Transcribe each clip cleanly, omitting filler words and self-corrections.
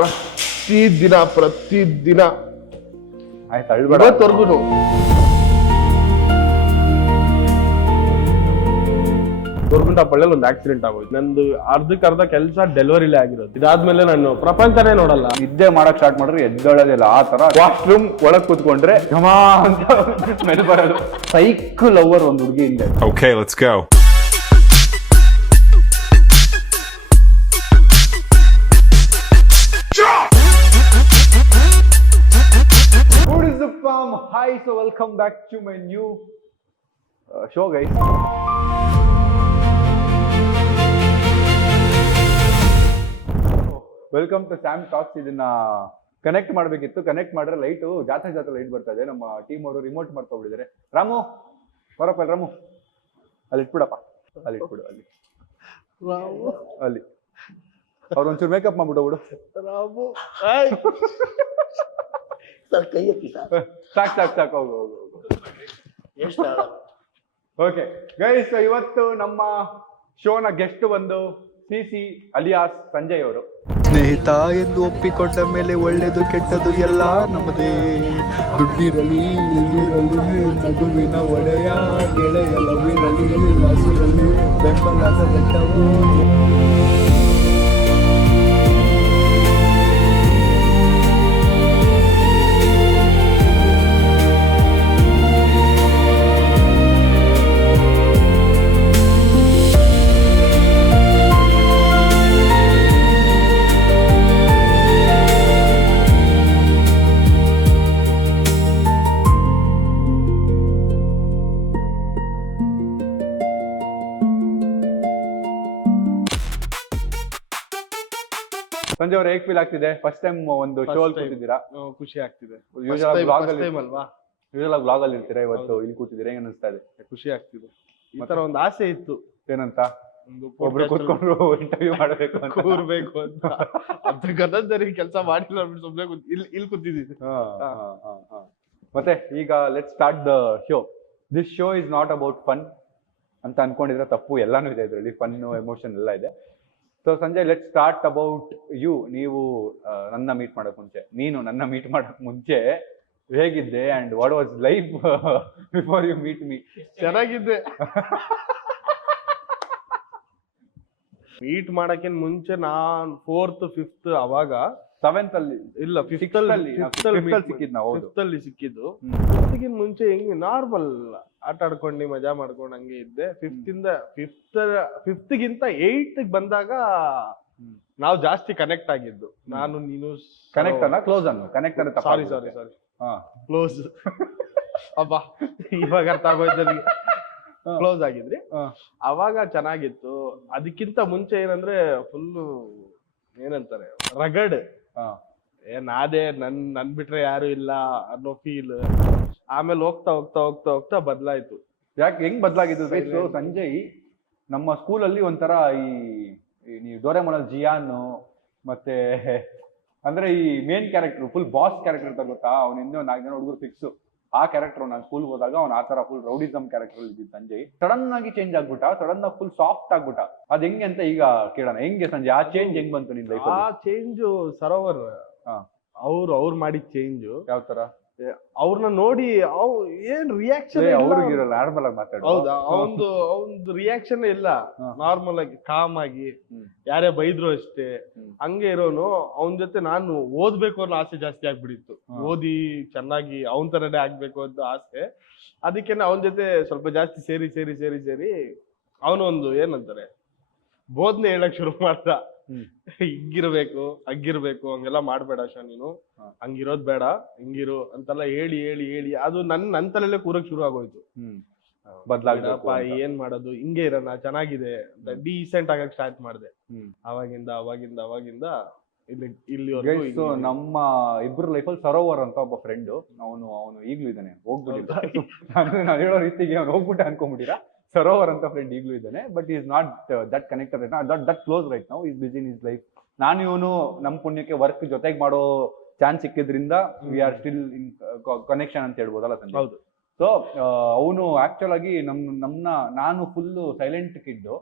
ಪ್ರತಿದಿನ ಆಯ್ತು ಅಳ್ಬೇಡ. ಇವತ್ತವರೆಗೂ ಗೋರ್ಗುಂಟ ಪಳ್ಳಿಯಲ್ಲಿ ಒಂದು ಆಕ್ಸಿಡೆಂಟ್ ಆಗೋಯ್ತು. ನಂದು ಅರ್ಧಕ್ಕರ್ಧ ಕೆಲಸ ಡೆಲಿವರಿಲೇ ಆಗಿರೋದು. ಇದಾದ್ಮೇಲೆ ನಾನು ಪ್ರಪಂಚನೇ ನೋಡಲ್ಲ. ನಿದ್ದೆ ಮಾಡಕ್ ಸ್ಟಾರ್ಟ್ ಮಾಡಿದ್ರೆ ಎದ್ದೊಳದಿಲ್ಲ. ಆ ತರ ವಾಶ್ರೂಮ್ ಒಳಗ್ ಕೂತ್ಕೊಂಡ್ರೆ ಘಮಾ ಅಂತ ಸ್ಮೆಲ್ ಬರೋದು. ಸೈಕಲ್ ಲವರ್ ಒಂದು ಹುಡುಗಿ ಹಿಂದೆ. Okay, let's go. What is the farm? Hi, so welcome back to my new show, guys. Welcome to Sam talks. ಇದನ್ನ ಕನೆಕ್ಟ್ ಮಾಡಬೇಕಿತ್ತು, ಕನೆಕ್ಟ್ ಮಾಡಿದ್ರೆ ಲೈಟು ಜಾತ್ರೆ ಲೈಟ್ ಬರ್ತಾ ಇದೆ. ನಮ್ಮ ಟೀಮ್ ಅವರು ರಿಮೋಟ್ ಮಾಡ್ಕೊಬಿಟ್ಟಿದ್ದಾರೆ. ರಾಮು ಬರಪ್ಪ, ರಾಮು ಅಲ್ಲಿ ಇಟ್ಬಿಡಪ್ಪ, ಅಲ್ಲಿ ಇಟ್ಬಿಡು, ಅಲ್ಲಿ ಅವ್ರೊಂಚೂರು ಮೇಕಪ್ ಮಾಡ್ಬಿಡು. ರಾಮು ಸಾಕು ಹೋಗು. ಓಕೆ ಗೈಸ್, ಇವತ್ತು ನಮ್ಮ ಶೋನ ಗೆಸ್ಟ್ ಬಂದು ಸಿಸಿ ಅಲಿಯಾಸ್ ಸಂಜಯ್ ಅವರು. ಸ್ನೇಹಿತ ಎಂದು ಒಪ್ಪಿಕೊಂಡ ಮೇಲೆ ಒಳ್ಳೆಯದು ಕೆಟ್ಟದು ಎಲ್ಲ ನಮ್ಮದೇ. ದುಡ್ಡಿರಲಿ ಎಲ್ಲಿರಲಿ ನಗುವಿನ ಒಡೆಯ ಗೆಳೆಯ ಲವಿರಲಿ ಹಸಿರಲಿ ಬೆಂಬಲದ ಬೆಟ್ಟವು. ಸಂಜಯ್ ಅವ್ರು ಹೇಗ್ ಫೀಲ್ ಆಗ್ತಿದೆ? ಫಸ್ಟ್ ಟೈಮ್ ಒಂದು ಶೋ ಅಲ್ಲಿ ಕೂತಿದ್ದೀರಾ? ಖುಷಿ ಆಗ್ತಿದೆ. ಯೂಶುವಲ್ ಬ್ಲಾಗ್ ಅಲ್ಲಿ ಇರ್ತೀರಾ, ಇವತ್ತು ಇಲ್ಲಿ ಕೂತಿದ್ದೀರಾ, ಹೆಂಗ್ ಅನಿಸ್ತಾ ಇದೆ? ಖುಷಿ ಆಗ್ತಿದೆ. ಈ ತರ ಒಂದು ಆಸೆ ಇತ್ತು. ಏನಂತ? ಒಬ್ರು ಕೂತ್ಕೊಂಡು ಇಂಟರ್ವ್ಯೂ ಮಾಡಬೇಕು ಅಂತ, ಕೂರ್ಬೇಕು ಅಂತ. ಅರ್ಧಕ್ಕರ್ಧದಲ್ಲಿ ಕೆಲಸ ಮಾಡಿಲ್ಲ, ಸುಮ್ಮನೆ ಇಲ್ಲಿ ಕೂತಿದ್ದೀವಿ. ಮತ್ತೆ ಈಗ let's start the show. This show is not about fun ಅಂತ ಅನ್ಕೊಂಡಿದ್ರೆ ತಪ್ಪು. ಎಲ್ಲಾನು ಇದೆ ಇದರಲ್ಲಿ, ಫನ್ ಎಮೋಷನ್ ಎಲ್ಲ ಇದೆ. So Sanjay, let's start about you. ನೀವು ನನ್ನ ಮೀಟ್ ಮಾಡಕ್ ಮುಂಚೆ, ನೀನು ನನ್ನ ಮೀಟ್ ಮಾಡಕ್ ಮುಂಚೆ ಹೇಗಿದ್ದೆ and what was life before you meet me? ಚೆನ್ನಾಗಿದ್ದೆ. ಮೀಟ್ ಮಾಡಕ್ಕಿಂತ ಮುಂಚೆ ನಾನ್ 4th 5th ಅವಾಗ 7th ಅಲ್ಲಿ ಇಲ್ಲ 5th ಅಲ್ಲಿ ಸಿಕ್ಕಿದ್ ನಾವು. 5th ಅಲ್ಲಿ ಸಿಕ್ಕಿದ್ದು. 5th ಗಿಂತ ಮುಂಚೆ ಹೆಂಗೆ ನಾರ್ಮಲ್ ಆಟ ಆಡ್ಕೊಂಡು ಮಜಾ ಮಾಡ್ಕೊಂಡು ಹಂಗೆ ಇದ್ದೆ. 5th ಗಿಂತ 8th ಬಂದಾಗ ನಾವು ಜಾಸ್ತಿ ಕನೆಕ್ಟ್ ಆಗಿದ್ದು. ನಾನು ನೀನು ಕನೆಕ್ಟ್ ಅನ್ನ ಕ್ಲೋಸ್ ಅನ್ನು ಕನೆಕ್ಟ್ ಅನ್ನ ಸಾರಿ ಕ್ಲೋಸ್ ಅಬ್ಬಾ ಇವಾಗ ಅರ್ಥ ಆಗೋಯ್ತು ನನಗೆ. ಕ್ಲೋಸ್ ಆಗಿದ್ರಿ ಅವಾಗ ಚೆನ್ನಾಗಿತ್ತು. ಅದಕ್ಕಿಂತ ಮುಂಚೆ ಏನಂದ್ರೆ ಫುಲ್ಲು ಏನಂತಾರೆ ರಗಡ್, ನಾದೇ ನನ್ ಬಿಟ್ರೆ ಯಾರು ಇಲ್ಲ ಅನ್ನೋ ಫೀಲ್. ಆಮೇಲೆ ಹೋಗ್ತಾ ಬದಲಾಯ್ತು. ಯಾಕೆ ಹೆಂಗ್ ಬದಲಾಗಿದ್ದು? ಸಂಜಯ್ ನಮ್ಮ ಸ್ಕೂಲಲ್ಲಿ ಒಂಥರ ಈ ನೀವು ಡೋರೆಮೋನಲ್ಲಿ ಜಿಯಾನ್ ಮತ್ತೆ ಅಂದ್ರೆ ಈ main character, full boss character ಇರ್ತಾರೆ ಗೊತ್ತಾ, ಅವ್ನ ಇನ್ನೂ 4 ಜನ ಹುಡುಗರು ಫಿಕ್ಸ್. ಆ ಕ್ಯಾರೆಕ್ಟರ್ ನಾನು ಸ್ಕೂಲ್ ಹೋದಾಗ ಅವ್ನ ಆ ತರ ಫುಲ್ ರೌಡಿಸಮ್ ಕ್ಯಾರೆಕ್ಟರ್ ಇದ್ದಿದ್ದು ಸಂಜಯ್. ಸಡನ್ ಆಗಿ ಚೇಂಜ್ ಆಗ್ಬಿಟ್ಟ, ಸಡನ್ ಆಗಿ ಫುಲ್ ಸಾಫ್ಟ್ ಆಗ್ಬಿಟ್ಟ. ಅದ್ ಹೆಂಗೆ ಅಂತ ಈಗ ಕೇಳೋಣ. ಹೆಂಗೆ ಸಂಜಯ್ ಆ ಚೇಂಜ್ ಹೆಂಗ್ ಬಂತು ನಿನ್ ಲೈಫ್? ಆ ಚೇಂಜ್ ಸರೋವರ್ ಅವ್ರು ಮಾಡಿದ ಚೇಂಜ್. ಯಾವ ತರ? ಅವ್ರನ್ನ ನೋಡಿ ಏನ್ ರಿಯಾಕ್ಷನ್ ಅವ್ರಿಗಿರಲ್ಲ, ನಾರ್ಮಲ್ ಆಗಿ ಮಾತಾಡ. ಹೌದಾ? ಅವನದು ರಿಯಾಕ್ಷನ್ ಇಲ್ಲ, ನಾರ್ಮಲ್ ಆಗಿ ಕಾಮ್ ಆಗಿ ಯಾರೇ ಬೈದ್ರು ಅಷ್ಟೇ ಹಂಗೆ ಇರೋನು. ಅವನ ಜೊತೆ ನಾನು ಓದ್ಬೇಕು ಅನ್ನೋ ಆಸೆ ಜಾಸ್ತಿ ಆಗ್ಬಿಡಿತ್ತು. ಓದಿ ಚೆನ್ನಾಗಿ ಅವನ ತರನೇ ಆಗ್ಬೇಕು ಅಂತ ಆಸೆ. ಅದಕ್ಕೇನೆ ಅವನ ಜೊತೆ ಸ್ವಲ್ಪ ಜಾಸ್ತಿ ಸೇರಿ ಅವನು ಒಂದು ಏನಂತಾರೆ ಬೋಧನೆ ಹೇಳಕ್ ಶುರು ಮಾಡ್ದ. ಹಿಂಗಿರ್ಬೇಕು ಹಂಗಿರ್ಬೇಕು, ಹಂಗೆಲ್ಲ ಮಾಡ್ಬೇಡ ಶಾ, ನೀನು ಹಂಗಿರೋದ್ ಬೇಡ, ಹಿಂಗಿರು ಅಂತೆಲ್ಲ ಹೇಳಿ ಅದು ನನ್ ತಲೆಲ್ಲೇ ಕೂರಕ್ ಶುರು ಆಗೋಯ್ತು. ಬದ್ಲಾಗಪ್ಪ, ಏನ್ ಮಾಡೋದು, ಹಿಂಗೆ ಇರೋಣ, ಚೆನ್ನಾಗಿದೆ ಅಂತ ಡೀಸೆಂಟ್ ಆಗಕ್ ಸ್ಟಾರ್ಟ್ ಮಾಡಿದೆ. ಅವಾಗಿಂದ ಇಲ್ಲಿವರೆಗೂ. ನಮ್ಮ ಇಬ್ಬರ ಲೈಫಲ್ಲಿ ಸರೋವರ್ ಅಂತ ಒಬ್ಬ ಫ್ರೆಂಡ್, ಅವನು ಈಗ್ಲೂ ಇದ್ದಾನೆ, ಹೋಗ್ಬಿಟ್ಟಿದ್ದ. ನಾನು ಹೇಳೋ ರೀತಿಗೆ ಅವ್ನು ಹೋಗ್ಬಿಟ್ಟೆ ಅನ್ಕೊಂಡ್ಬಿಟ್ಟಿರಾ. ಸರೋವರ್ ಅಂತ ಫ್ರೆಂಡ್ ಈಗಲೂ ಇದ್ದಾನೆ, but is not that connected, that close right now. Is busy in his life. ನಾನು ಇವನು ನಮ್ಮ ಪುಣ್ಯಕ್ಕೆ ವರ್ಕ್ ಜೊತೆಗೆ ಮಾಡೋ ಚಾನ್ಸ್ ಸಿಕ್ಕಿದ್ರಿಂದ we are still in connection ಅಂತ ಹೇಳ್ಬೋದಲ್ಲ ಸಂಜಯ್? ಹೌದು. ಸೊ ಅವನು ಆಕ್ಚುಲ್ ಆಗಿ ನಾನು ಫುಲ್ ಸೈಲೆಂಟ್ ಕಿಡ್ಡು.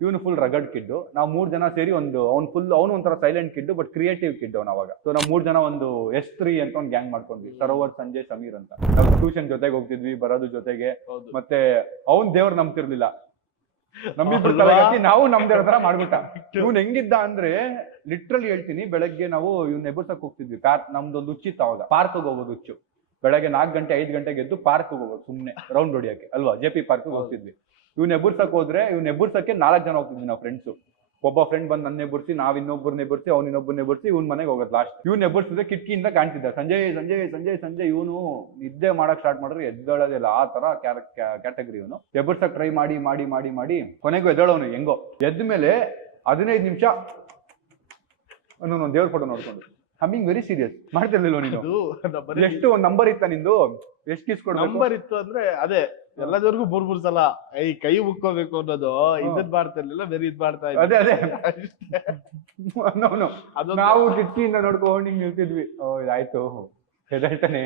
ಇವನು ಫುಲ್ ರಗಡ್ ಕಿಡ್. ನಾವು 3 ಜನ ಸೇರಿ ಅವನು ಒಂಥರ silent kid but creative kid ಅವ್ನು ಅವಾಗ. ಸೊ ನಾವು 3 ಜನ ಒಂದು S3 ಅಂತ ಒಂದು ಗ್ಯಾಂಗ್ ಮಾಡ್ಕೊಂಡ್ವಿ, ಸರೋವರ್, ಸಂಜಯ್, ಸಮೀರ್ ಅಂತ. ನಾವು ಟ್ಯೂಷನ್ ಜೊತೆಗೆ ಹೋಗ್ತಿದ್ವಿ, ಬರೋದು ಜೊತೆಗೆ. ಮತ್ತೆ ಅವ್ನ್ ದೇವ್ರು ನಂಬ್ತಿರ್ಲಿಲ್ಲ, ನಮ್ಮಿಬ್ರು ತಲೆಗಟ್ಟಿ ನಾವು ನಮ್ ದೇವ್ರ ತರ ಮಾಡ್ಬಿಟ್ಟ. ಇವ್ನ್ ಹೆಂಗಿದ್ದ ಅಂದ್ರೆ ಲಿಟ್ರಲಿ ಹೇಳ್ತೀನಿ, ಬೆಳಗ್ಗೆ ನಾವು ಇವ್ನ ಎಬ್ಬರ್ಸಕ್ ಹೋಗ್ತಿದ್ವಿ. ನಮ್ದೊಂದು ಹುಚ್ಚಿತ್ತು ಅವಾಗ, ಪಾರ್ಕ್ ಹೋಗೋದು ಹುಚ್ಚು. ಬೆಳಗ್ಗೆ 4 ಗಂಟೆ 5 ಗಂಟೆಗೆ ಎದ್ದು ಪಾರ್ಕ್ ಹೋಗೋದು, ಸುಮ್ನೆ ರೌಂಡ್ ಹೊಡಿಯಕ್ಕೆ ಅಲ್ವಾ, JP ಪಾರ್ಕ್ ಹೋಗ್ತಿದ್ವಿ. ಇವ್ನ ಎಬ್ಬರ್ಸಕ್ ಹೋದ್ರೆ ಇವ್ನ ಎಬ್ಬರ್ಸಕ್ಕೆ 4 ಜನ ಹೋಗ್ತಿದ್ವಿ ನಾವು ಫ್ರೆಂಡ್ಸು. ಒಬ್ಬ ಫ್ರೆಂಡ್ ಬಂದ್ ನನ್ನ ಎಬ್ಬರ್ಸಿ, ನಾವ್ ಇನ್ನೊಬ್ಬರನ್ನ ಎಬ್ಬರ್ಸಿ, ಅವ್ನ ಇನ್ನೊಬ್ಬರನ್ನ ಎಬ್ಬರ್ಸಿ, ಇವ್ನ ಮನೆಗೆ ಹೋಗೋದು ಲಾಸ್ಟ್. ಇವ್ನ ಎಬ್ಬರ್ಸಿದ್ರೆ ಕಿಟಕಿಯಿಂದ ಕಾಣ್ತಿದ್ದ ಸಂಜಯ್ ಸಂಜಯ್ ಸಂಜಯ್ ಸಂಜಯ್. ಇವನು ನಿದ್ದೆ ಮಾಡಕ್ ಸ್ಟಾರ್ಟ್ ಮಾಡಿದ್ರೆ ಎದ್ದಳೋದಿಲ್ಲ, ಆ ತರ ಕ್ಯಾಟಗರಿ ಇವನು. ಎಬ್ಬರ್ಸಕ್ ಟ್ರೈ ಮಾಡಿ ಮಾಡಿ ಮಾಡಿ ಮಾಡಿ ಕೊನೆಗೂ ಎದ್ದಳವನು ಹೆಂಗೋ. ಎದ್ದ ಮೇಲೆ 15 ನಿಮಿಷ ಅನ್ನೋ ದೇವ್ರ ಫೋಟೋ ನೋಡ್ಕೊಂಡು ಹಮ್ಮಿಂಗ್ ವೆರಿ ಸೀರಿಯಸ್ ಮಾಡ್ತಿರ್ಲಿಲ್ವ ನೀನು? ಎಷ್ಟು ಒಂದ್ ನಂಬರ್ ಇತ್ತ ನಿಂದು? ಎಷ್ಟು ಕಿಸ್ಕೊಡ್ ನಂಬರ್ ಇತ್ತು ಅಂದ್ರೆ ಅದೇ ಎಲ್ಲದವರೆಗೂ 3 ಸಲ ಈ ಕೈ ಮುಕ್ಕೋಬೇಕು ಅನ್ನೋದು ಇದನ್ ಮಾಡ್ತಾ ಇರ್ಲಿಲ್ಲ, ಬೇರೆ ಇದ್ ಮಾಡ್ತಾ ಇದ್ದೆ. ಅದೇ ನಾವು ಕಿಟಕಿಯಿಂದ ನೋಡ್ಕೊಂಡು ಹಿಂಗ್ ನಿಲ್ತಿದ್ವಿ. ಆಯ್ತು ಹೆದಳ್ತಾನೆ.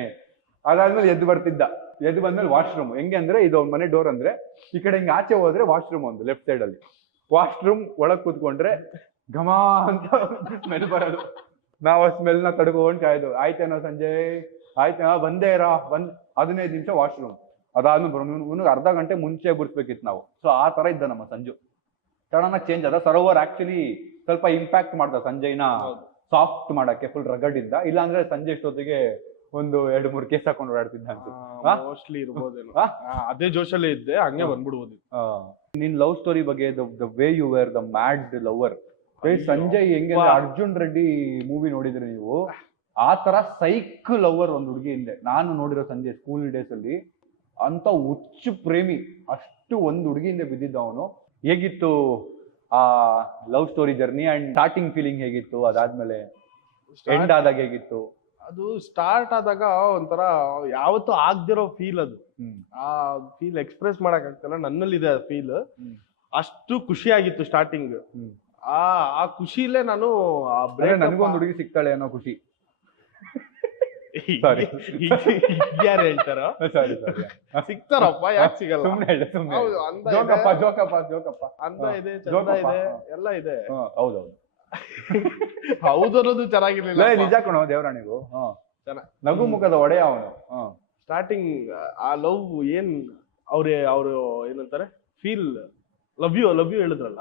ಅದಾದ್ಮೇಲೆ ಎದ್ದು ಬರ್ತಿದ್ದ. ಎದ್ದು ಬಂದ್ಮೇಲೆ ವಾಶ್ರೂಮ್. ಹೆಂಗೆ ಅಂದ್ರೆ ಇದು ಅವ್ನ ಮನೆ ಡೋರ್ ಅಂದ್ರೆ ಈ ಕಡೆ ಹಿಂಗ್ ಆಚೆ ಹೋದ್ರೆ ವಾಶ್ರೂಮ್ ಒಂದು ಲೆಫ್ಟ್ ಸೈಡ್ ಅಲ್ಲಿ. ವಾಶ್ರೂಮ್ ಒಳಗ್ ಕೂತ್ಕೊಂಡ್ರೆ ಘಮ ಅಂತ ಸ್ಮೆಲ್ ಬರೋದು. ನಾವು ಆ ಸ್ಮೆಲ್ ನ ತಡ್ಕೊಂಡು ಕಾಯ್ದು, ಆಯ್ತೇನೋ ಸಂಜಯ್, ಆಯ್ತೇನೋ ಬಂದೇ ಇರ 15 ನಿಮಿಷ ವಾಶ್ರೂಮ್. ಅದಾದ್ಮೇಲೆ ಅರ್ಧ ಗಂಟೆ ಮುಂಚೆ ಬಿಡ್ಸ್ಬೇಕಿತ್ತು ನಾವು. ಸೊ ಆ ತರ ಇದ್ದ ನಮ್ಮ ಸಂಜು. ಸಡನ್ ಆಗಿ ಚೇಂಜ್ ಆದ. ಸರೋವರ್ ಆಕ್ಚುಲಿ ಸ್ವಲ್ಪ ಇಂಪ್ಯಾಕ್ಟ್ ಮಾಡ್ದ ಸಂಜಯ್ನ ಸಾಫ್ಟ್ ಮಾಡಕ್ಕೆ, ಫುಲ್ ರಗಡ್ ಇದ್ದ. ಇಲ್ಲಾಂದ್ರೆ ಸಂಜೆ ಇಷ್ಟೊತ್ತಿಗೆ ಒಂದು 2-3 ಕೇಸ್ ಹಾಕೊಂಡು ಓಡಾಡ್ತಿದ್ದ ಅಂತ ಮೋಸ್ಟ್ಲಿ ಇರ್ಬೋದೇನೋ. ಅದೇ ಜೋಶಲ್ಲೇ ಇದ್ದೆ, ಹಂಗೆ ಬಂದ್ಬಿಡ್ಬೋದು. ನಿನ್ ಲವ್ ಸ್ಟೋರಿ ಬಗ್ಗೆ, the way you were the mad lover. Sanjay ಹೆಂಗೆ ಅರ್ಜುನ್ ರೆಡ್ಡಿ ಮೂವಿ ನೋಡಿದ್ರಿ ನೀವು? ಆ ತರ ಸೈಕ್ ಲವರ್ ಒಂದ್ ಹುಡುಗಿ ಹಿಂದೆ ನಾನು ನೋಡಿರೋ ಸಂಜಯ್ ಸ್ಕೂಲ್ ಡೇಸ್ ಅಲ್ಲಿ. ಅಂತ ಹುಚ್ಚು ಪ್ರೇಮಿ, ಅಷ್ಟು ಒಂದ್ ಹುಡುಗಿ ಹಿಂದೆ ಬಿದ್ದಿದ್ದ ಅವನು. ಹೇಗಿತ್ತು ಆ love story journey and starting feeling ಹೇಗಿತ್ತು? ಅದಾದ್ಮೇಲೆ ಎಂಡ್ ಆದಾಗ ಹೇಗಿತ್ತು? ಅದು ಸ್ಟಾರ್ಟ್ ಆದಾಗ ಒಂಥರ ಯಾವತ್ತೂ ಆಗ್ದಿರೋ ಫೀಲ್ ಅದು. ಆ ಫೀಲ್ ಎಕ್ಸ್ಪ್ರೆಸ್ ಮಾಡಕ್ ಆಗ್ತಲ್ಲ, ನನ್ನಲ್ಲಿದೆ ಆ ಫೀಲ್. ಅಷ್ಟು ಖುಷಿ ಆಗಿತ್ತು ಸ್ಟಾರ್ಟಿಂಗ್. ಆ ಖುಷಿಲೇ ನಾನು ನನ್ಗೊಂದು ಹುಡುಗಿ ಸಿಗ್ತಾಳೆ ಅನ್ನೋ ಖುಷಿ. ಯಾರು ಹೇಳ್ತಾರ? ಸಿಗ್ತಾರಪ್ಪ, ಯಾಕೆ ಸಿಗಲ್ಲ? ಅಂದ ಇದೆ, ಚಂದ ಇದೆ, ಎಲ್ಲ ಇದೆ. ಹೌದೌದು ಹೌದು ಅನ್ನೋದು ಚೆನ್ನಾಗಿರ್ಲಿಲ್ಲ. ನಿಜ ಕಣೋ ದೇವರಾಣಿಗೂ. ನಗು ಮುಖದ ಒಡೆಯ ಅವನು. ಸ್ಟಾರ್ಟಿಂಗ್ ಆ ಲವ್ ಏನ್ ಅವ್ರು ಏನಂತಾರೆ, ಫೀಲ್ ಲವ್ ಯು ಹೇಳಿದ್ರಲ್ಲ,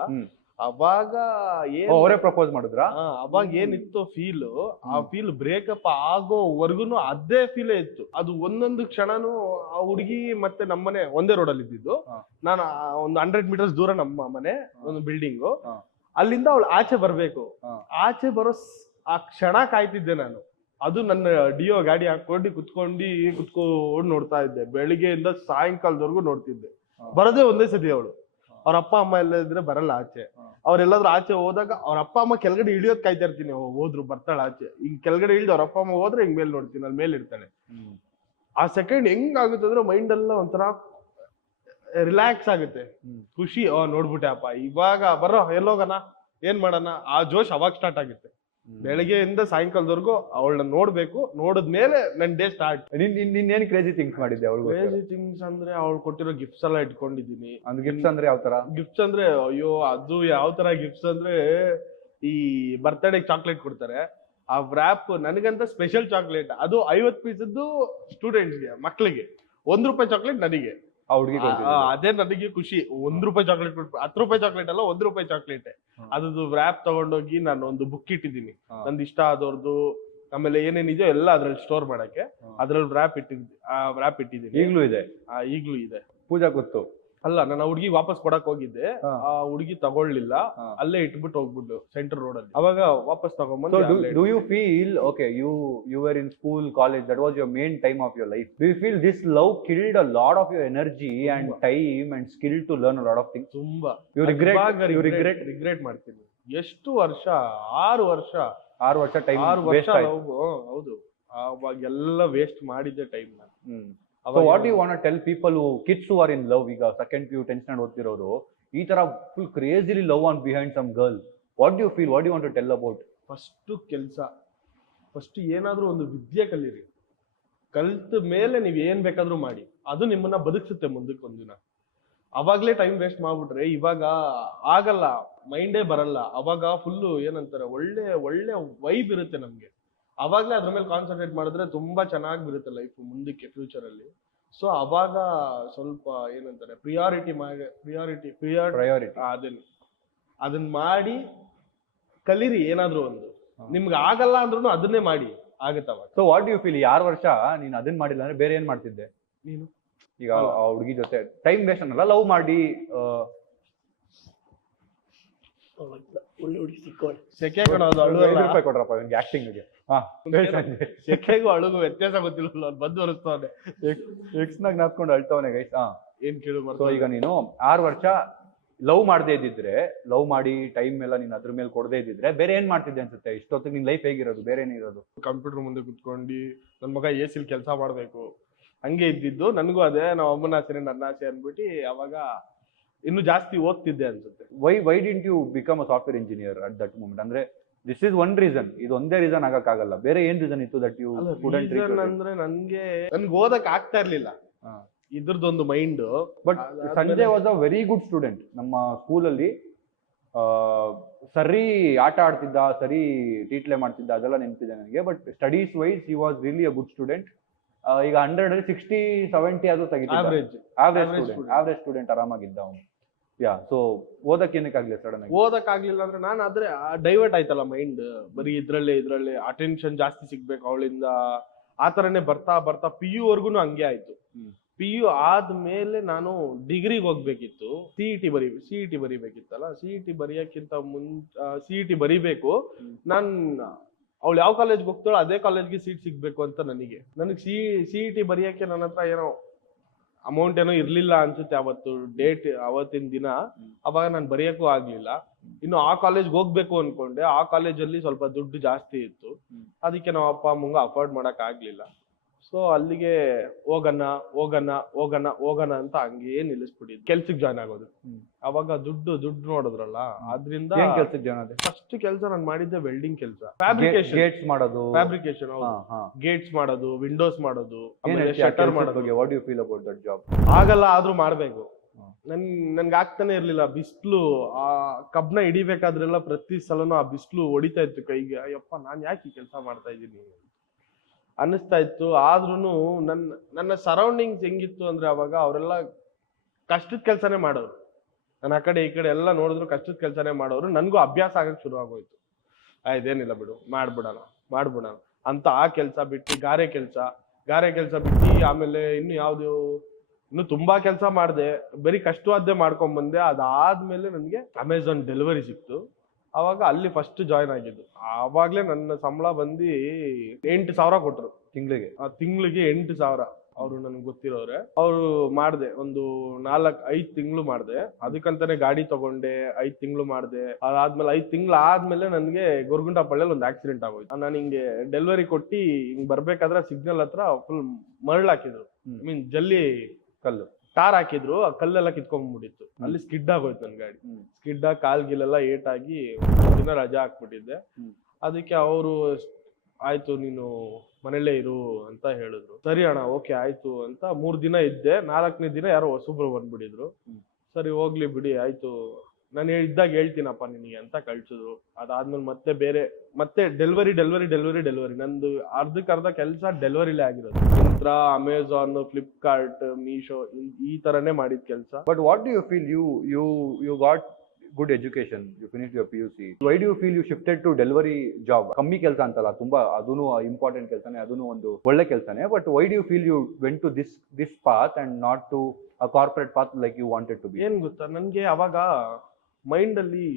ಅವಾಗ ಅವರೇ ಪ್ರಪೋಸ್ ಮಾಡಿದ್ರ? ಅವಾಗ ಏನಿತ್ತು ಫೀಲ್, ಆ ಫೀಲ್ ಬ್ರೇಕಪ್ ಆಗೋವರ್ಗುನು ಅದೇ ಫೀಲೇ ಇತ್ತು. ಅದು ಒಂದೊಂದು ಕ್ಷಣನು ಆ ಹುಡುಗಿ ಮತ್ತೆ ನಮ್ಮನೆ ಒಂದೇ ರೋಡಲ್ಲಿ ಇದ್ದಿದ್ದು. ನಾನು ಒಂದು 100 ಮೀಟರ್ಸ್ ದೂರ ನಮ್ಮ ಮನೆ, ಒಂದು ಬಿಲ್ಡಿಂಗು. ಅಲ್ಲಿಂದ ಅವಳು ಆಚೆ ಬರ್ಬೇಕು. ಆಚೆ ಬರೋ ಆ ಕ್ಷಣ ಕಾಯ್ತಿದ್ದೆ ನಾನು. ಅದು ನನ್ನ ಡಿಯೋ ಗಾಡಿ ಹಾಕೊಂಡು ಕುತ್ಕೊಂಡು ನೋಡ್ತಾ ಇದ್ದೆ. ಬೆಳಿಗ್ಗೆಯಿಂದ ಸಾಯಂಕಾಲದವರೆಗೂ ನೋಡ್ತಿದ್ದೆ. ಬರೋದೇ ಒಂದೇ ಸತಿ ಅವಳು. ಅವ್ರ ಅಪ್ಪ ಅಮ್ಮ ಎಲ್ಲ ಇದ್ರೆ ಬರಲ್ಲ ಆಚೆ. ಅವ್ರೆಲ್ಲಾದ್ರೂ ಆಚೆ ಹೋದಾಗ ಅವ್ರ ಅಪ್ಪ ಅಮ್ಮ ಕೆಳಗಡೆ ಇಳಿಯೋದ್ ಕಾಯ್ತಾ ಇರ್ತೀನಿ. ಹೋದ್ರು ಬರ್ತಾಳ ಆಚೆ, ಹಿಂಗ್ ಕೆಳಗಡೆ ಇಳ್ದು ಅವ್ರ ಅಪ್ಪ ಅಮ್ಮ ಹೋದ್ರೆ ಹಿಂಗ್ ಮೇಲೆ ನೋಡ್ತೀನಿ, ಅಲ್ಲಿ ಮೇಲೆ ಇರ್ತಾಳೆ. ಆ ಸೆಕೆಂಡ್ ಹೆಂಗ್ ಆಗುತ್ತೆ ಅಂದ್ರೆ ಮೈಂಡ್ ಎಲ್ಲ ಒಂಥರ ರಿಲ್ಯಾಕ್ಸ್ ಆಗುತ್ತೆ, ಖುಷಿ. ನೋಡ್ಬಿಟ್ಟೆ ಅಪ್ಪ, ಇವಾಗ ಬರೋ ಎಲ್ಲೋಗಣ, ಏನ್ ಮಾಡೋಣ, ಆ ಜೋಶ್ ಅವಾಗ ಸ್ಟಾರ್ಟ್ ಆಗುತ್ತೆ. ಬೆಳಗ್ಗೆಯಿಂದ ಸಾಯಂಕಾಲದವರೆಗೂ ಅವಳನ್ನ ನೋಡ್ಬೇಕು. ನೋಡಿದ್ಮೇಲೆ ನನ್ ಡೇ ಸ್ಟಾರ್ಟ್. ನಿನ್ನೇನ್ ಕ್ರೇಜಿ ಥಿಂಗ್ಸ್ ಮಾಡಿದ್ದೆ? ಕ್ರೇಜಿ ಥಿಂಗ್ಸ್ ಅಂದ್ರೆ ಅವಳು ಕೊಟ್ಟಿರೋ ಗಿಫ್ಟ್ಸ್ ಎಲ್ಲ ಇಟ್ಕೊಂಡಿದೀನಿ. ಗಿಫ್ಟ್ಸ್ ಅಂದ್ರೆ ಯಾವ ತರ ಗಿಫ್ಟ್ಸ್ ಅಂದ್ರೆ, ಅಯ್ಯೋ ಅದು ಯಾವ ತರ ಗಿಫ್ಟ್ಸ್ ಅಂದ್ರೆ, ಈ ಬರ್ತ್ಡೇ ಚಾಕ್ಲೇಟ್ ಕೊಡ್ತಾರೆ, ಆ ವ್ರಾಪ್ ನನಗಂತ ಸ್ಪೆಷಲ್ ಚಾಕ್ಲೇಟ್. ಅದು 50 ಪೀಸದ್ದು ಸ್ಟೂಡೆಂಟ್ಸ್ಗೆ, ಮಕ್ಳಿಗೆ. ₹1 ಚಾಕ್ಲೇಟ್ ನನಗೆ. ಅದೇ ನನಗೆ ಖುಷಿ. ₹1 ಚಾಕ್ಲೇಟ್ ಕೊಟ್ಟು, ₹10 ಚಾಕ್ಲೇಟ್ ಅಲ್ಲ, ₹1 ಚಾಕ್ಲೇಟ್. ಅದ್ರದ್ದು ವ್ರಾಪ್ ತಗೊಂಡೋಗಿ ನಾನು ಒಂದು ಬುಕ್ ಇಟ್ಟಿದ್ದೀನಿ, ನಂದು ಇಷ್ಟ ಆದವ್ರದ್ದು. ಆಮೇಲೆ ಏನೇನಿದೆಯೋ ಎಲ್ಲ ಅದ್ರಲ್ಲಿ ಸ್ಟೋರ್ ಮಾಡಕ್ಕೆ ಅದ್ರಲ್ಲಿ ವ್ರಾಪ್ ಇಟ್ಟಿದ್ದೀನಿ. ಈಗ್ಲೂ ಇದೆ? ಈಗ್ಲೂ ಇದೆ. ಪೂಜಾ ಗೊತ್ತು ಅಲ್ಲ, ನಾನು ಹುಡುಗಿ ವಾಪಸ್ ಕೊಡಕ್ ಹೋಗಿದ್ದೆ. ಆ ಹುಡುಗಿ ತಗೊಳ್ಳಿಲ್ಲ, ಅಲ್ಲೇ ಇಟ್ಬಿಟ್ಟು ಹೋಗ್ಬಿಟ್ಟು ಸೆಂಟರ್ ರೋಡ್ ಅಲ್ಲಿ. ಅವಾಗ ವಾಪಸ್ ತಗೊಂಡ್ಬಂದು. Do you feel, okay, you were in school, college, that was your main time of your life. Do you feel this love killed a lot of your energy and time and skill to learn a lot of things? ತುಂಬಾ. You regret ಮಾಡ್ತೀನಿ. ಎಷ್ಟು ವರ್ಷ? 6 ವರ್ಷ time waste ಆಯ್ತು. ಹೌದು, ಅವಾಗೆಲ್ಲ waste ಮಾಡಿದ್ದೆ time ನಾನು. So what do you want to tell people kids who are in love, ಈಗ ಸೆಕೆಂಡ್ PU 10th standard ಓದ್ತಿರೋರು, ಈ ತರ full crazily love on behind some girl? What do you feel? What do you want to tell about? First ಏನಾದ್ರೂ ಒಂದು ವಿದ್ಯೆ ಕಲೀರಿ. ಕಲ್ತ ಮೇಲೆ ನೀವ್ ಏನ್ ಬೇಕಾದ್ರೂ ಮಾಡಿ, ಅದು ನಿಮ್ಮನ್ನ ಬದುಕಿಸುತ್ತೆ ಮುಂದಕ್ಕೆ ಒಂದಿನ. ಅವಾಗ್ಲೇ ಟೈಮ್ ವೇಸ್ಟ್ ಮಾಡ್ಬಿಟ್ರೆ ಇವಾಗ ಆಗಲ್ಲ, ಮೈಂಡೇ ಬರಲ್ಲ. ಅವಾಗ ಫುಲ್ಲು ಏನಂತಾರೆ ಒಳ್ಳೆ ಒಳ್ಳೆ ವೈಬ್ ಇರುತ್ತೆ ನಮ್ಗೆ. ಅವಾಗ್ಲೇ ಅದ್ರ ಮೇಲೆ ಕಾನ್ಸಂಟ್ರೇಟ್ ಮಾಡಿದ್ರೆ ತುಂಬಾ ಚೆನ್ನಾಗಿ ಬರುತ್ತೆ ಲೈಫ್ ಮುಂದಕ್ಕೆ ಫ್ಯೂಚರ್ ಅಲ್ಲಿ. ಸೊ ಅವಾಗ ಸ್ವಲ್ಪ ಏನಂತಾರೆ ಪ್ರಿಯಾರಿಟಿ ಅದನ್ನ ಮಾಡಿ ಕಲೀರಿ ಏನಾದ್ರು ಒಂದು. ನಿಮ್ಗೆ ಆಗಲ್ಲ ಅಂದ್ರೂ ಅದನ್ನೇ ಮಾಡಿ, ಆಗುತ್ತವ. ಸೊ ವಾಟ್ ಯು ಫೀಲ್ 6 ವರ್ಷ ನೀನ್ ಅದನ್ನ ಮಾಡಿಲ್ಲ ಅಂದ್ರೆ ಬೇರೆ ಏನ್ ಮಾಡ್ತಿದ್ದೆ ನೀನು? ಈಗ ಆ ಹುಡುಗಿ ಜೊತೆ ಟೈಮ್ ವೇಸ್ಟ್ ಅನ್ನಲ್ಲ, ಲವ್ ಮಾಡಿ ಒಳ್ಳೆ ಹುಡುಗಿ ಸಿಕ್ಕೋಳೆ. ಸೆಕೆ ಕೊಡೋದು ರೂಪಾಯಿ ಕೊಡ್ರಪ್ಪ ಇವ್ನಿಗೆ ಆಕ್ಟಿಂಗ್. ಸೆಕೆಗೂ ಅಳುಗು ವ್ಯತ್ಯಾಸ ಗೊತ್ತಿಲ್ಲ, ಬಂದು ಬರುತ್ತವನೆ ಎಕ್ಸ್ ನಾಗ ನಾತ್ಕೊಂಡು ಅಳ್ತವನೆ ಗೈಸ್. ಏನ್ ಕೇಳು. ಸೊ ಈಗ ನೀನು 6 ವರ್ಷ ಲವ್ ಮಾಡದೇ ಇದ್ದಿದ್ರೆ, ಲವ್ ಮಾಡಿ ಟೈಮ್ ಎಲ್ಲ ನೀನ್ ಅದ್ರ ಮೇಲೆ ಕೊಡದೇ ಇದ್ದಿದ್ರೆ ಬೇರೆ ಏನ್ ಮಾಡ್ತಿದ್ದೆ ಅನ್ಸುತ್ತೆ? ಇಷ್ಟೊತ್ತಿಗೆ ನಿನ್ ಲೈಫ್ ಹೇಗಿರೋದು? ಬೇರೆ ಏನಿರೋದು? ಕಂಪ್ಯೂಟರ್ ಮುಂದೆ ಕುತ್ಕೊಂಡು ನನ್ ಮಗ ಎಸಿಲ್ ಕೆಲಸ ಮಾಡ್ಬೇಕು ಹಂಗೆ ಇದ್ದಿದ್ದು. ನನಗೂ ಅದೇ ನಾವು ಅಮ್ಮನ ಆಸೆ ನನ್ನ ಆಸೆ ಅನ್ಬಿಟ್ಟು ಅವಾಗ ಇನ್ನು ಜಾಸ್ತಿ ಓದ್ತಿದ್ದೆ ಅನ್ಸುತ್ತೆ. Why didn't you become a software engineer at that moment? ಅಂದ್ರೆ ದಿಸ್ ಇಸ್ ಒನ್ ರೀಸನ್, ಇದು ಒಂದೇ ರೀಸನ್ ಆಗಕ್ಕಾಗಲ್ಲ. ಬೇರೆ ಏನ್ ರೀಸನ್ ಇತ್ತು ದಟ್ ಯು ಕುಡಂಟ್? ಅಂದ್ರೆ ನನ್ಗೆ ಓದಕ್ ಆಗ್ತಾ ಇರ್ಲಿಲ್ಲ ಇದ್ರದೊಂದು mind. But Sanjay was a very good student ನಮ್ಮ ಸ್ಕೂಲಲ್ಲಿ. ಸರಿ ಆಟ ಆಡ್ತಿದ್ದ, ಸರಿ ಟೀಟ್ಲೆ ಮಾಡ್ತಿದ್ದ, ಅದೆಲ್ಲ ನೆನಪಿದೆ ನನಗೆ. But studies wise he was really a good student. ಈಗ 100 ಅಲ್ಲಿ 60-70 ಅದು ತೆಗಿತಿದ್ದ. ಆವರೇಜ್ ಸ್ಟೂಡೆಂಟ್ ಆರಾಮಾಗಿದ್ದ ಅವನು. ಯಾ. ಸೊ ಓದಕ್ ಏನಕ್ಕಾಗ್ಲಿಲ್ಲ ಸಡನ್ ಆಗಿ? ಓದಕ್ ಆಗ್ಲಿಲ್ಲ ಅಂದ್ರೆ ನಾನು ಆದ್ರೆ ಡೈವರ್ಟ್ ಆಯ್ತಲ್ಲ ಮೈಂಡ್, ಬರೀ ಇದ್ರಲ್ಲೇ ಅಟೆನ್ಷನ್ ಜಾಸ್ತಿ ಸಿಗ್ಬೇಕು ಅವಳಿಂದ. ಆ ತರನೇ ಬರ್ತಾ ಬರ್ತಾ PU ವರ್ಗುನು ಹಂಗೆ ಆಯ್ತು. PU ಆದ್ಮೇಲೆ ನಾನು ಡಿಗ್ರಿಗೆ ಹೋಗ್ಬೇಕಿತ್ತು. CET ಬರಿಬೇಕಿತ್ತಲ್ಲ. CET ಬರೆಯಕ್ಕಿಂತ CET ಬರಿಬೇಕು. ನಾನ್ ಅವಳು ಯಾವ ಕಾಲೇಜ್ಗೆ ಹೋಗ್ತಾಳೋ ಅದೇ ಕಾಲೇಜ್ಗೆ ಸೀಟ್ ಸಿಗ್ಬೇಕು ಅಂತ ನನಗೆ CET ಬರೆಯಕ್ಕೆ ನನ್ನ ಹತ್ರ ಏನೋ ಅಮೌಂಟ್ ಏನೋ ಇರ್ಲಿಲ್ಲ ಅನ್ಸುತ್ತೆ ಅವತ್ತು ಅವತ್ತಿನ ದಿನ. ಅವಾಗ ನಾನು ಬರೆಯಕ್ಕೂ ಆಗ್ಲಿಲ್ಲ. ಇನ್ನು ಆ ಕಾಲೇಜ್ಗೆ ಹೋಗ್ಬೇಕು ಅನ್ಕೊಂಡೆ. ಆ ಕಾಲೇಜಲ್ಲಿ ಸ್ವಲ್ಪ ದುಡ್ಡು ಜಾಸ್ತಿ ಇತ್ತು, ಅದಕ್ಕೆ ನಾವು ಅಪ್ಪ ಅಮ್ಮಂಗ ಅಫೋರ್ಡ್ ಮಾಡಕ್ ಆಗ್ಲಿಲ್ಲ. ಸೊ ಅಲ್ಲಿಗೆ ಹೋಗಣ ಅಂತ ಹಂಗೇ ನಿಲ್ಲಿಸ್ಬಿಟ್ಟಿದ್ದು. ಕೆಲ್ಸಕ್ಕೆ ಜಾಯ್ನ್ ಆಗೋದು. ಅವಾಗ ದುಡ್ಡು ನೋಡಿದ್ರಲ್ಲ, ಆದ್ರಿಂದ ಕೆಲ್ಸಕ್ಕೆ ಜಾಯ್ನ್ ಆದೆ. ಫಸ್ಟ್ ಕೆಲಸ ನಾನು ಮಾಡಿದ್ದೆ ವೆಲ್ಡಿಂಗ್ ಕೆಲಸ. ಗೇಟ್ಸ್ ಮಾಡೋದು, ಫ್ಯಾಬ್ರಿಕೇಶನ್, ಗೇಟ್ಸ್ ಮಾಡೋದು, ವಿಂಡೋಸ್ ಮಾಡೋದು, ಶಟರ್ ಮಾಡೋದು. What you feel about that job? ಆಗಲ್ಲ, ಆದ್ರೂ ಮಾಡ್ಬೇಕು. ನನ್ಗೆ ಆಗ್ತಾನೆ ಇರ್ಲಿಲ್ಲ. ಬಿಸ್ಲು, ಆ ಕಬ್ನ ಹಿಡಿಬೇಕಾದ್ರೆಲ್ಲ ಪ್ರತಿ ಸಲನೂ ಆ ಬಿಸ್ಲು ಹೊಡಿತಾ ಇತ್ತು ಕೈಗೆ. ಅಯ್ಯಪ್ಪ ನಾನ್ ಯಾಕೆ ಈ ಕೆಲಸ ಮಾಡ್ತಾ ಇದ್ದೀನಿ ಅನ್ನಿಸ್ತಾ ಇತ್ತು. ಆದ್ರೂನು ನನ್ನ ಸರೌಂಡಿಂಗ್ಸ್ ಹೆಂಗಿತ್ತು ಅಂದ್ರೆ ಅವಾಗ ಅವರೆಲ್ಲ ಕಷ್ಟದ ಕೆಲಸನೇ ಮಾಡೋರು. ನಾನು ಆ ಕಡೆ ಈ ಕಡೆ ಎಲ್ಲ ನೋಡಿದ್ರು ಕಷ್ಟದ ಕೆಲಸನೇ ಮಾಡೋರು. ನನ್ಗೂ ಅಭ್ಯಾಸ ಆಗಕ್ ಶುರು ಆಗೋಯ್ತು. ಇದೇನಿಲ್ಲ ಬಿಡು, ಮಾಡ್ಬಿಡೋಣ ಅಂತ ಆ ಕೆಲಸ ಬಿಟ್ಟು ಗಾರೆ ಕೆಲಸ ಬಿಟ್ಟು ಆಮೇಲೆ ಇನ್ನು ತುಂಬಾ ಕೆಲಸ ಮಾಡಿದೆ. ಬರೀ ಕಷ್ಟವಾದ್ದೇ ಮಾಡ್ಕೊಂಡ್ ಬಂದೆ. ಅದಾದ್ಮೇಲೆ ನನಗೆ ಅಮೆಝಾನ್ ಡೆಲಿವರಿ ಸಿಕ್ತು. ಅವಾಗ ಅಲ್ಲಿ ಫಸ್ಟ್ ಜಾಯ್ನ್ ಆಗಿದ್ದು. ಆವಾಗ್ಲೇ ನನ್ನ ಸಂಬಳ ಬಂದು 8,000 ಕೊಟ್ರು ತಿಂಗಳಿಗೆ 8,000. ಅವ್ರು ನನ್ಗೆ ಗೊತ್ತಿರೋರೆ. ಅವ್ರು ಮಾಡ್ದೆ ಒಂದು 4-5 ತಿಂಗಳು ಮಾಡ್ದೆ. ಅದಕ್ಕಂತಾನೆ ಗಾಡಿ ತಗೊಂಡೆ. 5 ತಿಂಗಳು ಮಾಡ್ದೆ. ಅದಾದ್ಮೇಲೆ 5 ತಿಂಗಳು ಆದ್ಮೇಲೆ ನನ್ಗೆ ಗೊರಗುಂಟಪಳ್ಳಿಯಲ್ಲಿ ಒಂದು ಆಕ್ಸಿಡೆಂಟ್ ಆಗೋಯ್ತು. ನಾನು ಹಿಂಗೆ ಡೆಲಿವರಿ ಕೊಟ್ಟು ಹಿಂಗ್ ಬರ್ಬೇಕಾದ್ರೆ ಸಿಗ್ನಲ್ ಹತ್ರ ಫುಲ್ ಮರಳು ಹಾಕಿದ್ರು. ಜಲ್ಲಿ ಕಲ್ಲು ಟಾರ್ ಹಾಕಿದ್ರು. ಆ ಕಲ್ಲೆಲ್ಲ ಕಿತ್ಕೊಂಡ್ಬಿಟ್ಟಿತ್ತು. ಅಲ್ಲಿ ಸ್ಕಿಡ್ ಆಗೋಯ್ತು ನನ್ ಗಾಡಿ. ಸ್ಕಿಡ್ ಆಗಿ ಕಾಲ್ಗಿಲೆಲ್ಲ ಏಟಾಗಿ ದಿನ ರಜಾ ಹಾಕ್ಬಿಟ್ಟಿದ್ದೆ. ಅದಕ್ಕೆ ಅವರು ಆಯ್ತು ನೀನು ಮನೇಲೇ ಇರು ಅಂತ ಹೇಳಿದ್ರು. ಸರಿ ಅಣ್ಣ ಓಕೆ ಆಯ್ತು ಅಂತ 3 ದಿನ ಇದ್ದೆ. 4ನೇ ದಿನ ಯಾರೋ ಹೊಸಬ್ರು ಬಂದ್ಬಿಟ್ಟಿದ್ರು. ಸರಿ ಹೋಗ್ಲಿ ಬಿಡಿ ಆಯ್ತು, ನಾನು ಇದ್ದಾಗ ಹೇಳ್ತೀನಪ್ಪ ನಿನಗೆ ಅಂತ ಕಳ್ಸಿದ್ರು. ಅದಾದ್ಮೇಲೆ ಮತ್ತೆ ಡೆಲಿವರಿ. ನಂದು ಅರ್ಧಕ್ಕರ್ಧ ಕೆಲಸ ಡೆಲಿವರಿಲೇ ಆಗಿರೋದು. ಮಿಂತ್ರಾ, ಅಮೆಝಾನ್, ಫ್ಲಿಪ್ಕಾರ್ಟ್, ಮೀಶೋ ಈ ತರನೇ ಮಾಡಿದ ಕೆಲಸ. But what do you feel you got good education, you finished your PUC, why do you feel you shifted to delivery job? ಕಮ್ಮಿ ಕೆಲಸ ಅಂತಲ್ಲ, ತುಂಬಾ ಅದೂನು ಇಂಪಾರ್ಟೆಂಟ್ ಕೆಲಸನೇ, ಅದೂನು ಒಂದು ಒಳ್ಳೆ ಕೆಲಸನೇ. But why do you feel you went to this path and not to a corporate path like you wanted to be? ಏನ್ ಗೊತ್ತಾ, ನನ್ಗೆ ಅವಾಗ ಮೈಂಡ್ ಅಲ್ಲಿ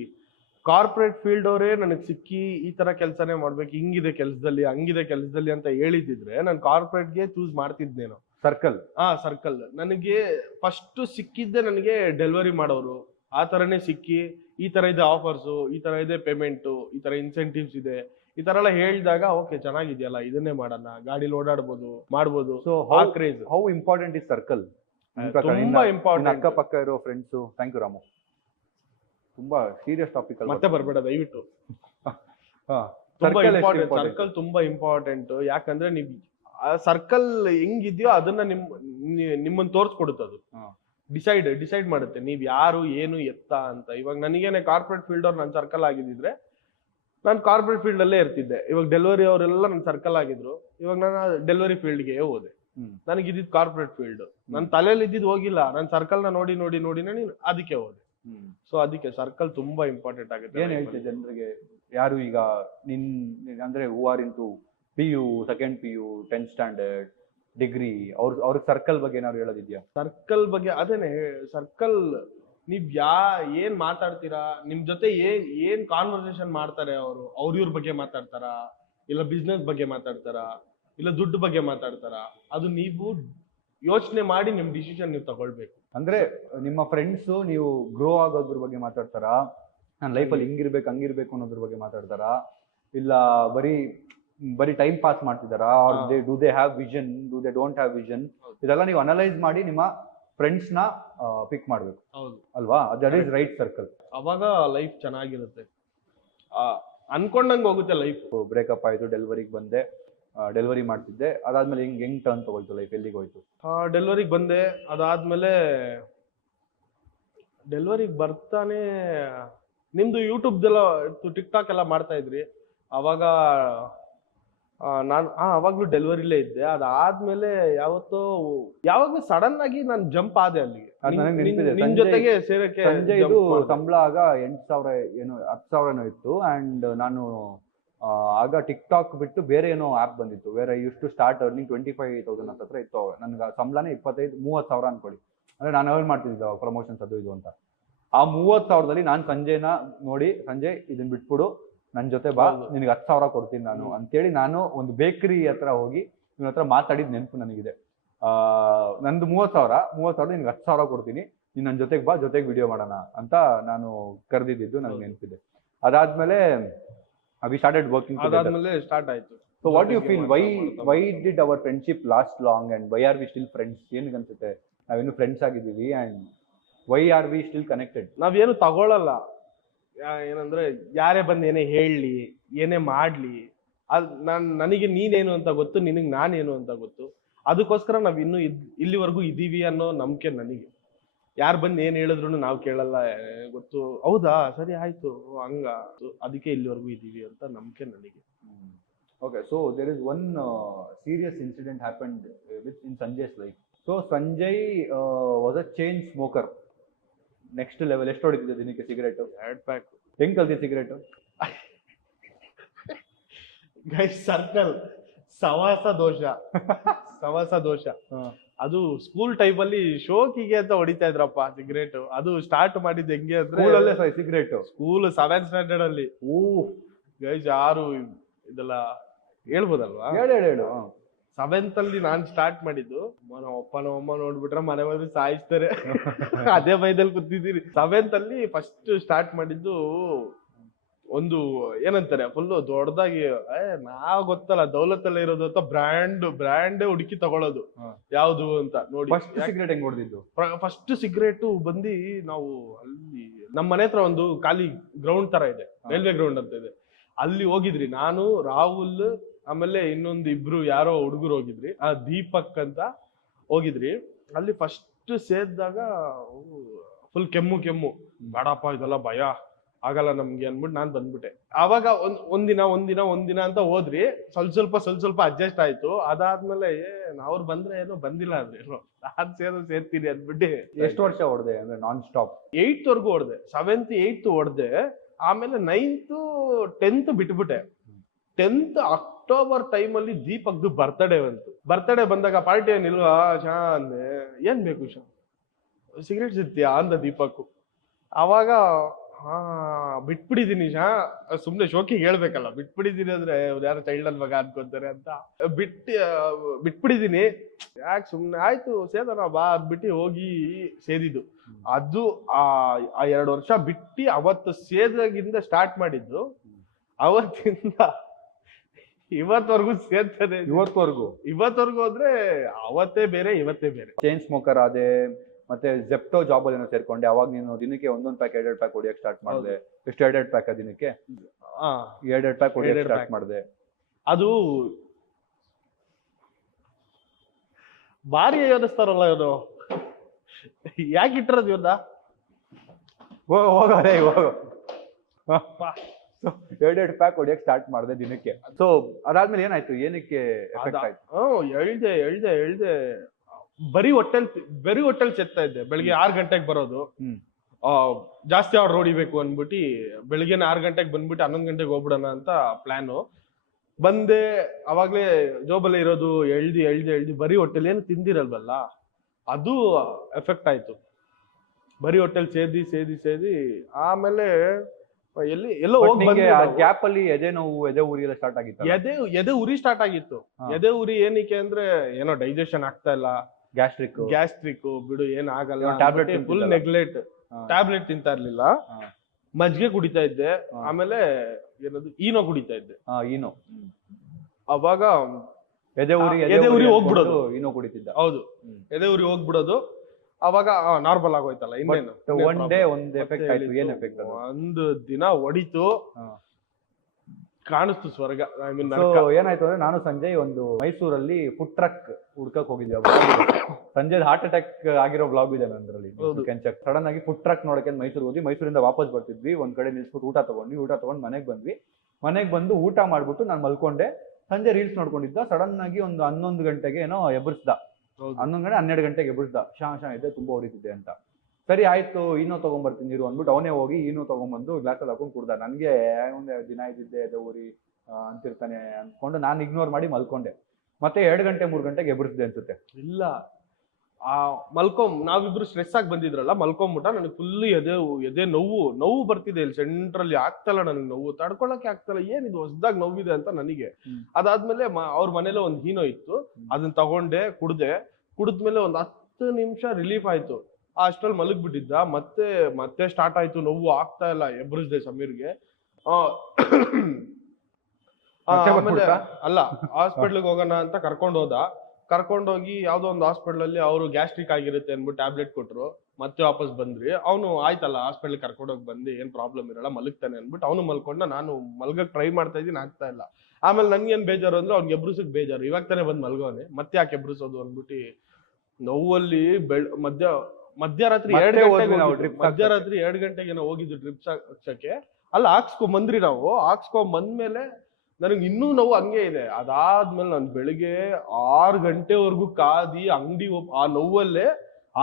ಕಾರ್ಪೊರೇಟ್ ಫೀಲ್ಡ್ ಅವರೇ ನನಗೆ ಸಿಕ್ಕಿ ಈ ತರ ಕೆಲಸನೇ ಮಾಡ್ಬೇಕು, ಹಿಂಗಿದೆ ಕೆಲಸದಲ್ಲಿ ಹಂಗಿದೆ ಕೆಲಸದಲ್ಲಿ ಅಂತ ಹೇಳಿದಿದ್ರೆ ನಾನು ಕಾರ್ಪೊರೇಟ್ಗೆ ಚೂಸ್ ಮಾಡ್ತಿದ್ನೇನೋ. ಸರ್ಕಲ್ ನನಗೆ ಫಸ್ಟ್ ಸಿಕ್ಕಿದ್ದೆ ನನಗೆ ಡೆಲಿವರಿ ಮಾಡೋರು. ಆ ತರನೇ ಸಿಕ್ಕಿ ಈ ತರ ಇದೆ ಆಫರ್ಸು, ಈ ತರ ಇದೆ ಪೇಮೆಂಟು, ಈ ತರ ಇನ್ಸೆಂಟಿವ್ಸ್ ಇದೆ, ಈ ತರ ಎಲ್ಲ ಹೇಳಿದಾಗ ಓಕೆ ಚೆನ್ನಾಗಿದೆಯಲ್ಲ ಇದನ್ನೇ ಮಾಡೋಣ, ಗಾಡಿಲಿ ಓಡಾಡ್ಬೋದು ಮಾಡ್ಬೋದು. So how important is circle? ತುಂಬಾ ಇಂಪಾರ್ಟೆಂಟ್. ಅಕ್ಕಪಕ್ಕ ಇರೋ ಫ್ರೆಂಡ್ಸು. Thank you Ramu. ತುಂಬಾ ಸೀರಿಯಸ್ ಟಾಪಿಕ್ ಮತ್ತೆ ಬರ್ಬೇಡ ದಯವಿಟ್ಟು. ಸರ್ಕಲ್ ತುಂಬಾ ಇಂಪಾರ್ಟೆಂಟ್. ಯಾಕಂದ್ರೆ ನೀವು ಸರ್ಕಲ್ ಹೆಂಗಿದ್ಯೋ ಅದನ್ನ ನಿಮ್ಮನ್ನ ತೋರ್ಸ್ಕೊಡುತ್ತದು. ಡಿಸೈಡ್ ಮಾಡುತ್ತೆ ನೀವ್ ಯಾರು ಏನು ಎತ್ತ ಅಂತ. ಇವಾಗ ನನಗೇನೆ ಕಾರ್ಪೊರೇಟ್ ಫೀಲ್ಡ್ ಅವ್ರು ನನ್ನ ಸರ್ಕಲ್ ಆಗಿದ್ದಿದ್ರೆ ನಾನು ಕಾರ್ಪೊರೇಟ್ ಫೀಲ್ಡ್ ಅಲ್ಲೇ ಇರ್ತಿದ್ದೆ. ಇವಾಗ ಡೆಲಿವರಿ ಅವರೆಲ್ಲ ನನ್ನ ಸರ್ಕಲ್ ಆಗಿದ್ರು, ಇವಾಗ ನಾನು ಡೆಲಿವರಿ ಫೀಲ್ಡ್ಗೆ ಹೋದೆ. ನನಗೆ ಇದ್ದಿದ್ದು ಕಾರ್ಪೊರೇಟ್ ಫೀಲ್ಡ್, ನನ್ನ ತಲೆಯಲ್ಲಿ ಇದ್ದಿದ್ದು ಹೋಗಿಲ್ಲ, ನನ್ನ ಸರ್ಕಲ್ ನ ನೋಡಿ ನೋಡಿ ನೋಡಿ ನಾನು ಅದಕ್ಕೆ ಹೋದೆ. ಸೊ ಅದಕ್ಕೆ ಸರ್ಕಲ್ ತುಂಬಾ ಇಂಪಾರ್ಟೆಂಟ್ ಆಗುತ್ತೆ. ಏನ್ ಹೇಳ್ತೀವಿ ಜನರಿಗೆ ಯಾರು ಈಗ ನಿನ್ ಅಂದ್ರೆ who are into PU, second PU, 10th standard, degree, ಅವ್ರ ಸರ್ಕಲ್ ಬಗ್ಗೆ ಏನಾದ್ರು ಹೇಳೋದಿದ್ಯಾ? ಸರ್ಕಲ್ ಬಗ್ಗೆ ಅದೇನೆ, ಸರ್ಕಲ್ ನೀವ್ ಏನ್ ಮಾತಾಡ್ತೀರಾ, ನಿಮ್ ಜೊತೆ ಏನ್ ಕಾನ್ವರ್ಸೇಷನ್ ಮಾಡ್ತಾರೆ ಅವ್ರ ಇವ್ರ ಬಗ್ಗೆ ಮಾತಾಡ್ತಾರ, ಇಲ್ಲ ಬಿಸ್ನೆಸ್ ಬಗ್ಗೆ ಮಾತಾಡ್ತಾರ, ಇಲ್ಲ ದುಡ್ಡು ಬಗ್ಗೆ ಮಾತಾಡ್ತಾರ, ಅದು ನೀವು ಯೋಚನೆ ಮಾಡಿ ನಿಮ್ ಡಿಸಿಷನ್ ನೀವು ತಗೊಳ್ಬೇಕು. ಅಂದ್ರೆ ನಿಮ್ಮ ಫ್ರೆಂಡ್ಸ್ ನೀವು ಗ್ರೋ ಆಗೋದ್ರ ಬಗ್ಗೆ ಮಾತಾಡ್ತಾರ, ನನ್ನ ಲೈಫಲ್ಲಿ ಹಿಂಗಿರ್ಬೇಕು ಹಂಗಿರ್ಬೇಕು ಅನ್ನೋದ್ರ ಬಗ್ಗೆ ಮಾತಾಡ್ತಾರ, ಇಲ್ಲ ಬರೀ ಟೈಮ್ ಪಾಸ್ ಮಾಡ್ತಿದಾರಾ, do they have vision, do they don't have vision, ಇದೆಲ್ಲ ನೀವು ಅನಲೈಸ್ ಮಾಡಿ ನಿಮ್ಮ ಫ್ರೆಂಡ್ಸ್ ನ ಪಿಕ್ ಮಾಡ್ಬೇಕು. ಹೌದು ಅಲ್ವಾ? That is right circle. ಅವಾಗ ಲೈಫ್ ಚೆನ್ನಾಗಿರುತ್ತೆ, ಅನ್ಕೊಂಡಂಗೆ ಹೋಗುತ್ತೆ ಲೈಫ್. ಬ್ರೇಕಪ್ ಆಯ್ತು, ಡೆಲಿವರಿಗೆ ಬಂದೆ, ಡೆಲಿವರಿ ಮಾಡ್ತಿದ್ದೆ, ಅದಾದ್ಮೇಲೆ ಹೆಂಗ್ ಟರ್ನ್ ತಗೋಯ್ತು ಲೈಫ್, ಎಲ್ಲಿಗೆ ಹೋಯ್ತು? ಡೆಲಿವರಿಗೆ ಬಂದೆ, ಅದಾದ್ಮೇಲೆ ಡೆಲಿವರಿಗೆ ಬರ್ತಾನೆ ನಿಮ್ದು ಯೂಟ್ಯೂಬ್ದೆಲ್ಲ ಟಿಕ್ ಟಾಕ್ ಎಲ್ಲ ಮಾಡ್ತಾ ಇದ್ರಿ. ಅವಾಗ ನಾನು ಅವಾಗ್ಲೂ ಡೆಲಿವರಿಲೇ ಇದ್ದೆ. ಅದಾದ್ಮೇಲೆ ಯಾವಾಗ್ಲೂ ಸಡನ್ ಆಗಿ ನಾನು ಜಂಪ್ ಆದೆ ಅಲ್ಲಿಗೆ, ನಿನ್ ಜೊತೆಗೆ ಸೇರಕ್ಕೆ. ಸಂಜೆದು ಸಂಬಳ ಆಗ 8,000 ಏನು 10,000 ಇತ್ತು. ಅಂಡ್ ನಾನು ಆಗ ಟಿಕ್ ಟಾಕ್ ಬಿಟ್ಟು ಬೇರೆ ಏನೋ ಆಪ್ ಬಂದಿತ್ತು, ಬೇರೆ ಯೂಸ್ ಟು ಸ್ಟಾರ್ಟ್ ಅರ್ನಿಂಗ್ 25,000 ಹತ್ರ ಇತ್ತು. ನನ್ಗೆ ಸಂಬಳನೇ 25-30,000 ಅನ್ಕೊಳ್ಳಿ. ಅಂದ್ರೆ ನಾನು ಅರ್ನ್ ಮಾಡ್ತಿದ್ದೆ ಪ್ರಮೋಷನ್ಸ್ ಅದು ಇದು ಅಂತ. ಆ 30,000ದಲ್ಲಿ ನಾನು ಸಂಜೆನ ನೋಡಿ, ಸಂಜೆ ಇದನ್ನ ಬಿಟ್ಬಿಡು, ನನ್ನ ಜೊತೆ ಬಾ, ನಿನಗೆ 10,000 ಕೊಡ್ತೀನಿ ನಾನು ಅಂತೇಳಿ ನಾನು ಒಂದು ಬೇಕರಿ ಹತ್ರ ಹೋಗಿ ಇವನ ಹತ್ರ ಮಾತಾಡಿದ ನೆನಪು ನನಗಿದೆ. ನಂದು 30,000 ನಿನ್ಗೆ 10,000 ಕೊಡ್ತೀನಿ, ನೀನ್ ನನ್ನ ಜೊತೆಗೆ ಬಾ, ಜೊತೆಗೆ ವಿಡಿಯೋ ಮಾಡೋಣ ಅಂತ ನಾನು ಕರೆದಿದ್ದು ನನಗೆ ನೆನಪಿದೆ. ಅದಾದ್ಮೇಲೆ ವಿ ಸ್ಟಾರ್ಟೆಡ್ ವರ್ಕಿಂಗ್. ಅದಾದ್ಮೇಲೆ ಸ್ಟಾರ್ಟ್ ಆಯ್ತು. So what you feel, why did our friendship last long and why are we still friends? ಏನಿಗೆ ಅನ್ಸುತ್ತೆ ನಾವೇನು ಫ್ರೆಂಡ್ಸ್ ಆಗಿದ್ದೀವಿ and why are we still connected? ನಾವೇನು ತಗೊಳಲ್ಲ, ಏನಂದ್ರೆ ಯಾರೇ ಬಂದು ಏನೇ ಹೇಳಲಿ ಏನೇ ಮಾಡ್ಲಿ, ನನಗೆ ನೀನೇನು ಅಂತ ಗೊತ್ತು, ನಿನಗೆ ನಾನೇನು ಅಂತ ಗೊತ್ತು. ಅದಕ್ಕೋಸ್ಕರ ನಾವ್ ಇನ್ನು ಇಲ್ಲಿವರೆಗೂ ಇದೀವಿ ಅನ್ನೋ ನಂಬಿಕೆ ನನಗೆ. ಯಾರು ಬಂದು ಏನ್ ಹೇಳಿದ್ರು ನಾವು ಕೇಳಲ್ಲ, ಗೊತ್ತು, ಹೌದಾ ಸರಿ ಆಯ್ತು ಹಂಗ, ಅದಕ್ಕೆ ಇಲ್ಲಿವರೆಗೂ ಇದೀವಿ ಅಂತ ನಂಬಿಕೆ ನನಗೆ. Okay, so there is one serious incident happened in Sanjay's life. So Sanjay was a chain smoker. Next level. ಎಷ್ಟು ಹೊಡಿತಿದ್ದೆ ದಿನಕ್ಕೆ ಸಿಗರೇಟ್? 2 ಪ್ಯಾಕ್. ಹೆಂಗ್ ಕಲ್ತಿ ಸಿಗರೇಟ್? ಗೈಸ್, ಸರ್ಕಲ್ ಸವಾಸ ದೋಷ. ಅದು ಸ್ಕೂಲ್ ಟೈಮ್ ಅಲ್ಲಿ ಶೋಕಿಗೆ ಅಂತ ಹೊಡಿತಾ ಇದ್ರಪ್ಪ ಸಿಗರೇಟ್. ಅದು ಸ್ಟಾರ್ಟ್ ಮಾಡಿದ್ದು ಹೆಂಗೆ ಅಂದ್ರೆ ಸಿಗರೇಟ್ ಸ್ಕೂಲ್ 7th ಸ್ಟ್ಯಾಂಡರ್ಡ್ ಅಲ್ಲಿ. ಗೈಸ್, ಯಾರು ಇದೆಲ್ಲ ಹೇಳ್ಬೋದಲ್ವಾ? ಹೇಳು. 7th ಅಲ್ಲಿ ನಾನ್ ಸ್ಟಾರ್ಟ್ ಮಾಡಿದ್ದು. ನಮ್ಮ ಅಮ್ಮ ನೋಡ್ಬಿಟ್ರೆ ಮನೆ ಬಂದು ಸಾಯಿಸ್ತಾರೆ. ಅದೇ ಭಯದಲ್ಲಿ ಕೂತಿದ್ದೀರಿ. 7th ಅಲ್ಲಿ ಫಸ್ಟ್ ಸ್ಟಾರ್ಟ್ ಮಾಡಿದ್ದು ಒಂದು ಏನಂತಾರೆ ಫುಲ್ ದೊಡ್ಡದಾಗಿ, ನಾವ್ ಗೊತ್ತಲ್ಲ ದೌಲತ್ತಲ್ಲೇ ಇರೋದು ಅಂತ ಬ್ರ್ಯಾಂಡ್ ಹುಡುಕಿ ತಗೊಳ್ಳೋದು ಯಾವ್ದು ಅಂತ ನೋಡಿ. ಫಸ್ಟ್ ಸಿಗರೇಟ್ ಹೆಂಗ್ ಹೊಡೆದಿದ್ದು? ಫಸ್ಟ್ ಸಿಗರೇಟು ಬಂದು ನಾವು ಅಲ್ಲಿ ನಮ್ಮ ಮನೆ ಹತ್ರ ಒಂದು ಖಾಲಿ ಗ್ರೌಂಡ್ ತರ ಇದೆ, ರೈಲ್ವೆ ಗ್ರೌಂಡ್ ಅಂತ ಇದೆ. ಅಲ್ಲಿ ಹೋಗಿದ್ರಿ, ನಾನು, ರಾಹುಲ್, ಆಮೇಲೆ ಇನ್ನೊಂದು ಇಬ್ರು ಯಾರೋ ಹುಡುಗರು ಹೋಗಿದ್ರಿ, ಆ ದೀಪಕ್ ಅಂತ ಹೋಗಿದ್ರಿ. ಅಲ್ಲಿ ಫಸ್ಟ್ ಸೇರಿದಾಗ ಫುಲ್ ಕೆಮ್ಮು, ಬೇಡಪ್ಪ ಇದೆಲ್ಲ ಭಯ ಆಗಲ್ಲ ನಮ್ಗೆ ಅನ್ಬಿಟ್ಟು ನಾನ್ ಬಂದ್ಬಿಟ್ಟೆ. ಅವಾಗ ಒಂದಿನ ಅಂತ ಹೋದ್ರಿ, ಸ್ವಲ್ಪ ಅಡ್ಜಸ್ಟ್ ಆಯ್ತು. ಅದಾದ್ಮೇಲೆ ಅವ್ರು ಬಂದ್ರೆ ಏನೋ ಬಂದಿಲ್ಲ ಅಂದ್ರೆ ಏನೋ ನಾನ್ ಸೇರ್ತೀನಿ ಅಂದ್ಬಿಟ್ಟು. ಎಷ್ಟು ವರ್ಷ ಹೊಡೆದೆ ಅಂದ್ರೆ ನಾನ್ ಸ್ಟಾಪ್? 8th ವರ್ಗು ಹೊಡೆದೆ. 7th 8th ಹೊಡೆದೆ. ಆಮೇಲೆ 9th 10th ಬಿಟ್ಬಿಟ್ಟೆ. 10th October time ಅಲ್ಲಿ ದೀಪಕ್ದು ಬರ್ತ್ಡೇ ಬಂದಾಗ ಪಾರ್ಟಿ ಏನಿಲ್ವಾ ಶಾ ಅಂದೆ. ಏನ್ ಬೇಕು ಶಾ, ಸಿಗರೇಟ್ ಸಿಗ್ತೀಯಾ ಅಂದ ದೀಪಕ್. ಅವಾಗ ಬಿಟ್ಬಿಟ್ಟಿದೀನಿ ಶಾ, ಸುಮ್ನೆ ಶೋಕಿಗೆ ಹೇಳ್ಬೇಕಲ್ಲ, ಬಿಟ್ಬಿಟ್ಟಿದೀನಿ ಅಂದ್ರೆ ಯಾರು ಚೈಲ್ಡ್ ಮಗ ಅನ್ಕೊಂತಾರೆ ಅಂತ ಬಿಟ್ಬಿಟ್ಟಿದೀನಿ. ಯಾಕೆ ಸುಮ್ನೆ ಆಯ್ತು ಸೇದೋಣ ಬಾ ಅಂದ್ಬಿಟ್ಟು ಹೋಗಿ ಸೇದಿದ್ದು. ಅದು ಆ 2 ವರ್ಷ ಬಿಟ್ಟು ಅವತ್ತು ಸೇದಾಗಿಂದ ಸ್ಟಾರ್ಟ್ ಮಾಡಿದ್ದು. ಅವತ್ತಿಂದ ಇವತ್ತವರೆಗೂ ಸೇರ್ತಾನೆ. ಇವತ್ತವರೆಗೂ ಅಂದ್ರೆ ಅವತ್ತೇ ಬೇರೆ ಇವತ್ತೇ ಬೇರೆ. ಚೈನ್ ಸ್ಮೋಕರ್ ಆದೆ, ಮತ್ತೆ ಜೆಪ್ಟೋ ಜಾಬ್ ಅಲ್ಲಿ ಏನೋ ಸೇರ್ಕೊಂಡೆ. ಅವಾಗ ನೀನು ದಿನಕ್ಕೆ 1 ಪ್ಯಾಕ್ 2 ಪ್ಯಾಕ್ ಹೊಡಿಯಕ್ ಸ್ಟಾರ್ಟ್ ಮಾಡಿದೆ. ಎಷ್ಟು 2 ಪ್ಯಾಕ್ ದಿನಕ್ಕೆ? 2 ಪ್ಯಾಕ್ ಹೊಡಿಯಕ್ ಸ್ಟಾರ್ಟ್ ಮಾಡಿದೆ. ಅದು ಭಾರಿ ಯೋಚಿಸ್ತಾರಲ್ಲ ಇವರು, ಯಾಕೆ ಇಟ್ಟಿರೋದು ಇವ್ರನ್ನ? ಹೋಗೋದೇ ಹೋಗು. ಎರಡೆರಡು ಪ್ಯಾಕ್ ಹೊಡಿಯಕ್ ಸ್ಟಾರ್ಟ್ ಮಾಡಿದೆ ದಿನಕ್ಕೆ. ಸೊ ಅದಾದ್ಮೇಲೆ ಏನಾಯ್ತು, ಏನಕ್ಕೆ ಎಫೆಕ್ಟ್ ಆಯ್ತು? ಹೇಳ್ದೆ ಬರೀ ಹೊಟ್ಟೆಲ್ ಚೆತ್ತಾ ಇದ್ದೆ. ಬೆಳಿಗ್ಗೆ 6 ಗಂಟೆಗೆ ಬರೋದು, ಜಾಸ್ತಿ ಆರ್ಡರ್ ಹೊಡಿಬೇಕು ಅನ್ಬಿಟ್ಟು ಬೆಳಿಗ್ಗೆನೆ 6 ಗಂಟೆಗೆ ಬಂದ್ಬಿಟ್ಟು 11 ಗಂಟೆಗೆ ಹೋಗ್ಬಿಡೋಣ ಅಂತ ಪ್ಲಾನು. ಬಂದೆ, ಅವಾಗ್ಲೇ ಜೋಬಲ್ಲಿ ಇರೋದು ಎಳ್ದಿ ಬರೀ ಹೊಟ್ಟೆಲ್ ಏನು ತಿಂದಿರಲ್ವಲ್ಲ, ಅದು ಎಫೆಕ್ಟ್ ಆಯ್ತು. ಬರೀ ಹೊಟ್ಟೆಲ್ ಸೇದಿ ಆಮೇಲೆ ಎಲ್ಲೋ ಹೋಗಿ ಗ್ಯಾಪ್ ಅಲ್ಲಿ ಎದೆ ನೋವು, ಎದೆ ಉರಿ ಎಲ್ಲ ಸ್ಟಾರ್ಟ್ ಆಗಿತ್ತು. ಎದೆ ಉರಿ ಸ್ಟಾರ್ಟ್ ಆಗಿತ್ತು. ಎದೆ ಉರಿ ಏನಕ್ಕೆ ಅಂದ್ರೆ ಏನೋ ಡೈಜೆಷನ್ ಆಗ್ತಾ ಇಲ್ಲ, ಗ್ಯಾಸ್ಟ್ರಿಕ್ ಬಿಡು ಏನ್ ಆಗಲ್ಲ, ಟ್ಯಾಬ್ಲೆಟ್ ಫುಲ್ ನೆಗ್ಲೆಕ್ಟ್, ಟ್ಯಾಬ್ಲೆಟ್ ತಿಂತಾ ಇರ್ಲಿಲ್ಲ, ಮಜ್ಜಿಗೆ ಕುಡಿತಾ ಇದ್ದೆ, ಆಮೇಲೆ ಏನದು ಈನೋ ಕುಡಿತಾ ಇದ್ದೆ. ಅವಾಗ ಎದೆ ಉರಿ ಹೋಗ್ಬಿಡೋದು, ಈನೋ ಕುಡಿತಿದ್ದ. ಹೌದು, ಎದೆ ಉರಿ ಹೋಗ್ಬಿಡೋದು. ಅವಾಗ ನಾರ್ಮಲ್ ಆಗೋಯ್ತಲ್ಲ. ಇನ್ನೇನು ಒಂದ್ ಎಫೆಕ್ಟ್ ಆಯ್ತು. ಏನ್ ಎಫೆಕ್ಟ್? ಒಂದು ದಿನ ಹೊಡಿತು, ಕಾಣಿಸ್ತು ಸ್ವರ್ಗ. ಏನಾಯ್ತು ಅಂದ್ರೆ, ನಾನು ಸಂಜಯ್ ಒಂದು ಮೈಸೂರಲ್ಲಿ ಫುಡ್ ಟ್ರಕ್ ಹುಡ್ಕಕ್ ಹೋಗಿದ್ವಿ. ಸಂಜಯ್ ಹಾರ್ಟ್ ಅಟ್ಯಾಕ್ ಆಗಿರೋ ಬ್ಲಾಗ್ ಇದೆ ನಂದ್ರಲ್ಲಿ. ಸಡನ್ ಆಗಿ ಫುಡ್ ಟ್ರಕ್ ನೋಡಕ್ಕೆ ಮೈಸೂರಿಗೆ ಹೋದ್ವಿ. ಮೈಸೂರಿಂದ ವಾಪಸ್ ಬರ್ತಿದ್ವಿ, ಒಂದ್ ಕಡೆ ನಿಲ್ಸ್ಬಿಟ್ಟು ಊಟ ತಗೊಂಡು ಮನೆಗ್ ಬಂದ್ವಿ. ಮನೆಗ್ ಬಂದು ಊಟ ಮಾಡ್ಬಿಟ್ಟು ನಾನು ಮಲ್ಕೊಂಡೆ. ಸಂಜೆ ರೀಲ್ಸ್ ನೋಡ್ಕೊಂಡಿದ್ದ. ಸಡನ್ ಆಗಿ ಒಂದು 11 ಗಂಟೆಗೆ ಏನೋ ಎಬ್ಬರಿಸ್ದ. 11 ಗಂಟೆ 12 ಗಂಟೆಗೆ ಎಬ್ಬರಿಸ್ದ. ಶಾ ಇದೆ, ತುಂಬಾ ಉರಿತಿದ್ದೆ ಅಂತ. ಸರಿ ಆಯ್ತು, ಈನೋ ತಗೊಂಡ್ಬರ್ತೀನಿ ನೀರು ಅಂದ್ಬಿಟ್ಟು ಅವನೇ ಹೋಗಿ ಈನೋ ತಗೊಂಡ್ಬಂದು ಗ್ಲಾಸಲ್ಲಿ ಹಾಕೊಂಡು ಕುಡ್ದ. ನನ್ಗೆ ಒಂದೇ ದಿನ ಇದ್ದಿದ್ದೆ, ಎದೆ ಉರಿ ಅಂತಿರ್ತಾನೆ ಅನ್ಕೊಂಡು ನಾನು ಇಗ್ನೋರ್ ಮಾಡಿ ಮಲ್ಕೊಂಡೆ. ಮತ್ತೆ 2 ಗಂಟೆ 3 ಗಂಟೆಗೆ ಎಬ್ಬರಿಸಿದೆ ಅನ್ಸುತ್ತೆ. ಇಲ್ಲ, ನಾವಿಬ್ರು ಸ್ಟ್ರೆಸ್ ಆಗಿ ಬಂದಿದ್ರಲ್ಲ, ಮಲ್ಕೊಂಬಿಟ್ಟ. ನನಗೆ ಫುಲ್ ಎದೆ ನೋವು ಬರ್ತಿದೆ. ಇಲ್ಲಿ ಸೆಂಟ್ರಲ್ಲಿ ಆಗ್ತಲ್ಲ ನನಗೆ, ನೋವು ತಡ್ಕೊಳಕ್ಕೆ ಆಗ್ತಲ್ಲ. ಏನಿದು ಹೊಸದಾಗಿ ನೋವಿದೆ ಅಂತ ನನಗೆ. ಅದಾದ್ಮೇಲೆ ಅವ್ರ ಮನೇಲೆ ಒಂದು ಹೀನೋ ಇತ್ತು, ಅದನ್ನ ತಗೊಂಡೆ, ಕುಡಿದ್ಮೇಲೆ ಒಂದು 10 ನಿಮಿಷ ರಿಲೀಫ್ ಆಯ್ತು. ಅಷ್ಟ್ರಲ್ಲಿ ಮಲಗ್ಬಿಟ್ಟಿದ್ದ. ಮತ್ತೆ ಸ್ಟಾರ್ಟ್ ಆಯ್ತು, ನೋವು ಆಗ್ತಾ ಇಲ್ಲ. ಎಬ್ರಿಸ್ದೆ ಸಮೀರ್ಗೆ. ಆಮೇಲೆ ಅಲ್ಲ, ಹಾಸ್ಪಿಟ್ಲಿಗೆ ಹೋಗೋಣ ಅಂತ ಕರ್ಕೊಂಡೋಗಿ ಯಾವ್ದೋ ಒಂದು ಹಾಸ್ಪಿಟಲ್ ಅಲ್ಲಿ ಅವರು ಗ್ಯಾಸ್ಟ್ರಿಕ್ ಆಗಿರುತ್ತೆ ಅನ್ಬಿಟ್ಟು ಟ್ಯಾಬ್ಲೆಟ್ ಕೊಟ್ರು. ಮತ್ತೆ ವಾಪಸ್ ಬಂದ್ರಿ. ಅವನು ಆಯ್ತಲ್ಲ, ಹಾಸ್ಪಿಟ್ಲ್ ಕರ್ಕೊಂಡೋಗಿ ಬಂದು ಏನ್ ಪ್ರಾಬ್ಲಮ್ ಇರಲ್ಲ, ಮಲಗ್ತಾನೆ ಅನ್ಬಿಟ್ಟು ಅವನು ಮಲ್ಕೊಂಡ. ನಾನು ಮಲ್ಗಕ್ ಟ್ರೈ ಮಾಡ್ತಾ ಇದ್ದೀನಿ, ಆಗ್ತಾ ಇಲ್ಲ. ಆಮೇಲೆ ನನ್ಗೇನ್ ಬೇಜಾರು ಅಂದ್ರೆ, ಅವ್ನಿಗೆ ಎಬ್ರಿಸಕ್ ಬೇಜಾರು. ಇವಾಗ ತಾನೇ ಬಂದ್ ಮಲ್ಗೋನೆ, ಮತ್ತೆ ಯಾಕೆ ಎಬ್ರಿಸೋದು ಅನ್ಬಿಟ್ಟು ನೋವಲ್ಲಿ ಮಧ್ಯರಾತ್ರಿ 2 ಗಂಟೆಗೆ ನಾವು ಹೋಗಿದ್ದು ಡ್ರಿಪ್ಸ್ ಹಾಕ್ಸಕ್ಕೆ. ಅಲ್ಲಿ ಹಾಕ್ಸ್ಕೊಂಬಂದ್ರಿ ನಾವು. ಹಾಕ್ಸ್ಕೊಂಬಂದ್ಮೇಲೆ ನನಗೆ ಇನ್ನೂ ನೋವು ಹಂಗೆ ಇದೆ. ಅದಾದ್ಮೇಲೆ ನಾನು ಬೆಳಿಗ್ಗೆ 6 ಗಂಟೆವರೆಗೂ ಕಾದಿ ಅಂಗಡಿ ಆ ನೋವಲ್ಲೇ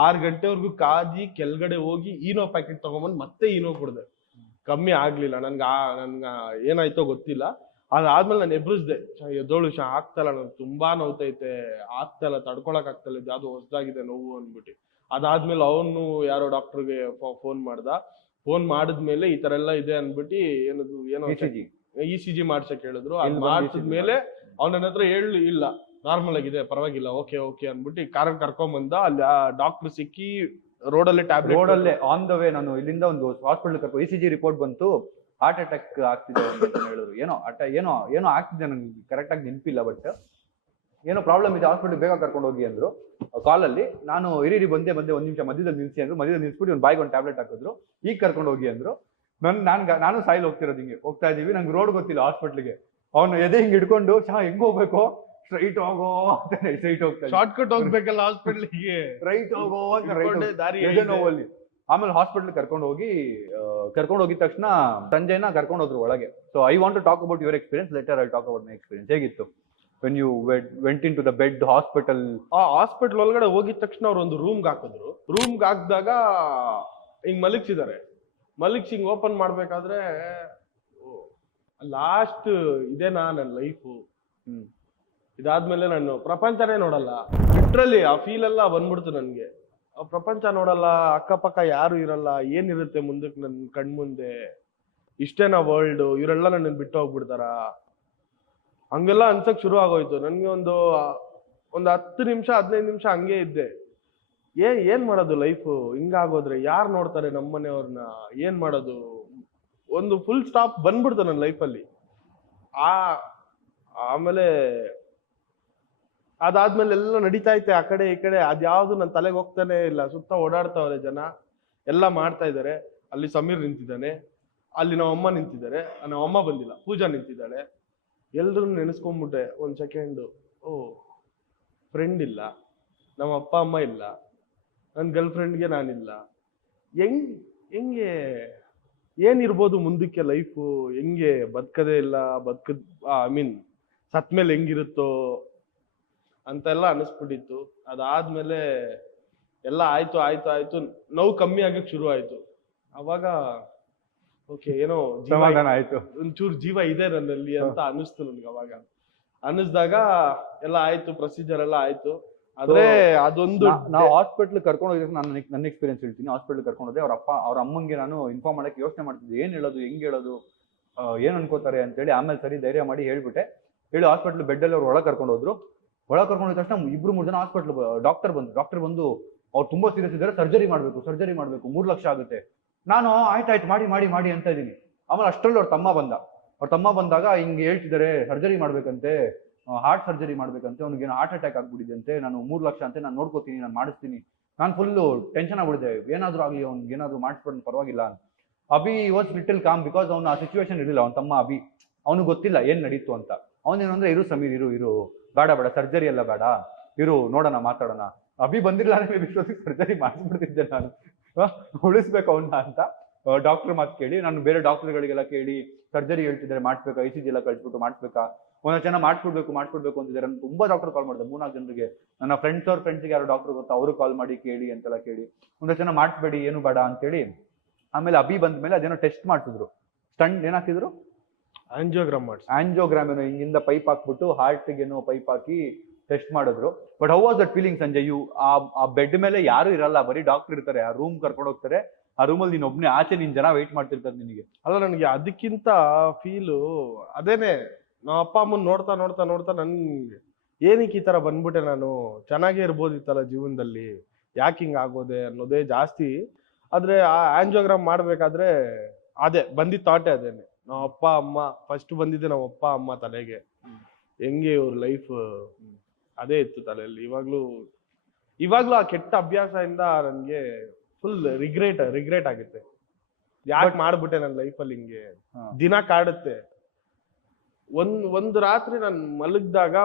6 ಗಂಟೆವರೆಗೂ ಕಾದಿ ಕೆಳಗಡೆ ಹೋಗಿ ಈನೋ ಪ್ಯಾಕೆಟ್ ತಗೊಂಬಂದು ಮತ್ತೆ ಈನೋ ಕುಡ್ದೆ. ಕಮ್ಮಿ ಆಗ್ಲಿಲ್ಲ. ನನ್ಗ ಏನಾಯ್ತೋ ಗೊತ್ತಿಲ್ಲ. ಅದಾದ್ಮೇಲೆ ನಾನು ಎಬ್ರಿಸ್ದೆ, ಎದ್ದೋಳು ಆಗ್ತಲ್ಲ, ನನ್ಗೆ ತುಂಬಾ ನೋವ್ತೈತೆ, ಆಗ್ತಲ್ಲ, ತಡ್ಕೊಳಕ್ ಆಗ್ತಲ್ಲ, ಇದು ಯಾವ್ದು ಹೊಸದಾಗಿದೆ ನೋವು ಅನ್ಬಿಟ್ಟು. ಅದಾದ್ಮೇಲೆ ಅವನು ಯಾರೋ ಡಾಕ್ಟರ್ಗೆ ಫೋನ್ ಮಾಡಿದ್ಮೇಲೆ ಈ ತರ ಎಲ್ಲ ಇದೆ ಅನ್ಬಿಟ್ಟು ಏನೋ ECG ಮಾಡ್ಸಕ್ ಹೇಳಿದ್ರು. ಅದ್ ಮಾಡ್ಸಿದ್ಮೇಲೆ ಅವ್ನ ಹತ್ರ ಇಲ್ಲ, ನಾರ್ಮಲ್ ಆಗಿದೆ, ಪರವಾಗಿಲ್ಲ, ಓಕೆ ಅನ್ಬಿಟ್ಟು ಕಾರ್ ಕರ್ಕೊಂಡ್ ಅಲ್ಲಿ ಡಾಕ್ಟರ್ ಸಿಕ್ಕಿ ರೋಡಲ್ಲೇ ಆನ್ ದ ವೇ ನಾನು ಇಲ್ಲಿಂದ ಒಂದು ಹಾಸ್ಪಿಟಲ್ ಕರ್ಕೊಂಡು ECG ರಿಪೋರ್ಟ್ ಬಂತು, ಹಾರ್ಟ್ ಅಟ್ಯಾಕ್ ಆಗ್ತಿದೆ ಅಂತ ಹೇಳಿದ್ರು. ಏನೋ ಆಗ್ತಿದೆ, ನಂಗೆ ಕರೆಕ್ಟ್ ಆಗಿ ನೆನಪಿಲ್ಲ, ಬಟ್ ಏನೋ ಪ್ರಾಬ್ಲಮ್ ಇದೆ, ಹಾಸ್ಪಿಟಲ್ ಬೇಗ ಕರ್ಕೊಂಡು ಹೋಗಿ ಅಂದ್ರು. ಕಾಲಲ್ಲಿ ನಾನು ಇರೀ ಬಂದೆ 1 ನಿಮಿಷ ಮಧ್ಯದಲ್ಲಿ ನಿಲ್ಸಿ ಅಂದ್ರು. ಮಧ್ಯದಲ್ಲಿ ನಿಲ್ಸ್ಬಿಟ್ಟು ಒಂದು ಬಾಯಿಗೆ ಒಂದು ಟ್ಯಾಬ್ಲೆಟ್ ಹಾಕಿದ್ರು. ಈಗ ಕರ್ಕೊಂಡು ಹೋಗಿ ಅಂದ್ರು. ನಾನು ಸಾಯಿಲ್ ಹೋಗ್ತಿರೋದು, ಹಿಂಗೆ ಹೋಗ್ತಾ ಇದೀವಿ, ನಂಗೆ ರೋಡ್ ಗೊತ್ತಿಲ್ಲ ಹಾಸ್ಪಿಟ್ಲಿಗೆ. ಅವ್ನು ಎದೆ ಹಿಂಗ್ ಹಿಡ್ಕೊಂಡು ಹೆಂಗ್ ಹೋಗ್ಬೇಕು, ಸ್ಟ್ರೈಟ್ ಹೋಗೋ ಅಂತಾನೆ, ಸ್ಟ್ರೈಟ್ ಹೋಗ್ತಾ, ಶಾರ್ಟ್ ಕಟ್ ಹೋಗ್ಬೇಕಲ್ಲ ಹಾಸ್ಪಿಟ್ಲಿಗೆ, ರೈಟ್ ಹೋಗೋ ಅಂತ ನೋವಲ್ಲಿ. ಆಮೇಲೆ ಹಾಸ್ಪಿಟ್ಲ್ ಕರ್ಕೊಂಡು ಹೋಗಿದ ತಕ್ಷಣ ಸಂಜಯ್ನ ಕರ್ಕೊಂಡು ಹೋದ್ರು ಒಳಗೆ. So I want to talk about your experience, later I talk about my experience. ಹೇಗಿತ್ತು when you went into the bed hospital? Hospital ಒಳಗಡೆ ಹೋಗಿದ ತಕ್ಷಣ ಅವ್ರು ಒಂದು ರೂಮ್ಗೆ ಹಾಕಿದ್ರು. ರೂಮ್ಗೆ ಹಾಕಿದಾಗ ಹಿಂಗ್ ಮಲಗಿಸಿ ಹಿಂಗ್ ಓಪನ್ ಮಾಡ್ಬೇಕಾದ್ರೆ ಲಾಸ್ಟ್ ಇದೇನಾ ನನ್ನ ಲೈಫು, ಇದಾದ್ಮೇಲೆ ನಾನು ಪ್ರಪಂಚನೇ ನೋಡಲ್ಲ. ಲಿಟ್ರಲಿ ಆ ಫೀಲ್ ಎಲ್ಲ ಬಂದ್ಬಿಡ್ತು ನನ್ಗೆ. ಪ್ರಪಂಚ ನೋಡಲ್ಲ, ಅಕ್ಕಪಕ್ಕ ಯಾರು ಇರಲ್ಲ, ಏನಿರುತ್ತೆ ಮುಂದಕ್ಕೆ ನನ್ ಕಣ್ಮುಂದೆ, ಇಷ್ಟೇನಾ ವರ್ಲ್ಡ್, ಇವರೆಲ್ಲ ನನ್ನ ಬಿಟ್ಟು ಹೋಗ್ಬಿಡ್ತಾರ, ಹಂಗೆಲ್ಲ ಅನ್ಸಕ್ ಶುರು ಆಗೋಯ್ತು ನನ್ಗೆ. ಒಂದು 10 ನಿಮಿಷ 15 ನಿಮಿಷ ಹಂಗೆ ಇದ್ದೆ. ಏನ್ ಮಾಡೋದು ಲೈಫು ಹಿಂಗಾಗೋದ್ರೆ, ಯಾರು ನೋಡ್ತಾರೆ ನಮ್ಮನೆಯವ್ರನ್ನ, ಏನ್ ಮಾಡೋದು, ಒಂದು ಫುಲ್ ಸ್ಟಾಪ್ ಬಂದ್ಬಿಡ್ತು ನನ್ನ ಲೈಫಲ್ಲಿ. ಆಮೇಲೆ ಅದಾದ್ಮೇಲೆ ಎಲ್ಲ ನಡೀತಾ ಐತೆ ಆ ಕಡೆ ಈ ಕಡೆ, ಅದ್ಯಾವ್ದು ನನ್ನ ತಲೆಗೆ ಹೋಗ್ತಾನೆ ಇಲ್ಲ. ಸುತ್ತ ಓಡಾಡ್ತಾವ್ರೆ ಜನ, ಎಲ್ಲ ಮಾಡ್ತಾ ಇದಾರೆ. ಅಲ್ಲಿ ಸಮೀರ್ ನಿಂತಿದ್ದಾನೆ, ಅಲ್ಲಿ ನಮ್ಮಮ್ಮ ನಿಂತಿದ್ದಾರೆ, ನಮ್ಮಮ್ಮ ಬಂದಿಲ್ಲ, ಪೂಜಾ ನಿಂತಿದ್ದಾಳೆ. ಎಲ್ರು ನೆನೆಸ್ಕೊಂಡ್ಬಿಟ್ಟೆ ಒಂದ್ ಸೆಕೆಂಡು. ಫ್ರೆಂಡ್ ಇಲ್ಲ, ನಮ್ಮ ಅಪ್ಪ ಅಮ್ಮ ಇಲ್ಲ, ನನ್ನ ಗರ್ಲ್ ಫ್ರೆಂಡ್ಗೆ ನಾನಿಲ್ಲ. ಹೆಂಗೆ ಏನಿರ್ಬೋದು ಮುಂದಕ್ಕೆ ಲೈಫು, ಹೆಂಗೆ ಬದುಕದೇ ಇಲ್ಲ, ಐ ಮೀನ್ ಸತ್ಮೇಲೆ ಹೆಂಗಿರುತ್ತೋ ಅಂತೆಲ್ಲ ಅನಿಸ್ಬಿಟ್ಟಿತ್ತು. ಅದಾದ್ಮೇಲೆ ಎಲ್ಲ ಆಯ್ತು ನೋವು ಕಮ್ಮಿ ಆಗಕ್ಕೆ ಶುರು ಆಯ್ತು. ಅವಾಗ ಓಕೆ ಏನೋ ಸಮಾಧಾನ ಆಯ್ತು, ಒಂಚೂರು ಜೀವ ಇದೆ ನನ್ನಲ್ಲಿ ಅಂತ ಅನ್ನಿಸ್ತು ನನ್ಗೆ. ಅವಾಗ ಅನ್ನಿಸ್ದಾಗ ಎಲ್ಲ ಆಯ್ತು, ಪ್ರೊಸೀಜರ್ ಎಲ್ಲ ಆಯ್ತು. ಆದ್ರೆ ಅದೊಂದು ನಾವು ಹಾಸ್ಪಿಟ್ಲ್ ಕರ್ಕೊಂಡು ಹೋಗಿದ್ರೆ ನಾನು ನನ್ನ ಎಕ್ಸ್ಪೀರಿಯನ್ಸ್ ಹೇಳ್ತೀನಿ. ಹಾಸ್ಪಿಟ್ಲ್ ಕರ್ಕೊಂಡು ಹೋದೆ, ಅವ್ರ ಅಮ್ಮಂಗೆ ನಾನು ಇನ್ಫಾರ್ಮ್ ಮಾಡಕ್ಕೆ ಯೋಚನೆ ಮಾಡ್ತಿದ್ದೆ, ಏನ್ ಹೇಳೋದು, ಹೆಂಗ್ ಹೇಳೋದು, ಏನ್ ಅನ್ಕೋತಾರೆ ಅಂತೇಳಿ. ಆಮೇಲೆ ಸರಿ ಧೈರ್ಯ ಮಾಡಿ ಹೇಳ್ಬಿಟ್ಟೆ. ಹೇಳಿ ಹಾಸ್ಪಿಟ್ಲ್ ಬೆಡ್ಡಲ್ಲಿ ಅವ್ರು ಒಳಗೆ ಕರ್ಕೊಂಡು ಹೋದ್ರು. ಒಳಗೆ ಕರ್ಕೊಂಡು ಹೋದ ತಕ್ಷಣ 2-3 ಜನ ಹಾಸ್ಪಿಟ್ಲ್ ಡಾಕ್ಟರ್ ಬಂದು ಅವ್ರು ತುಂಬಾ ಸೀರಿಯಸ್ ಇದ್ದಾರೆ, ಸರ್ಜರಿ ಮಾಡ್ಬೇಕು 3 ಲಕ್ಷ ಆಗುತ್ತೆ. ನಾನು ಆಯ್ತಾಯ್ತು ಮಾಡಿ ಅಂತ ಇದೀನಿ. ಆಮೇಲೆ ಅಷ್ಟರಲ್ಲಿ ಅವ್ರ ತಮ್ಮ ಬಂದಾಗ ಹಿಂಗೆ ಹೇಳ್ತಿದ್ದಾರೆ, ಸರ್ಜರಿ ಮಾಡ್ಬೇಕಂತೆ, ಹಾರ್ಟ್ ಸರ್ಜರಿ ಮಾಡ್ಬೇಕಂತೆ, ಅವ್ನಿಗೇನೋ ಹಾರ್ಟ್ ಅಟ್ಯಾಕ್ ಆಗ್ಬಿಟ್ಟಿದೆ, ನಾನು 3 ಲಕ್ಷ ಅಂತೆ, ನಾನು ನೋಡ್ಕೋತೀನಿ, ನಾನು ಮಾಡಿಸ್ತೀನಿ. ನಾನು ಫುಲ್ಲು ಟೆನ್ಷನ್ ಆಗ್ಬಿಡಿದೆ, ಏನಾದ್ರು ಆಗ್ಲಿ ಅವ್ನಿಗೆ ಏನಾದ್ರು ಮಾಡಿಸ್ಕೊಂಡು ಪರವಾಗಿಲ್ಲ ಅಂತ. Abhi was little com because ಅವ್ನು ಆ ಸಿಚುವೇಶನ್ ಇರಲಿಲ್ಲ. ಅವ್ನ ತಮ್ಮ ಅಭಿ, ಅವನಿಗೆ ಗೊತ್ತಿಲ್ಲ ಏನ್ ನಡೀತು ಅಂತ. ಅವನೇನಂದ್ರೆ ಇರು ಸಮೀರ್, ಇರು ಬೇಡ ಸರ್ಜರಿ ಎಲ್ಲ ಬೇಡ, ಇರು ನೋಡೋಣ ಮಾತಾಡೋಣ. ಅಭಿ ಬಂದಿಲ್ಲ ಅಂದ್ರೆ ವಿಶ್ವಸಿಗೆ ಸರ್ಜರಿ ಮಾಡಿಸ್ಬಿಡ್ತಿದ್ದೆ ನಾನು, ಉಳಿಸ್ಬೇಕು ಅವನ್ನ ಅಂತ. ಡಾಕ್ಟರ್ ಮಾತು ಕೇಳಿ ನಾನು ಬೇರೆ ಡಾಕ್ಟರ್ಗಳಿಗೆಲ್ಲ ಕೇಳಿ ಸರ್ಜರಿ ಹೇಳ್ತಿದ್ದಾರೆ, ಮಾಡಿಸ್ಬೇಕಾ, ICG ಎಲ್ಲ ಕಳಿಸ್ಬಿಟ್ಟು ಮಾಡಿಸ್ಬೇಕಾ, ಒಂದಷ್ಟು ಜನ ಮಾಡಿಸ್ಬಿಡ್ಬೇಕು ಅಂತಿದ್ದಾರೆ. ನಾನು ತುಂಬಾ ಡಾಕ್ಟರ್ ಕಾಲ್ ಮಾಡಿದೆ, 3-4 ಜನರಿಗೆ. ನನ್ನ ಫ್ರೆಂಡ್ಸ್ಗೆ ಯಾರು ಡಾಕ್ಟರ್ ಗೊತ್ತಾ ಅವರು ಕಾಲ್ ಮಾಡಿ ಕೇಳಿ ಅಂತೆಲ್ಲ ಕೇಳಿ ಒಂದಷ್ಟು ಜನ ಮಾಡಿಸ್ಬೇಡಿ ಏನು ಬೇಡ ಅಂತೇಳಿ. ಆಮೇಲೆ ಅಭಿ ಬಂದ್ಮೇಲೆ ಅದೇನೋ ಟೆಸ್ಟ್ ಮಾಡ್ತಿದ್ರು, ಸ್ಟಂಟ್ ಏನ್ ಹಾಕಿದ್ರು, ಆಂಜಿಯೋಗ್ರಾಮ್ ಏನೋ ಹಿಂಗಿಂದ ಪೈಪ್ ಹಾಕ್ಬಿಟ್ಟು ಹಾರ್ಟ್ಗೇನೋ ಪೈಪ್ ಹಾಕಿ ಟೆಸ್ಟ್ ಮಾಡಿದ್ರು. But how was that feeling Sanjay? ಆ ಬೆಡ್ ಮೇಲೆ ಯಾರು ಇರಲ್ಲ, ಬರೀ ಡಾಕ್ಟರ್ ಇರ್ತಾರೆ, ಆ ರೂಮ್ ಕರ್ಕೊಂಡು ಹೋಗ್ತಾರೆ, ಆ ರೂಮಲ್ಲಿ ನೀನ್ ಒಬ್ನೇ, ಆಚೆ ನಿನ್ ಜನ ವೆಯ್ಟ್ ಮಾಡ್ತಿರ್ತಾರೆ ನಿನಗೆ. ಅಲ್ಲ, ನನಗೆ ಅದಕ್ಕಿಂತ ಫೀಲು ಅದೇನೆ. ನಮ್ಮ ಅಪ್ಪ ಅಮ್ಮನ್ ನೋಡ್ತಾ ನನ್ಗೆ ಏನಕ್ಕೆ ಈ ತರ ಬಂದ್ಬಿಟ್ಟೆ, ನಾನು ಚೆನ್ನಾಗೇ ಇರ್ಬೋದಿತ್ತಲ್ಲ ಜೀವನದಲ್ಲಿ, ಯಾಕೆ ಹಿಂಗ ಆಗೋದೆ ಅನ್ನೋದೇ ಜಾಸ್ತಿ. ಆದ್ರೆ ಆ ಆಂಜಿಯೋಗ್ರಾಮ್ ಮಾಡ್ಬೇಕಾದ್ರೆ ಅದೇ ಬಂದಿದ್ದ ಥಾಟೆ ಅದೇನೆ. ನಮ್ಮ ಅಪ್ಪ ಅಮ್ಮ ಫಸ್ಟ್ ಬಂದಿದ್ದೆ, ನಮ್ಮ ಅಪ್ಪ ಅಮ್ಮ ತಲೆಗೆ, ಹೆಂಗೆ ಇವ್ರ ಲೈಫ್ ಅದೇ ಇತ್ತು ತಲೆಯಲ್ಲಿ. ಇವಾಗ್ಲೂ ಆ ಕೆಟ್ಟ ಅಭ್ಯಾಸದಿಂದ ನನ್ಗೆ ಫುಲ್ ರಿಗ್ರೆಟ್ ಆಗುತ್ತೆ. ಯಾಕೆ ಮಾಡ್ಬಿಟ್ಟೆ ನನ್ನ ಲೈಫಲ್ಲಿ ಹಿಂಗೆ, ದಿನ ಕಾಡುತ್ತೆ. ಒಂದು ರಾತ್ರಿ ನಾನು ಮಲಗಿದಾಗ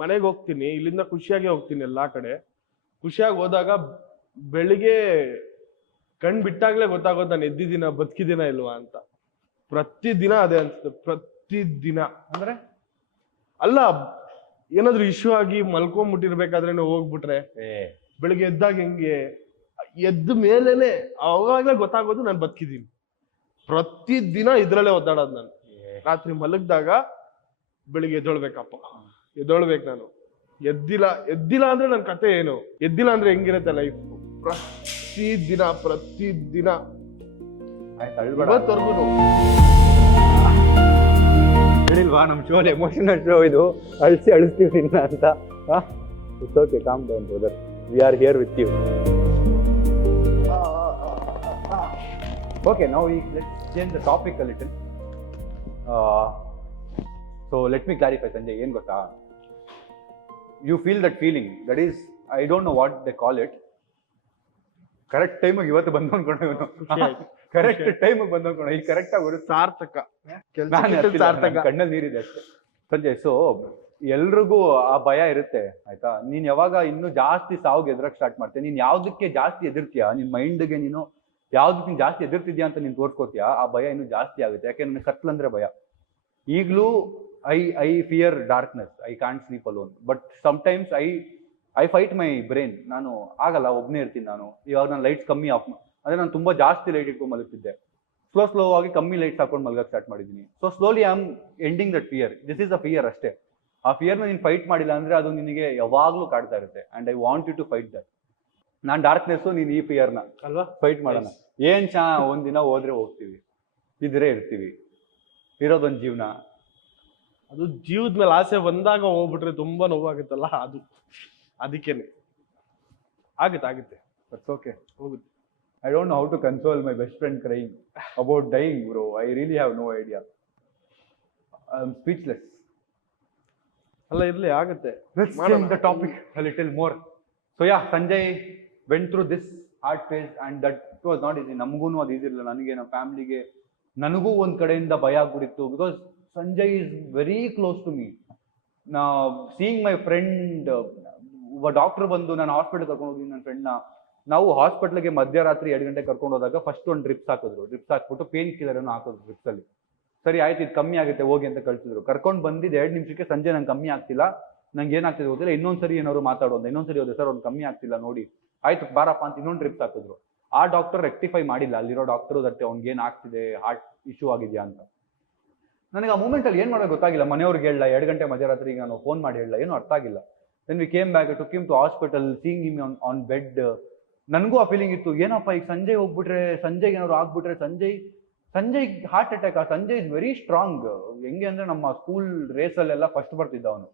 ಮನೆಗೆ ಹೋಗ್ತೀನಿ, ಇಲ್ಲಿಂದ ಖುಷಿಯಾಗಿ ಹೋಗ್ತೀನಿ ಎಲ್ಲಾ ಕಡೆ. ಖುಷಿಯಾಗಿ ಹೋದಾಗ ಬೆಳಿಗ್ಗೆ ಕಣ್ ಬಿಟ್ಟಾಗ್ಲೇ ಗೊತ್ತಾಗೋದು ನಾನು ಎದ್ದಿದ್ದೀನ ಬದುಕಿದ್ದೀನ ಇಲ್ವಾ ಅಂತ. ಪ್ರತಿದಿನ ಅದೇ ಅನ್ಸುತ್ತೆ, ಪ್ರತಿದಿನ. ಅಂದ್ರೆ ಅಲ್ಲ, ಏನಾದ್ರು ಇಶ್ಯೂ ಆಗಿ ಮಲ್ಕೊಂಡ್ಬಿಟ್ಟಿರ್ಬೇಕಾದ್ರೆ ಹೋಗ್ಬಿಟ್ರೆ ಬೆಳಿಗ್ಗೆ ಎದ್ದಾಗ ಹೆಂಗೆ ಎದ್ದ ಮೇಲೇನೆ ಅವಾಗ್ಲೇ ಗೊತ್ತಾಗೋದು ನಾನು ಬದುಕಿದ್ದೀನಿ. ಪ್ರತಿದಿನ ಇದ್ರಲ್ಲೇ ಒದ್ದಾಡೋದು ನಾನು. ರಾತ್ರಿ ಮಲಗ್ದಾಗ ಬೆಳಿಗ್ಗೆ ಎದ್ದೊಳ್ಬೇಕು ನಾನು. ಎದ್ದಿಲ್ಲ ಅಂದ್ರೆ ನನ್ನ ಕತೆ ಏನು, ಎದ್ದಿಲ್ಲ ಅಂದ್ರೆ ಹೆಂಗಿರುತ್ತೆ ಲೈಫ್. ಪ್ರತಿದಿನ ಇವತ್ತವರೆಗೂ ಹೇಳಿಲ್ವಾ ನಮ್ ಶೋ ಎಮೋಷನಲ್ ಶೋ ಇದು, ಅಳಿಸ್ತೀವಿ ನಿನ್ನ ಅಂತ. It's okay, calm down brother, we are here with you. Okay, now let's change the topic a little. So let me clarify, Sanjay, ಏನು ಗೊತ್ತಾ, you feel that feeling, that is, I don't know what they call it. Correct ಟೈಮಿಗೆ ಇವತ್ತು ಬಂದು ಅನ್ಕೊಂಡು, correct ಟೈಮಿಗೆ ಬಂದು ಅನ್ಕೊಂಡು, ಈಗ ಕರೆಕ್ಟ್ ಆಗಿ ಬರುತ್ತೆ, ಸಾರ್ಥಕ. ಕಣ್ಣಲ್ಲಿ ನೀರಿದೆ ಅಷ್ಟೇ ಸಂಜಯ್. ಸೊ ಎಲ್ರಿಗೂ ಆ ಭಯ ಇರುತ್ತೆ, ಆಯ್ತಾ. ನೀನ್ ಯಾವಾಗ ಇನ್ನೂ ಜಾಸ್ತಿ ಸಾವುಗೆ ಎದುರಕ್ಕೆ ಸ್ಟಾರ್ಟ್ ಮಾಡ್ತೀಯ, ನೀನ್ ಯಾವ್ದಕ್ಕೆ ಜಾಸ್ತಿ ಎದುರ್ತೀಯ, ನಿನ್ ಮೈಂಡ್ಗೆ ನೀನು ಯಾವ್ದಕ್ಕೆ ನೀನ್ ಜಾಸ್ತಿ ಎದುರ್ತಿದ್ಯಾ ಅಂತ ನೀನ್ ತೋರ್ಸ್ಕೋತೀಯ, ಆ ಭಯ ಇನ್ನೂ ಜಾಸ್ತಿ ಆಗುತ್ತೆ. ಯಾಕೆ ನನಗೆ ಕತ್ಲಂದ್ರೆ ಭಯ. ಈಗಲೂ I fear darkness, I can't sleep alone. But sometimes I fight my brain. ನಾನು ಆಗಲ್ಲ, ಒಬ್ಬನೇ ಇರ್ತೀನಿ ನಾನು. ಇವಾಗ ನಾನು ಲೈಟ್ಸ್ ಕಮ್ಮಿ ಆಫ್, ಅಂದ್ರೆ ನಾನು ತುಂಬಾ ಜಾಸ್ತಿ ಲೈಟ್ ಇಟ್ಕೊಂಡು ಮಲಗ್ತಿದ್ದೆ. ಸ್ಲೋ ಆಗಿ ಕಮ್ಮಿ ಲೈಟ್ಸ್ ಹಾಕೊಂಡು ಮಲಗಕ್ಕೆ ಸ್ಟಾರ್ಟ್ ಮಾಡಿದ್ದೀನಿ. So slowly I am ending that fear. This is a fear ಅಷ್ಟೇ. ಆ ಫಿಯರ್ನ ನೀನು ಫೈಟ್ ಮಾಡಿಲ್ಲ ಅಂದ್ರೆ ಅದು ನಿನಗೆ ಯಾವಾಗ್ಲೂ ಕಾಡ್ತಾ ಇರುತ್ತೆ. And I want you to fight that. ನಾನ್ ಡಾರ್ಕ್ನೆಸ್, ನೀನ್ ಈ ಫಿಯರ್ನ ಅಲ್ವಾ ಫೈಟ್ ಮಾಡೋಣ. ಏನ್ ಒಂದಿನ ಹೋದ್ರೆ ಹೋಗ್ತೀವಿ, ಇದ್ರೆ ಇರ್ತೀವಿ, ಇರೋದೊಂದು ಜೀವನ. ಅದು ಜೀವದ ಮೇಲೆ ಆಸೆ ಬಂದಾಗ ಹೋಗ್ಬಿಟ್ರೆ ತುಂಬಾ ನೋವಾಗುತ್ತಲ್ಲ, ಅದು ಅದಕ್ಕೇನೆ ಆಗುತ್ತೆ. ದಟ್ಸ್ ಓಕೆ, ಹೋಗುತ್ತೆ. I don't know how to console my best friend crying about dying, bro. I really have no idea. I'm speechless. ಅಲ್ಲ, ಇರ್ಲಿ, ಆಗುತ್ತೆ. Let's change the topic a little more. So yeah, Sanjay went through this hard phase and that was not easy. ನಮಗೂನು ಅದು easy ಇರಲಿಲ್ಲ. ನನಗೆ, ನಮ್ಮ ಫ್ಯಾಮಿಲಿಗೆ, ನನಗೂ ಒಂದ್ ಕಡೆಯಿಂದ ಭಯ ಆಗ್ಬಿಟ್ಟಿತ್ತು. Because Sanjay is very close to me. Now seeing my friend, ಒಬ್ಬ ಡಾಕ್ಟರ್ ಬಂದು ನಾನು ಹಾಸ್ಪಿಟಲ್ ಕರ್ಕೊಂಡು ಹೋಗಿ ನನ್ನ ಫ್ರೆಂಡ್ನ ನಾವು ಹಾಸ್ಪಿಟ್ಲಿಗೆ ಮಧ್ಯರಾತ್ರಿ 2 ಗಂಟೆ ಕರ್ಕೊಂಡು ಹೋದಾಗ ಫಸ್ಟ್ ಒಂದು ಡ್ರಿಪ್ಸ್ ಹಾಕಿದ್ರು. ಡ್ರಿಪ್ಸ್ ಹಾಕ್ಬಿಟ್ಟು ಪೇನ್ ಕಿಲ್ಲರ್ ಅನ್ನು ಹಾಕಿದ್ರು ಡ್ರಿಪ್ಸ್ ಅಲ್ಲಿ. ಸರಿ ಆಯ್ತು, ಇದು ಕಮ್ಮಿ ಆಗುತ್ತೆ ಹೋಗಿ ಅಂತ ಕಳ್ಸಿದ್ರು. ಕರ್ಕೊಂಡು ಬಂದಿದ್ದು 2 ನಿಮಿಷಕ್ಕೆ ಸಂಜೆ ನಂಗೆ ಕಮ್ಮಿ ಆಗ್ತಿಲ್ಲ, ನಂಗೆ ಏನಾಗ್ತಿದೆ ಗೊತ್ತಿಲ್ಲ, ಇನ್ನೊಂದ್ಸರಿ ಏನಾದ್ರು ಮಾತಾಡೋದು, ಇನ್ನೊಂದ್ಸರಿ ಹೋದೆ ಸರ್ ಒಂದು ಕಮ್ಮಿ ಆಗ್ತಿಲ್ಲ ನೋಡಿ, ಆಯ್ತು ಬಾರಪ್ಪ ಅಂತ ಇನ್ನೊಂದು ಡ್ರಿಪ್ಸ್ ಹಾಕಿದ್ರು. ಆ ಡಾಕ್ಟರ್ ರೆಕ್ಟಿಫೈ ಮಾಡಿಲ್ಲ, ಅಲ್ಲಿರೋ ಡಾಕ್ಟರ್ ದಟ್ಟೆ ಅವ್ನಿಗೆ ಏನಾಗ್ತಿದೆ, ಹಾರ್ಟ್ ಇಶ್ಯೂ ಆಗಿದೆಯಾ ಅಂತ. ನನಗೆ ಆ ಮೂಮೆಂಟ್ ಅಲ್ಲಿ ಏನ್ ಮಾಡೋದು ಗೊತ್ತಾಗಿಲ್ಲ. ಮನೆಯವ್ರಿಗೆ ಹೇಳ 2 ಗಂಟೆ ಮಧ್ಯರಾತ್ರಿಗೆ ನಾನು ಫೋನ್ ಮಾಡಿ ಹೇಳ, ಏನು ಅರ್ಥ ಆಗಿಲ್ಲ. Then we came back, took him to hospital, seeing him on bed. ನನಗೂ ಆ ಫೀಲಿಂಗ್ ಇತ್ತು, ಏನಪ್ಪ ಈಗ ಸಂಜಯ್ ಹೋಗ್ಬಿಟ್ರೆ, ಸಂಜಯ್ಗೆ ಏನಾದ್ರು ಆಗ್ಬಿಟ್ರೆ, Sanjay heart attack. Sanjay is very strong. ಹೆಂಗೆ ಅಂದ್ರೆ ನಮ್ಮ ಸ್ಕೂಲ್ ರೇಸ್ ಅಲ್ಲೆಲ್ಲ ಫಸ್ಟ್ ಬರ್ತಿದ್ದ ಅವನು.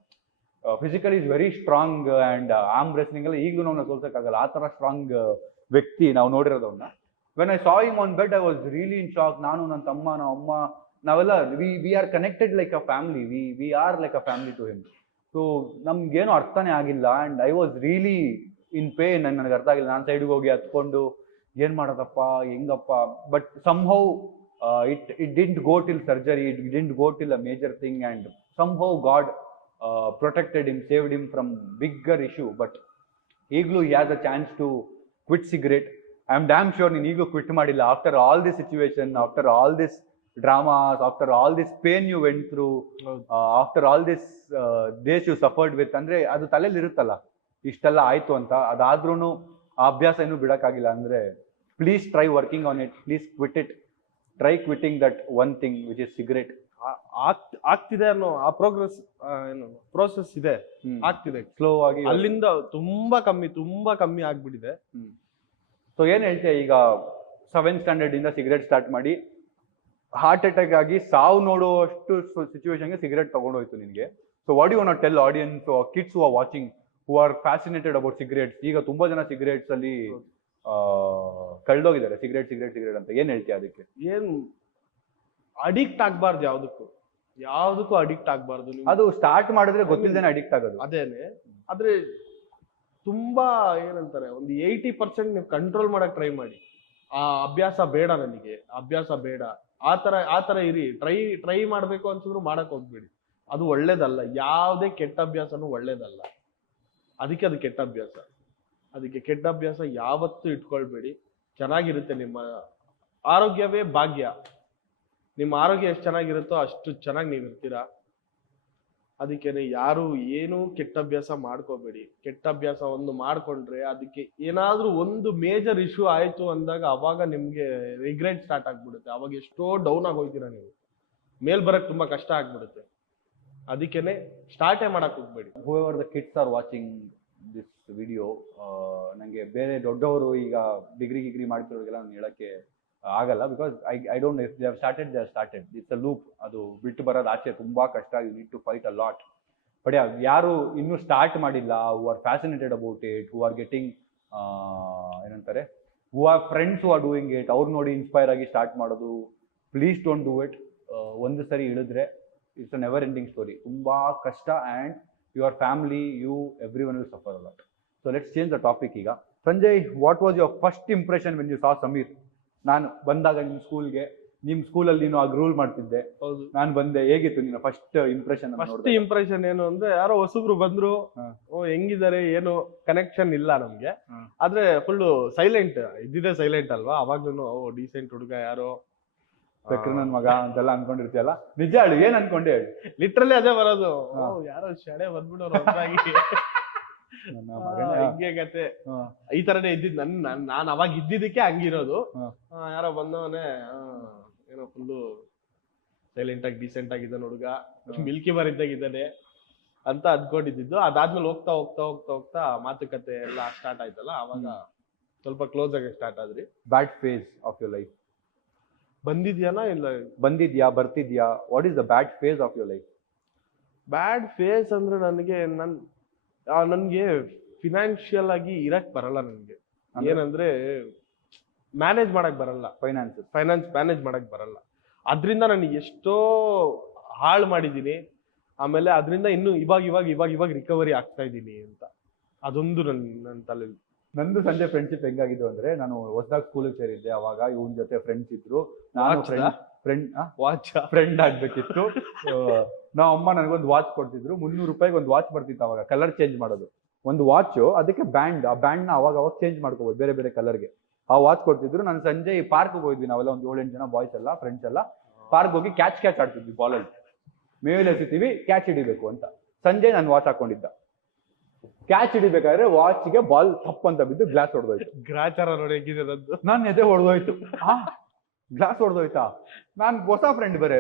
Physically is very strong and arm wrestling ಎಲ್ಲ ಈಗಲೂ ನಾವು ಸೋಲ್ಸಕ್ಕಾಗಲ್ಲ, ಆ ತರ ಸ್ಟ್ರಾಂಗ್ ವ್ಯಕ್ತಿ ನಾವು ನೋಡಿರೋದವನ್ನ. When I saw him on bed I was really in shock. ನಾನು, ನನ್ನ ತಮ್ಮ, ನಮ್ಮ ಅಮ್ಮ, ನಾವೆಲ್ಲ we are connected like a family. We are like a family to him. So ನಮ್ಗೇನು ಅರ್ಥನೇ ಆಗಿಲ್ಲ and I was really in pain. ನನಗೆ ಅರ್ಥ ಆಗಿಲ್ಲ. ನಾನು ಸೈಡ್ಗೆ ಹೋಗಿ ಹತ್ಕೊಂಡು ಏನ್ ಮಾಡೋದಪ್ಪ, ಹೆಂಗಪ್ಪ. But somehow it didn't go till surgery, it didn't go till a major thing, and somehow God protected him, saved him from bigger issue. But ಈಗಲೂ he has a chance to quit cigarette. I am damn sure ನೀನು ಈಗಲೂ quit ಮಾಡಿಲ್ಲ. after all this situation, after all this dramas, after all this pain you went through, after all this days you suffered with, ಅಂದ್ರೆ ಅದು ತಲೆಯಲ್ಲಿ ಇರುತ್ತಲ್ಲ ಇಷ್ಟೆಲ್ಲ ಆಯ್ತು ಅಂತ. ಅದಾದ್ರೂ ಆ ಅಭ್ಯಾಸ ಇನ್ನೂ ಬಿಡಕ್ಕಾಗಿಲ್ಲ ಅಂದ್ರೆ please try working on it, please quit it. Try quitting that one thing which is cigarette. ಆಗ್ತಿದೆ ಅನ್ನೋ ಆ ಪ್ರೋಸೆಸ್ ಇದೆ, ಆಗ್ತಿದೆ ಸ್ಲೋ ಆಗಿ. ಅಲ್ಲಿಂದ ತುಂಬಾ ಕಮ್ಮಿ ಆಗ್ಬಿಟ್ಟಿದೆ. ಸೊ ಏನ್ ಹೇಳ್ತೀಯ, ಈಗ 7th ಸ್ಟ್ಯಾಂಡರ್ಡ್ ಇಂದ ಸಿಗರೇಟ್ ಸ್ಟಾರ್ಟ್ ಮಾಡಿ ಹಾರ್ಟ್ ಅಟ್ಯಾಕ್ ಆಗಿ ಸಾವು ನೋಡುವಷ್ಟು ಸಿಚುವೇಶನ್ಗೆ ಸಿಗರೇಟ್ ತಗೊಂಡೋಯ್ತು ನಿನ್ಗೆ. So what you want to tell audience, kids who are watching, who are fascinated about cigarettes? ಈಗ ತುಂಬಾ ಜನ ಸಿಗರೇಟ್ಸ್ ಅಲ್ಲಿ ಕಳ್ದೋಗಿದ್ದಾರೆ, ಸಿಗರೇಟ್ ಅಂತ. ಏನ್ ಹೇಳ್ತೀಯ ಅದಕ್ಕೆ? ಏನ್ ಅಡಿಕ್ಟ್ ಆಗ್ಬಾರ್ದು, ಯಾವ್ದಕ್ಕೂ ಅಡಿಕ್ಟ್ ಆಗ್ಬಾರ್ದು. ಅದು ಸ್ಟಾರ್ಟ್ ಮಾಡಿದ್ರೆ ಗೊತ್ತಿಲ್ಲದೇನೆ ಅಡಿಕ್ಟ್ ಆಗೋದು ಅದೇನೆ. ಆದ್ರೆ ತುಂಬಾ ಏನಂತಾರೆ, ಒಂದು 80% ನೀವು ಕಂಟ್ರೋಲ್ ಮಾಡಕ್ ಟ್ರೈ ಮಾಡಿ. ಆ ಅಭ್ಯಾಸ ಬೇಡ, ನನಗೆ ಅಭ್ಯಾಸ ಬೇಡ, ಆ ತರ ಇರಿ. ಟ್ರೈ ಮಾಡ್ಬೇಕು ಅನ್ಸಿದ್ರು ಮಾಡಕ್ ಹೋಗ್ಬೇಡಿ. ಅದು ಒಳ್ಳೇದಲ್ಲ, ಯಾವುದೇ ಕೆಟ್ಟ ಅಭ್ಯಾಸನೂ ಒಳ್ಳೇದಲ್ಲ. ಅದಕ್ಕೆ ಅದು ಕೆಟ್ಟ ಅಭ್ಯಾಸ. ಅದಕ್ಕೆ ಕೆಟ್ಟ ಅಭ್ಯಾಸ ಯಾವತ್ತೂ ಇಟ್ಕೊಳ್ಬೇಡಿ. ಚೆನ್ನಾಗಿರುತ್ತೆ, ನಿಮ್ಮ ಆರೋಗ್ಯವೇ ಭಾಗ್ಯ. ನಿಮ್ಮ ಆರೋಗ್ಯ ಎಷ್ಟು ಚೆನ್ನಾಗಿರುತ್ತೋ ಅಷ್ಟು ಚೆನ್ನಾಗಿ ನೀವು ಇರ್ತೀರಾ. ಅದಕ್ಕೇನೆ ಯಾರು ಏನು ಕೆಟ್ಟ ಅಭ್ಯಾಸ ಮಾಡ್ಕೋಬೇಡಿ. ಕೆಟ್ಟ ಅಭ್ಯಾಸ ಒಂದು ಮಾಡ್ಕೊಂಡ್ರೆ ಅದಕ್ಕೆ ಏನಾದ್ರೂ ಒಂದು ಮೇಜರ್ ಇಶ್ಯೂ ಆಯ್ತು ಅಂದಾಗ ಅವಾಗ ನಿಮ್ಗೆ ರಿಗ್ರೆಟ್ ಸ್ಟಾರ್ಟ್ ಆಗ್ಬಿಡುತ್ತೆ. ಅವಾಗ ಎಷ್ಟೋ ಡೌನ್ ಆಗೋಗ್ತೀರಾ ನೀವು, ಮೇಲ್ ಬರಕ್ ತುಂಬಾ ಕಷ್ಟ ಆಗ್ಬಿಡುತ್ತೆ. ಅದಕ್ಕೇನೆ ಸ್ಟಾರ್ಟೇ ಮಾಡಕ್ ಹೋಗ್ಬೇಡಿ. whoever the kids are watching this video, ನನಗೆ ಬೇರೆ ದೊಡ್ಡವರು ಈಗ ಡಿಗ್ರಿ ಮಾಡ್ತಿರೋರಿಗೆಲ್ಲ ನಾನು ಹೇಳಕ್ಕೆ ಆಗಲ್ಲ. Because I don't know if they have started. It's a loop. ಅದು ಬಿಟ್ಟು ಬರೋದು ಆಚೆ ತುಂಬಾ ಕಷ್ಟ. You need to fight a lot. But ಯಾರು ಇನ್ನೂ ಸ್ಟಾರ್ಟ್ ಮಾಡಿಲ್ಲ, who are fascinated about it, who are getting ಏನಂತಾರೆ, who are friends who are doing it, ಅವ್ರು ನೋಡಿ ಇನ್ಸ್ಪೈರ್ ಆಗಿ ಸ್ಟಾರ್ಟ್ ಮಾಡೋದು. Please don't do it. ಒಂದು ಸರಿ ಇಳಿದ್ರೆ it's a never ending story. ತುಂಬಾ ಕಷ್ಟ. And your family, you, every one will suffer a lot. So let's change the topic ಈಗ. Sanjay, what was your first impression when you saw Sameer? ನಾನು ಬಂದಾಗ ನಿಮ್ಮ ಸ್ಕೂಲಲ್ಲಿ ನೀನು ಆಗ ರೂಲ್ ಮಾಡ್ತಿದ್ದೆ, ನಾನು ಬಂದೆ, ಹೇಗಿತ್ತು ನಿನ್ನ ಫಸ್ಟ್ ಇಂಪ್ರೆಷನ್? ಫಸ್ಟ್ ಇಂಪ್ರೆಷನ್ ಏನು ಅಂದ್ರೆ, ಯಾರೋ ಹೊಸಬ್ರು ಬಂದ್ರು, ಹೆಂಗಿದ್ದಾರೆ, ಏನು ಕನೆಕ್ಷನ್ ಇಲ್ಲ ನಮ್ಗೆ. ಆದ್ರೆ ಫುಲ್ ಸೈಲೆಂಟ್ ಇದ್ದಿದ್ದೆ, ಸೈಲೆಂಟ್ ಅಲ್ವಾ ಅವಾಗ್ಲೂ. ಡೀಸೆಂಟ್ ಹುಡುಗ, ಯಾರೋ ನನ್ ಮಗ ಅಂತೆಲ್ಲ ಅನ್ಕೊಂಡಿರ್ತೀಯಲ್ಲ. ನಿಜ ಹೇಳು, ಏನ್ ಅನ್ಕೊಂಡೆ ಹೇಳಿ. ಲಿಟ್ರಲಿ ಅದೇ ಬರೋದು, ಯಾರೋ ಶಾಲೆ ಬಂದ್ಬಿಡೋರು ಹಿಂಗೆ ಕತೆ. ಈ ತರನೇ ಇದ್ದಿದ್ ನಾನ್ ಅವಾಗ ಇದ್ದಿದ್ದಕ್ಕೆ ಹಂಗಿರೋದು. ಯಾರೋ ಬಂದವನೇ ಏನೋ ಫುಲ್ಲು ಸೈಲೆಂಟ್ ಆಗಿ ಡೀಸೆಂಟ್ ಆಗಿದ್ದಾನೆ ಹುಡುಗ, ಮಿಲ್ಕಿ ಬಾರ್ ಇದ್ದಾಗಿದ್ದಾನೆ ಅಂತ ಅನ್ಕೊಂಡಿದ್ದು. ಅದಾದ್ಮೇಲೆ ಹೋಗ್ತಾ ಹೋಗ್ತಾ ಹೋಗ್ತಾ ಹೋಗ್ತಾ ಮಾತುಕತೆ ಎಲ್ಲ ಸ್ಟಾರ್ಟ್ ಆಯ್ತಲ್ಲ, ಅವಾಗ ಸ್ವಲ್ಪ ಕ್ಲೋಸ್ ಆಗಿ ಸ್ಟಾರ್ಟ್ ಆದ್ರಿ. Bad phase of your life ಬಂದಿದ್ಯಾನ ಇಲ್ಲ ಬಂದಿದ್ಯಾ, ಬರ್ತಿದ್ಯಾ? What is the bad phase of your life? Bad phase ಅಂದ್ರೆ ನನ್ಗೆ ಫಿನಾನ್ಷಿಯಲ್ ಆಗಿ ಇರಕ್ ಬರಲ್ಲ. ನನ್ಗೆ ಏನಂದ್ರೆ ಮ್ಯಾನೇಜ್ ಮಾಡಕ್ ಬರಲ್ಲ. ಫೈನಾನ್ಸ್ ಮ್ಯಾನೇಜ್ ಮಾಡಕ್ ಬರಲ್ಲ. ಅದ್ರಿಂದ ನನಗೆ ಎಷ್ಟೋ ಹಾಳು ಮಾಡಿದೀನಿ. ಆಮೇಲೆ ಅದರಿಂದ ಇನ್ನು ಇವಾಗ ರಿಕವರಿ ಆಗ್ತಾ ಇದ್ದೀನಿ ಅಂತ. ಅದೊಂದು ನನ್ನ ತಲೆಯಲ್ಲಿ. ನಂದು ಸಂಜೆ ಫ್ರೆಂಡ್ಶಿಪ್ ಹೆಂಗಾಗಿದ್ದು ಅಂದ್ರೆ, ನಾನು ಹೊಸದಾಗಿ ಸ್ಕೂಲಿಗೆ ಸೇರಿದ್ದೆ. ಅವಾಗ ಇವನ್ ಜೊತೆ ಫ್ರೆಂಡ್ಸ್ ಇದ್ರು. ನಾನು ಫ್ರೆಂಡ್ ಆಗ್ಬೇಕಿತ್ತು. ನಾವ್ ಅಮ್ಮ ನನಗೊಂದು ವಾಚ್ ಕೊಡ್ತಿದ್ರು. 300 ರೂಪಾಯಿಗೆ ಒಂದು ವಾಚ್ ಬರ್ತಿತ್ತು ಅವಾಗ, ಕಲರ್ ಚೇಂಜ್ ಮಾಡೋದು. ಒಂದು ವಾಚು, ಅದಕ್ಕೆ ಬ್ಯಾಂಡ್, ಆ ಬ್ಯಾಂಡ್ನ ಅವಾಗ ಚೇಂಜ್ ಮಾಡ್ಕೋಬೋದು ಬೇರೆ ಬೇರೆ ಕಲರ್ಗೆ. ಆ ವಾಚ್ ಕೊಡ್ತಿದ್ರು. ನಾನು ಸಂಜೆ ಪಾರ್ಕ್ಗೆ ಹೋಗಿದ್ವಿ ನಾವೆಲ್ಲ, ಒಂದು 7-8 ಜನ ಬಾಯ್ಸ್ ಎಲ್ಲ, ಫ್ರೆಂಡ್ಸ್ ಎಲ್ಲ. ಪಾರ್ಕ್ ಹೋಗಿ ಕ್ಯಾಚ್ ಆಡ್ತಿದ್ವಿ ಬಾಲಲ್ಲಿ. ಮೇಲೆ ಎಸಿತೀವಿ, ಕ್ಯಾಚ್ ಹಿಡಿಬೇಕು ಅಂತ. ಸಂಜೆ ನಾನು ವಾಚ್ ಹಾಕೊಂಡಿದ್ದ. ಕ್ಯಾಚ್ ಹಿಡಿಬೇಕಾದ್ರೆ ವಾಚ್ಗೆ ಬಾಲ್ ತಪ್ಪ ಅಂತ ಬಿದ್ದು ಗ್ಲಾಸ್ ಹೊಡೆದೋಯ್ತು. ಗ್ರಾಚಾರ ನೋಡಿ ಹೇಗಿದೆ ನಂದು. ನಾನು ಎದೆ ಹೊಡೆದೋಯ್ತು. ಗ್ಲಾಸ್ ಹೊಡೆದೋಯ್ತಾ? ನಾನ್ ಹೊಸ ಫ್ರೆಂಡ್ ಬೇರೆ,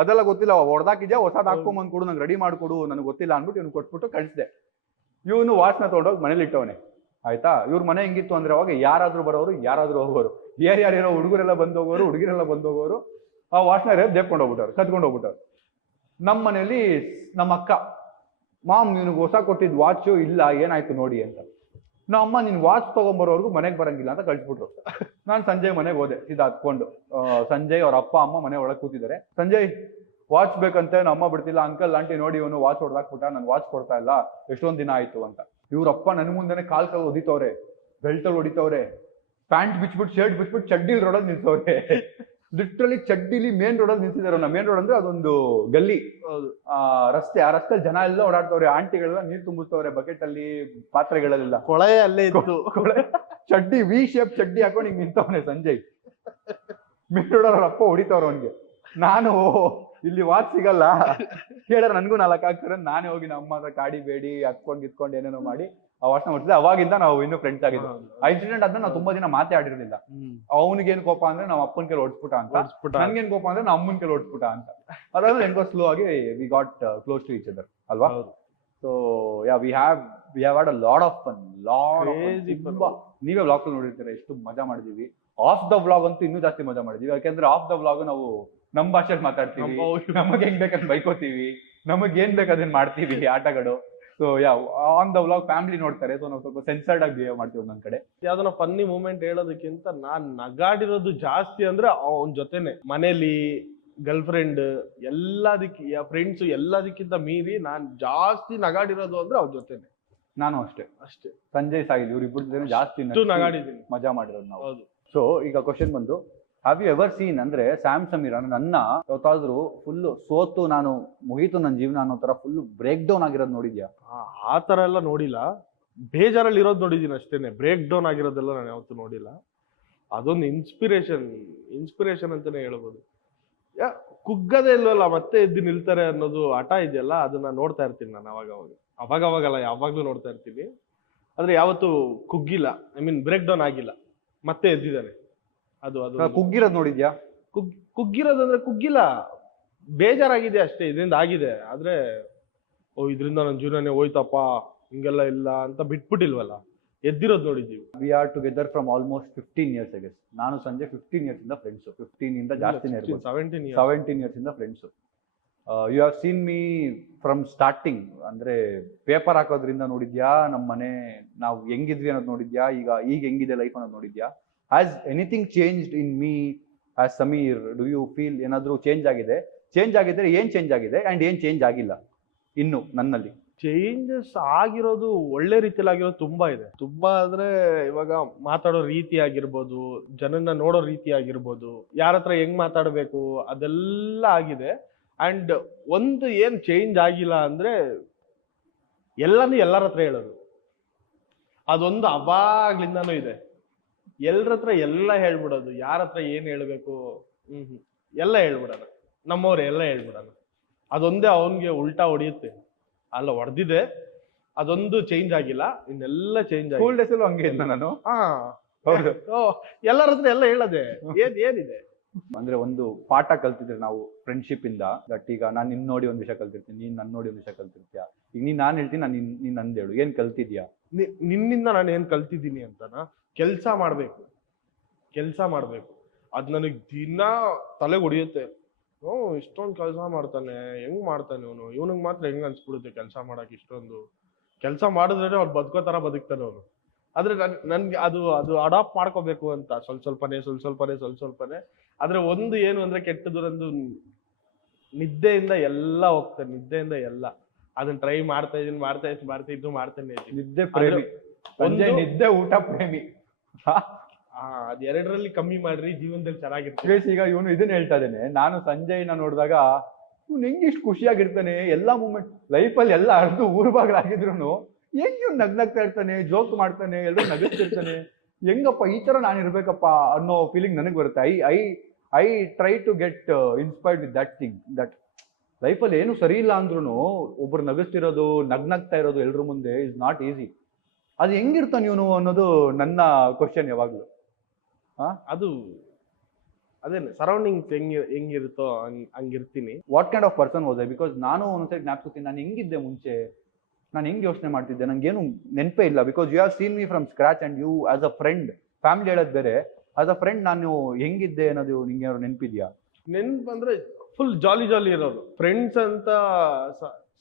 ಅದೆಲ್ಲ ಗೊತ್ತಿಲ್ಲ, ಹೊಡೆದಾಕಿದ್ಯಾ, ಹೊಸದ್ ಹಾಕೊಂಬಂದ್ ಕೊಡು, ನಂಗೆ ರೆಡಿ ಮಾಡ್ಕೊಡು, ನನಗೆ ಗೊತ್ತಿಲ್ಲ ಅನ್ಬಿಟ್ಟು ಇವ್ನು ಕೊಟ್ಬಿಟ್ಟು ಕಳಿಸಿದೆ. ಇವನು ವಾಚ್ನ ತೊಗೊಂಡೋಗಿ ಮನೇಲಿ ಇಟ್ಟವನೆ. ಆಯ್ತಾ? ಇವ್ರ ಮನೆ ಹೆಂಗಿತ್ತು ಅಂದ್ರೆ ಅವಾಗ ಯಾರಾದ್ರೂ ಬರೋರು, ಯಾರಾದ್ರೂ ಹೋಗೋರು, ಯಾರ್ಯಾರಿರೋ ಹುಡುಗರೆಲ್ಲ ಬಂದು ಹೋಗೋರು, ಹುಡುಗಿರೆಲ್ಲ ಬಂದು ಹೋಗೋರು. ಆ ವಾಚ್ನ ದೇಪ್ಕೊಂಡು ಹೋಗ್ಬಿಟ್ಟವ್ರು, ಕತ್ಕೊಂಡು ಹೋಗ್ಬಿಟ್ಟವ್ರು. ನಮ್ಮ ಮನೇಲಿ ನಮ್ಮ ಅಕ್ಕ, ಮಾಮ್ ನಿನಗೆ ಹೊಸ ಕೊಟ್ಟಿದ್ ವಾಚು ಇಲ್ಲ, ಏನಾಯ್ತು ನೋಡಿ ಅಂತ. ನಮ್ಮ ಅಮ್ಮ ನಿನ್ ವಾಚ್ ತಗೊಂಬರೋರ್ಗು ಮನೆಗೆ ಬರಂಗಿಲ್ಲ ಅಂತ ಕಳ್ಸಿಬಿಟ್ರು. ನಾನು ಸಂಜಯ್ ಮನೆಗೆ ಹೋದೆ ಸೀದಾ ಹತ್ಕೊಂಡು. ಸಂಜಯ್ ಅವ್ರ ಅಪ್ಪ ಅಮ್ಮ ಮನೆ ಒಳಗೆ ಕೂತಿದ್ದಾರೆ. ಸಂಜಯ್ ವಾಚ್ ಬೇಕಂತೆ, ನಮ್ಮ ಅಮ್ಮ ಬಿಡ್ತಿಲ್ಲ, ಅಂಕಲ್ ಆಂಟಿ ನೋಡಿ ಇವನು ವಾಚ್ ಹೊಡೆದಾಕ್ಬಿಟ್ಟ, ನನ್ ವಾಚ್ ಕೊಡ್ತಾ ಇಲ್ಲ, ಎಷ್ಟೊಂದ್ ದಿನ ಆಯ್ತು ಅಂತ. ಇವ್ರಪ್ಪ ನನ್ ಮುಂದೆನೆ ಕಾಲ್ ಹೊಡಿತವ್ರೆ, ಬೆಲ್ಟಲ್ಲಿ ಹೊಡಿತವ್ರೆ, ಪ್ಯಾಂಟ್ ಬಿಚ್ಬಿಟ್ಟು ಶರ್ಟ್ ಬಿಚ್ಬಿಟ್ಟು ಚಡ್ಡಿಲ್ ರೋಡಲ್ಲಿ ನಿಲ್ಸವ್ರೆ. ಲಿಟ್ರಲಿ ಚಡ್ಡಿಲಿ ಮೇನ್ ರೋಡಲ್ಲಿ ನಿಲ್ಸಿದಾರೆ. ಮೇನ್ ರೋಡ್ ಅಂದ್ರೆ ಅದೊಂದು ಗಲ್ಲಿ, ರಸ್ತೆ. ಆ ರಸ್ತೆ ಜನ ಎಲ್ಲ ಓಡಾಡ್ತವ್ರೆ, ಆಂಟಿಗಳೆಲ್ಲ ನೀರ್ ತುಂಬಿಸ್ತವ್ರೆ ಬಕೆಟ್ ಅಲ್ಲಿ, ಪಾತ್ರೆಗಳಲ್ಲೆಲ್ಲ. ಕೊಳೆ ಅಲ್ಲೇ ಇತ್ತು. ಚಡ್ಡಿ ವಿ ಶೇಪ್ ಚಡ್ಡಿ ಹಾಕೊಂಡು ಹಿಂಗ್ ನಿಂತವನೆ ಸಂಜಯ್. ಮೇನ್ ರೋಡ್ ಅವ್ರ ಅಪ್ಪ ಹೊಡಿತವ್ರ ಅವನ್ಗೆ. ನಾನು ಇಲ್ಲಿ ವಾಚ್ ಸಿಗಲ್ಲ, ಕೇಳಿದ್ರೆ ನನ್ಗೂ 4 ಹಾಕ್ತಾರೆ. ನಾನೇ ಹೋಗಿ ನಮ್ಮ ಹತ್ರ ಕಾಡಿ ಬೇಡಿ ಹತ್ಕೊಂಡ್ ಗಿತ್ಕೊಂಡು ಏನೇನೋ ಮಾಡಿ ಆ ವಾಚ್ನ ಹೊಡ್ತಿದ್ದೆ. ಅವಾಗಿಂದ ನಾವು ಇನ್ನೂ ಫ್ರೆಂಡ್ಸ್ ಆಗಿದ್ವಿ. ಆ ಇನ್ಸಿಡೆಂಟ್ ಆದ್ಮೇಲೆ ನಾವು ತುಂಬಾ ದಿನ ಮಾತೇ ಆಡಿರ್ಲಿಲ್ಲ. ಅವ್ನಿಗೇನ್ ಕೋಪ ಅಂದ್ರೆ ನಮ್ಮ ಅಪ್ಪನ ಕೆಲ ಹೊಡ್ಸ್ಬಿಟ್ಟ ಅಂತ, ನನ್ಗೇನ್ ಕೋಪ ಅಂದ್ರೆ ನಮ್ಮ ಅಮ್ಮನ ಕೆಲ ಹೊಡ್ಸ್ಬಿಟ್ಟ ಅಂತ. ಅದಾದ್ಮೇಲೆ ಹೆಂಗೋ ಸ್ಲೋ ಆಗಿ we got close to each other ಅಲ್ವಾ. So yeah we have had a lot of fun. ನೀವೇ ವ್ಲಾಗ್ ನೋಡಿರ್ತೀರ, ಎಷ್ಟು ಮಜಾ ಮಾಡಿದೀವಿ. ಆಫ್ ದ ವ್ಲಾಗ್ ಅಂತೂ ಇನ್ನೂ ಜಾಸ್ತಿ ಮಜಾ ಮಾಡಿದೀವಿ. ಯಾಕೆಂದ್ರೆ ಆಫ್ ದ ವ್ಲಾಗ್ ನಾವು ನಮ್ ಭಾಷೆಯಲ್ಲಿ ಮಾತಾಡ್ತೀವಿ, ನಮಗೆ ಹೆಂಗ್ ಬೇಕಂತ ಬೈಕೋತೀವಿ, ನಮಗ್ ಏನ್ ಬೇಕು ಅದನ್ನ ಮಾಡ್ತೀವಿ ಆಟಗಳು. So on the vlog family ನೋಡ್ತಾರೆ, ಸೊ ನಾವು ಸ್ವಲ್ಪ ಸೆನ್ಸರ್ಡ್ ಆಗಿ ಬಿಹೇವ್ ಮಾಡ್ತೀವಿ ಒಂದೊಂದ್ ಕಡೆ. ಯಾವ್ದನ್ನ ಫನ್ನಿ ಮೂಮೆಂಟ್ ಹೇಳೋದಕ್ಕಿಂತ ನಾನ್ ನಗಾಡಿರೋದು ಜಾಸ್ತಿ ಅಂದ್ರೆ ಅವನ್ ಜೊತೆನೆ, ಮನೇಲಿ ಗರ್ಲ್ ಫ್ರೆಂಡ್ ಎಲ್ಲದಕ್ಕೆ, ಫ್ರೆಂಡ್ಸ್ ಎಲ್ಲದಕ್ಕಿಂತ ಮೀರಿ ನಾನ್ ಜಾಸ್ತಿ ನಗಾಡಿರೋದು ಅಂದ್ರೆ ಅವ್ರ ಜೊತೆನೆ. ನಾನು ಅಷ್ಟೇ. ಸಂಜಯ್ ಸಾಯಿಲ್ ಇವ್ರಿಬ್ರು ಜಾಸ್ತಿ ನಗಾಡಿದ್ದೀನಿ, ಮಜಾ ಮಾಡಿರೋದು ನಾವು. ಹೌದು. ಸೊ ಈಗ ಕ್ವಶನ್ ಬಂದು, ಹ್ಯಾವ್ ಯು ಎವರ್ ಸೀನ್ ಅಂದ್ರೆ ಸ್ಯಾಮ್ ಸಮೀರ್ ನನ್ನ ಯಾವತ್ತಾದ್ರೂ ಫುಲ್ ಸೋತು ನಾನು ಮುಗೀತು ನನ್ನ ಜೀವನ ಅನ್ನೋ ತರ ಫುಲ್ ಬ್ರೇಕ್ ಡೌನ್ ಆಗಿರೋದು ನೋಡಿದ್ಯಾ? ಆ ತರ ಎಲ್ಲ ನೋಡಿಲ್ಲ, ಬೇಜಾರಲ್ಲಿ ಇರೋದು ನೋಡಿದೀನಿ ಅಷ್ಟೇನೆ. ಬ್ರೇಕ್ ಡೌನ್ ಆಗಿರೋದೆಲ್ಲ ನಾನು ಯಾವತ್ತೂ ನೋಡಿಲ್ಲ. ಅದೊಂದು ಇನ್ಸ್ಪಿರೇಷನ್ ಅಂತಾನೆ ಹೇಳ್ಬೋದು. ಕುಗ್ಗದೇ ಇಲ್ವಲ್ಲ, ಮತ್ತೆ ಎದ್ದು ನಿಲ್ತಾರೆ ಅನ್ನೋದು ಹಠ ಇದೆಯಲ್ಲ, ಅದನ್ನ ನೋಡ್ತಾ ಇರ್ತೀನಿ ನಾನು ಅವಾಗಲ್ಲ, ಯಾವಾಗ್ಲೂ ನೋಡ್ತಾ ಇರ್ತೀನಿ. ಆದ್ರೆ ಯಾವತ್ತು ಕುಗ್ಗಿಲ್ಲ, ಐ ಮೀನ್ ಬ್ರೇಕ್ ಡೌನ್ ಆಗಿಲ್ಲ, ಮತ್ತೆ ಎದ್ದಿದ್ದಾನೆ. ಅದು ಕುಗ್ಗಿರೋದು ನೋಡಿದ್ಯಾ? ಕುಗ್ಗಿರೋದಂದ್ರೆ ಕುಗ್ಗಿಲ್ಲ, ಬೇಜಾರಾಗಿದೆ ಅಷ್ಟೇ, ಇದರಿಂದ ಆಗಿದೆ. ಆದ್ರೆ ಇದರಿಂದ ನನ್ನ ಜೀವನನೇ ಹೋಯ್ತಪ್ಪ, ಹಿಂಗೆಲ್ಲ ಇಲ್ಲ ಅಂತ ಬಿಟ್ಬಿಟ್ಟಿಲ್ವಲ್ಲ, ಎದ್ದಿರೋದು ನೋಡಿದ್ದೀವಿ. We are together from almost 15 years I guess. ನಾನು ಸಂಜೆ 15 years ಇಂದ ಫ್ರೆಂಡ್ಸ್. 15 ಇಂದ ಜಾಸ್ತಿನೇ ಇರ್ಬೋದು, 17 years ಇಂದ friends. You have seen me from starting. ಅಂದ್ರೆ ಪೇಪರ್ ಹಾಕೋದ್ರಿಂದ ನೋಡಿದ್ಯಾ, ನಮ್ಮ ಮನೆ ನಾವು ಹೆಂಗಿದ್ವಿ ಅನ್ನೋದು ನೋಡಿದ್ಯಾ, ಈಗ ಹೆಂಗಿದೆ ಲೈಫ್ ಅನ್ನೋದು ನೋಡಿದ್ಯಾ? Has anything changed in me as Sameer? Do you feel ಏನಾದ್ರೂ ಚೇಂಜ್ ಆಗಿದೆ? ಚೇಂಜ್ ಆಗಿದ್ರೆ ಏನ್ ಚೇಂಜ್ ಆಗಿದೆ ಅಂಡ್ ಏನ್ ಚೇಂಜ್ ಆಗಿಲ್ಲ ಇನ್ನು ನನ್ನಲ್ಲಿ? ಚೇಂಜಸ್ ಆಗಿರೋದು ಒಳ್ಳೆ ರೀತಿಯಲ್ಲಿ ಆಗಿರೋದು ತುಂಬಾ ಇದೆ. ತುಂಬಾ ಅಂದ್ರೆ ಇವಾಗ ಮಾತಾಡೋ ರೀತಿ ಆಗಿರ್ಬೋದು, ಜನನ್ನ ನೋಡೋ ರೀತಿ ಆಗಿರ್ಬೋದು, ಯಾರ ಹತ್ರ ಹೆಂಗ್ ಮಾತಾಡ್ಬೇಕು, ಅದೆಲ್ಲ ಆಗಿದೆ. ಅಂಡ್ ಒಂದು ಏನ್ ಚೇಂಜ್ ಆಗಿಲ್ಲ ಅಂದ್ರೆ ಎಲ್ಲಾನು ಎಲ್ಲರ ಹತ್ರ ಹೇಳೋದು, ಅದೊಂದು ಅವಾಗ್ಲಿಂದಾನು ಇದೆ. ಎಲ್ರ ಹತ್ರ ಎಲ್ಲ ಹೇಳ್ಬಿಡೋದು, ಯಾರ ಹತ್ರ ಏನ್ ಹೇಳ್ಬೇಕು ಎಲ್ಲ ಹೇಳ್ಬಿಡೋಣ, ನಮ್ಮವ್ರೆ ಎಲ್ಲ ಹೇಳ್ಬಿಡೋಣ. ಅದೊಂದೇ ಅವನ್ಗೆ ಉಲ್ಟಾ ಹೊಡಿಯುತ್ತೆ. ಅಲ್ಲ, ಹೊಡೆದಿದೆ, ಅದೊಂದು ಚೇಂಜ್ ಆಗಿಲ್ಲ, ಇನ್ನೆಲ್ಲ ಚೇಂಜ್ ಆಗಿ. ಸ್ಕೂಲ್ ಡೇಸ್ ಅಲ್ಲೂ ಹಂಗೆ ಇದ್ದ ನಾನು. ಎಲ್ಲರ ಹತ್ರ ಎಲ್ಲ ಹೇಳದೆ ಏನಿದೆ ಅಂದ್ರೆ ಒಂದು ಪಾಠ ಕಲ್ತಿದ್ರೆ ನಾವು ಫ್ರೆಂಡ್ಶಿಪ್ ಇಂದ. ದಟ್ ಈಗ ನಾನು ನಿನ್ ನೋಡಿ ಒಂದ್ ವಿಷಯ ಕಲ್ತಿರ್ತೀನಿ, ನೀನ್ ನನ್ ನೋಡಿ ಒಂದ್ ವಿಷಯ ಕಲ್ತಿರ್ತೀಯ. ಈಗ ನಾನ್ ಹೇಳ್ತೀನಿ, ನೀನ್ ನಂದೇಳು, ಏನ್ ಕಲ್ತಿದ್ಯಾ? ನಿನ್ನಿಂದ ನಾನು ಏನ್ ಕಲ್ತಿದ್ದೀನಿ ಅಂತನಾ? ಕೆಲ್ಸ ಮಾಡ್ಬೇಕು. ಅದ್ ನನಗ್ ದಿನ ತಲೆಗೆ ಹೊಡಿಯುತ್ತೆ. ಇಷ್ಟೊಂದು ಕೆಲಸ ಮಾಡ್ತಾನೆ, ಹೆಂಗ್ ಮಾಡ್ತಾನೆ ಇವನಿಗೆ ಮಾತ್ರ ಹೆಂಗ್ ಅನ್ಸ್ಬಿಡುತ್ತೆ ಕೆಲಸ ಮಾಡಕ್. ಇಷ್ಟೊಂದು ಕೆಲಸ ಮಾಡಿದ್ರೆ ಅವ್ರು ಬದುಕೋತರ ಬದುಕ್ತಾನೆ ಅವನು. ಆದ್ರೆ ನನ್ಗೆ ಅದು ಅಡಾಪ್ಟ್ ಮಾಡ್ಕೋಬೇಕು ಅಂತ ಸ್ವಲ್ಪನೇ. ಆದ್ರೆ ಒಂದು ಏನು ಅಂದ್ರೆ ಕೆಟ್ಟದೊಂದು ನಿದ್ದೆಯಿಂದ ಎಲ್ಲ ಹೋಗ್ತಾನೆ, ನಿದ್ದೆಯಿಂದ ಎಲ್ಲ. ಅದನ್ನ ಟ್ರೈ ಮಾಡ್ತಾ ಮಾಡ್ತಾನೆ. ನಿದ್ದೆ ಪ್ರೇಮಿ, ನಿದ್ದೆ ಊಟ ಪ್ರೇಮಿ. ಅದ್ ಎರಡರಲ್ಲಿ ಕಮ್ಮಿ ಮಾಡ್ರಿ, ಜೀವನದಲ್ಲಿ ಚೆನ್ನಾಗಿರ್ತೀವಿ. ಈಗ ಇವನು ಇದನ್ನ ಹೇಳ್ತಾ ಇದ್ದೇನೆ, ನಾನು ಸಂಜಯ್ನ ನೋಡಿದಾಗ ಇವ್ನು ಹೆಂಗ್ ಇಷ್ಟು ಖುಷಿಯಾಗಿರ್ತಾನೆ. ಎಲ್ಲಾ ಮೂಮೆಂಟ್ ಲೈಫಲ್ಲಿ ಎಲ್ಲ ಅರ್ಧ ಊರು ಬಾಗ್ಲಾಗಿದ್ರು ಹೆಂಗ್ ಇವ್ನು ನಗ್ನಗ್ತಾ ಇರ್ತಾನೆ, ಜೋಕ್ ಮಾಡ್ತಾನೆ, ಎಲ್ಲರೂ ನಗಿಸ್ತಿರ್ತಾನೆ, ಹೆಂಗಪ್ಪ ಈ ತರ ನಾನು ಇರ್ಬೇಕಪ್ಪ ಅನ್ನೋ ಫೀಲಿಂಗ್ ನನಗೆ ಬರುತ್ತೆ. I try to get inspired with that thing. That ಲೈಫಲ್ಲಿ ಏನು ಸರಿ ಇಲ್ಲ ಅಂದ್ರೂ ಒಬ್ರು ನಗಿಸ್ತಿರೋದು, ನಗ್ನಗ್ತಾ ಇರೋದು ಎಲ್ರ ಮುಂದೆ ಇಸ್ ನಾಟ್ ಈಸಿ. ಅದು ಹೆಂಗಿರ್ತಾನೆ ಇವನು ಅನ್ನೋದು ನನ್ನ ಕ್ವಶನ್ ಯಾವಾಗ್ಲೂ. ಅದು ಅದೇನೆ ಸರೌಂಡಿಂಗ್ಸ್ ಹೆಂಗಿರುತ್ತೋ ಹಂಗಿರ್ತೀನಿ. What kind of person was I? Because ನಾನು ಒಂದ್ಸರಿ ಜ್ಞಾಪಿಸ್ತೀನಿ, ನಾನು ಹೆಂಗಿದ್ದೆ ಮುಂಚೆ, ನಾನು ಹೆಂಗ್ ಯೋಚನೆ ಮಾಡ್ತಿದ್ದೆ, ನಂಗೇನು ನೆನಪೇ ಇಲ್ಲ. Because you have seen me from scratch and you as a friend, family ಹೇಳೋದು ಬೇರೆ, ಆಸ್ ಅ ಫ್ರೆಂಡ್ ನಾನು ಹೆಂಗಿದ್ದೆ ಅನ್ನೋದು ನಿಂಗೆ ಏನಾದ್ರು ನೆನಪಿದ್ಯಾ? ನೆನ್ಪಂದ್ರೆ ಫುಲ್ ಜಾಲಿ ಇರೋನು, ಫ್ರೆಂಡ್ಸ್ ಅಂತ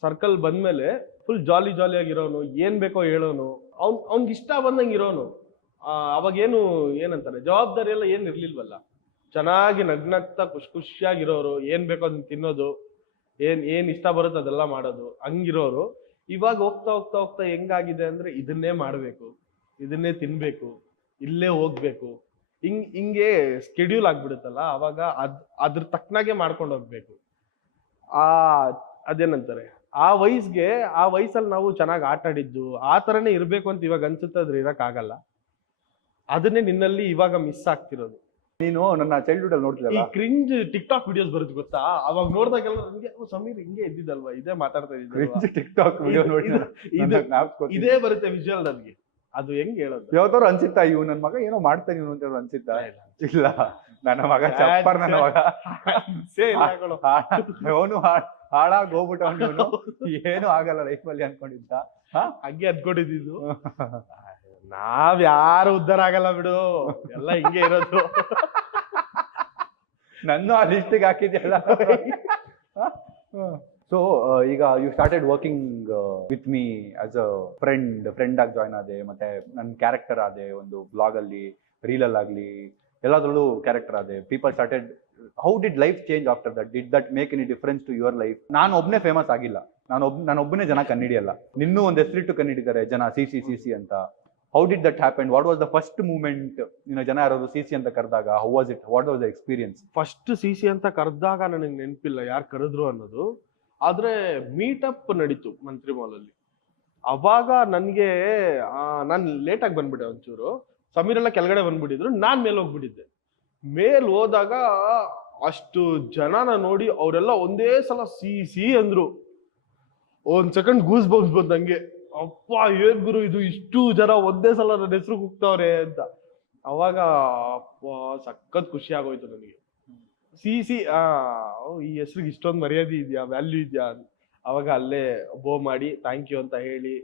ಸರ್ಕಲ್ ಬಂದ್ಮೇಲೆ ಫುಲ್ ಜಾಲಿ ಆಗಿರೋನು, ಏನ್ ಬೇಕೋ ಹೇಳೋನು, ಅವ್ನಿಗೆ ಇಷ್ಟ ಬಂದಂಗೆ ಇರೋನು. ಅವಾಗೇನು ಏನಂತಾರೆ ಜವಾಬ್ದಾರಿ ಎಲ್ಲ ಏನ್ ಇರ್ಲಿಲ್ವಲ್ಲ, ಚೆನ್ನಾಗಿ ನಗ್ನಗ್ತಾ ಖುಷಿಯಾಗಿರೋರು, ಏನ್ ಬೇಕೋ ಅದನ್ನ ತಿನ್ನೋದು, ಏನ್ ಇಷ್ಟ ಬರುತ್ತೆ ಅದೆಲ್ಲ ಮಾಡೋದು, ಹಂಗಿರೋರು. ಇವಾಗ ಹೋಗ್ತಾ ಹೆಂಗಾಗಿದೆ ಅಂದ್ರೆ ಇದನ್ನೇ ಮಾಡ್ಬೇಕು, ಇದನ್ನೇ ತಿನ್ಬೇಕು, ಇಲ್ಲೇ ಹೋಗ್ಬೇಕು, ಹಿಂಗೆ ಸ್ಕೆಡ್ಯೂಲ್ ಆಗ್ಬಿಡುತ್ತಲ್ಲ, ಅವಾಗ ಅದ್ರ ತಕ್ಕನಾಗೆ ಮಾಡ್ಕೊಂಡು ಹೋಗ್ಬೇಕು. ಅದೇನಂತಾರೆ ಆ ವಯಸ್ಸಲ್ಲಿ ನಾವು ಚೆನ್ನಾಗಿ ಆಟ ಆಡಿದ್ದು ಆ ತರನೇ ಇರ್ಬೇಕು ಅಂತ ಇವಾಗ ಅನ್ಸುತ್ತೆ, ಆದ್ರೆ ಇರಕ್ಕಾಗಲ್ಲ. ಅದನ್ನೇ ನಿನ್ನಲ್ಲಿ ಇವಾಗ ಮಿಸ್ ಆಗ್ತಿರೋದು. ನೀನು ನನ್ನ ಚೈಲ್ಡ್ಹುಡ್ ಅಲ್ಲಿ ಈ ನೋಡ್ತಿದ್ದಲ್ಲ, ಕ್ರಿಂಜ್ ಟಿಕ್ಟಾಕ್ ವಿಡಿಯೋಸ್ ಬರುತ್ತೆ ಗೊತ್ತಾ, ಅವಾಗ ನೋಡ್ದಾಗೆಲ್ಲ ನನಗೆ ಸಮೀರ್ ಹಿಂಗೆ ಇದ್ದಿದ್ದಲ್ವಾ, ಇದೇ ಮಾತಾಡ್ತಾ ಇದ್ದಿದ್ದಲ್ವಾ, ಟಿಕ್ಟಾಕ್ ವಿಡಿಯೋ ನೋಡಿ ಇದೇ ಬರುತ್ತೆ ವಿಜುವಲ್ ನನಗೆ. ಅದು ಹೆಂಗ್ ಹೇಳೋದು, ಯಾವ್ದಾದ್ರು ಅನ್ಸಿತ್ತಾ ಇವ್ ನನ್ ಮಗ ಏನೋ ಮಾಡ್ತಾನೆ ಇವನು ಅಂತ ಅನ್ಸಿತ್ತಾ? ಇಲ್ಲ, ನನ್ನ ಮಗ ಚಪ್ಪರ್, ನನ್ನ ಮಗ ಅವನು ಹಾಳಾಗಿ ಹೋಗ್ಬಿಟ್ಟವನು, ಏನು ಆಗಲ್ಲ ಲೈಫಲ್ಲಿ ಅನ್ಕೊಂಡಿದ್ದ. ಹಂಗೆ ಅನ್ಕೊಂಡಿದ್ದು. ನಾವ್ ಯಾರು ಉದ್ಧಾರ ಆಗಲ್ಲ ಬಿಡು, ಎಲ್ಲ ಹಿಂಗೆ ಇರೋದು. ನನ್ನ ಆ ಲಿಸ್ಟಿಗೆ ಹಾಕಿದ್ಯಲ್ಲ. ಸೊ ಈಗ you started working with me as a friend ಆಗಿ ಜಾಯ್ನ್ ಆದೆ, ಮತ್ತೆ ನನ್ನ ಕ್ಯಾರೆಕ್ಟರ್ ಆದೆ, ಒಂದು ಬ್ಲಾಗ್ ಅಲ್ಲಿ, ರೀಲ್ ಅಲ್ಲಿ ಆಗ್ಲಿ, ಎಲ್ಲದ್ರಲ್ಲೂ ಕ್ಯಾರೆಕ್ಟರ್ ಆದೆ. People started, how did life change after that? Did that make any difference to your life? ನಾನು ಒಬ್ಬನೇ ಫೇಮಸ್ ಆಗಿಲ್ಲ, ನಾನೊಬ್ಬನೇ ಜನ ಕಣ್ಣಿಡಿಯಲ್ಲ, ನಿನ್ನೂ ಒಂದು ಹೆಸರಿಟ್ಟು ಕಣ್ಣಿಡಿದ್ದಾರೆ ಜನ, ಸಿ ಅಂತ. How did that happen? What was the first moment? ಜನ ಯಾರಾದ್ರು ಸಿ ಅಂತ ಕರೆದಾಗ how was it? What was the experience? First ಸಿ ಅಂತ ಕರೆದಾಗ ನನಗೆ ನೆನಪಿಲ್ಲ ಯಾರು ಕರೆದ್ರು ಅನ್ನೋದು, ಆದ್ರೆ ಮೀಟಪ್ ನಡೀತು ಮಂತ್ರಿ ಮಾಲ್ ಅಲ್ಲಿ. ಅವಾಗ ನನ್ಗೆ ನಾನು ಲೇಟಾಗಿ ಬಂದ್ಬಿಟ್ಟೆ ಒಂಚೂರು, ಸಮೀರ್ ಎಲ್ಲ ಕೆಳಗಡೆ ಬಂದ್ಬಿಟ್ಟಿದ್ರು, ನಾನ್ ಮೇಲೆ ಹೋಗ್ಬಿಟ್ಟಿದ್ದೆ. ಮೇಲ್ ಹೋದಾಗ ಅಷ್ಟು ಜನನ ನೋಡಿ ಅವರೆಲ್ಲ ಒಂದೇ ಸಲ ಸಿ ಅಂದ್ರು. ಒಂದ್ ಸೆಕೆಂಡ್ ಗೂಸ್ ಬಂಬ್ಸ್ ಬಂದ್ ನಂಗೆ, ಅಪ್ಪ ಏನ್ ಗುರು ಇದು, ಇಷ್ಟು ಜನ ಒಂದೇ ಸಲ ನನ್ನ ಹೆಸರು ಕೂಗ್ತಾವ್ರೆ ಅಂತ. ಅವಾಗ ಅಪ್ಪ ಸಖತ್ ಖುಷಿ ಆಗೋಯ್ತು ನನಗೆ. ಸಿ ಈ ಹೆಸರಿಗೆ ಇಷ್ಟೊಂದು ಮರ್ಯಾದೆ ಇದೆಯಾ, ವ್ಯಾಲ್ಯೂ ಇದೆಯಾ. ಅವಾಗ ಅಲ್ಲೇ ಬೋ ಮಾಡಿ ಥ್ಯಾಂಕ್ ಯು ಅಂತ ಹೇಳಿ,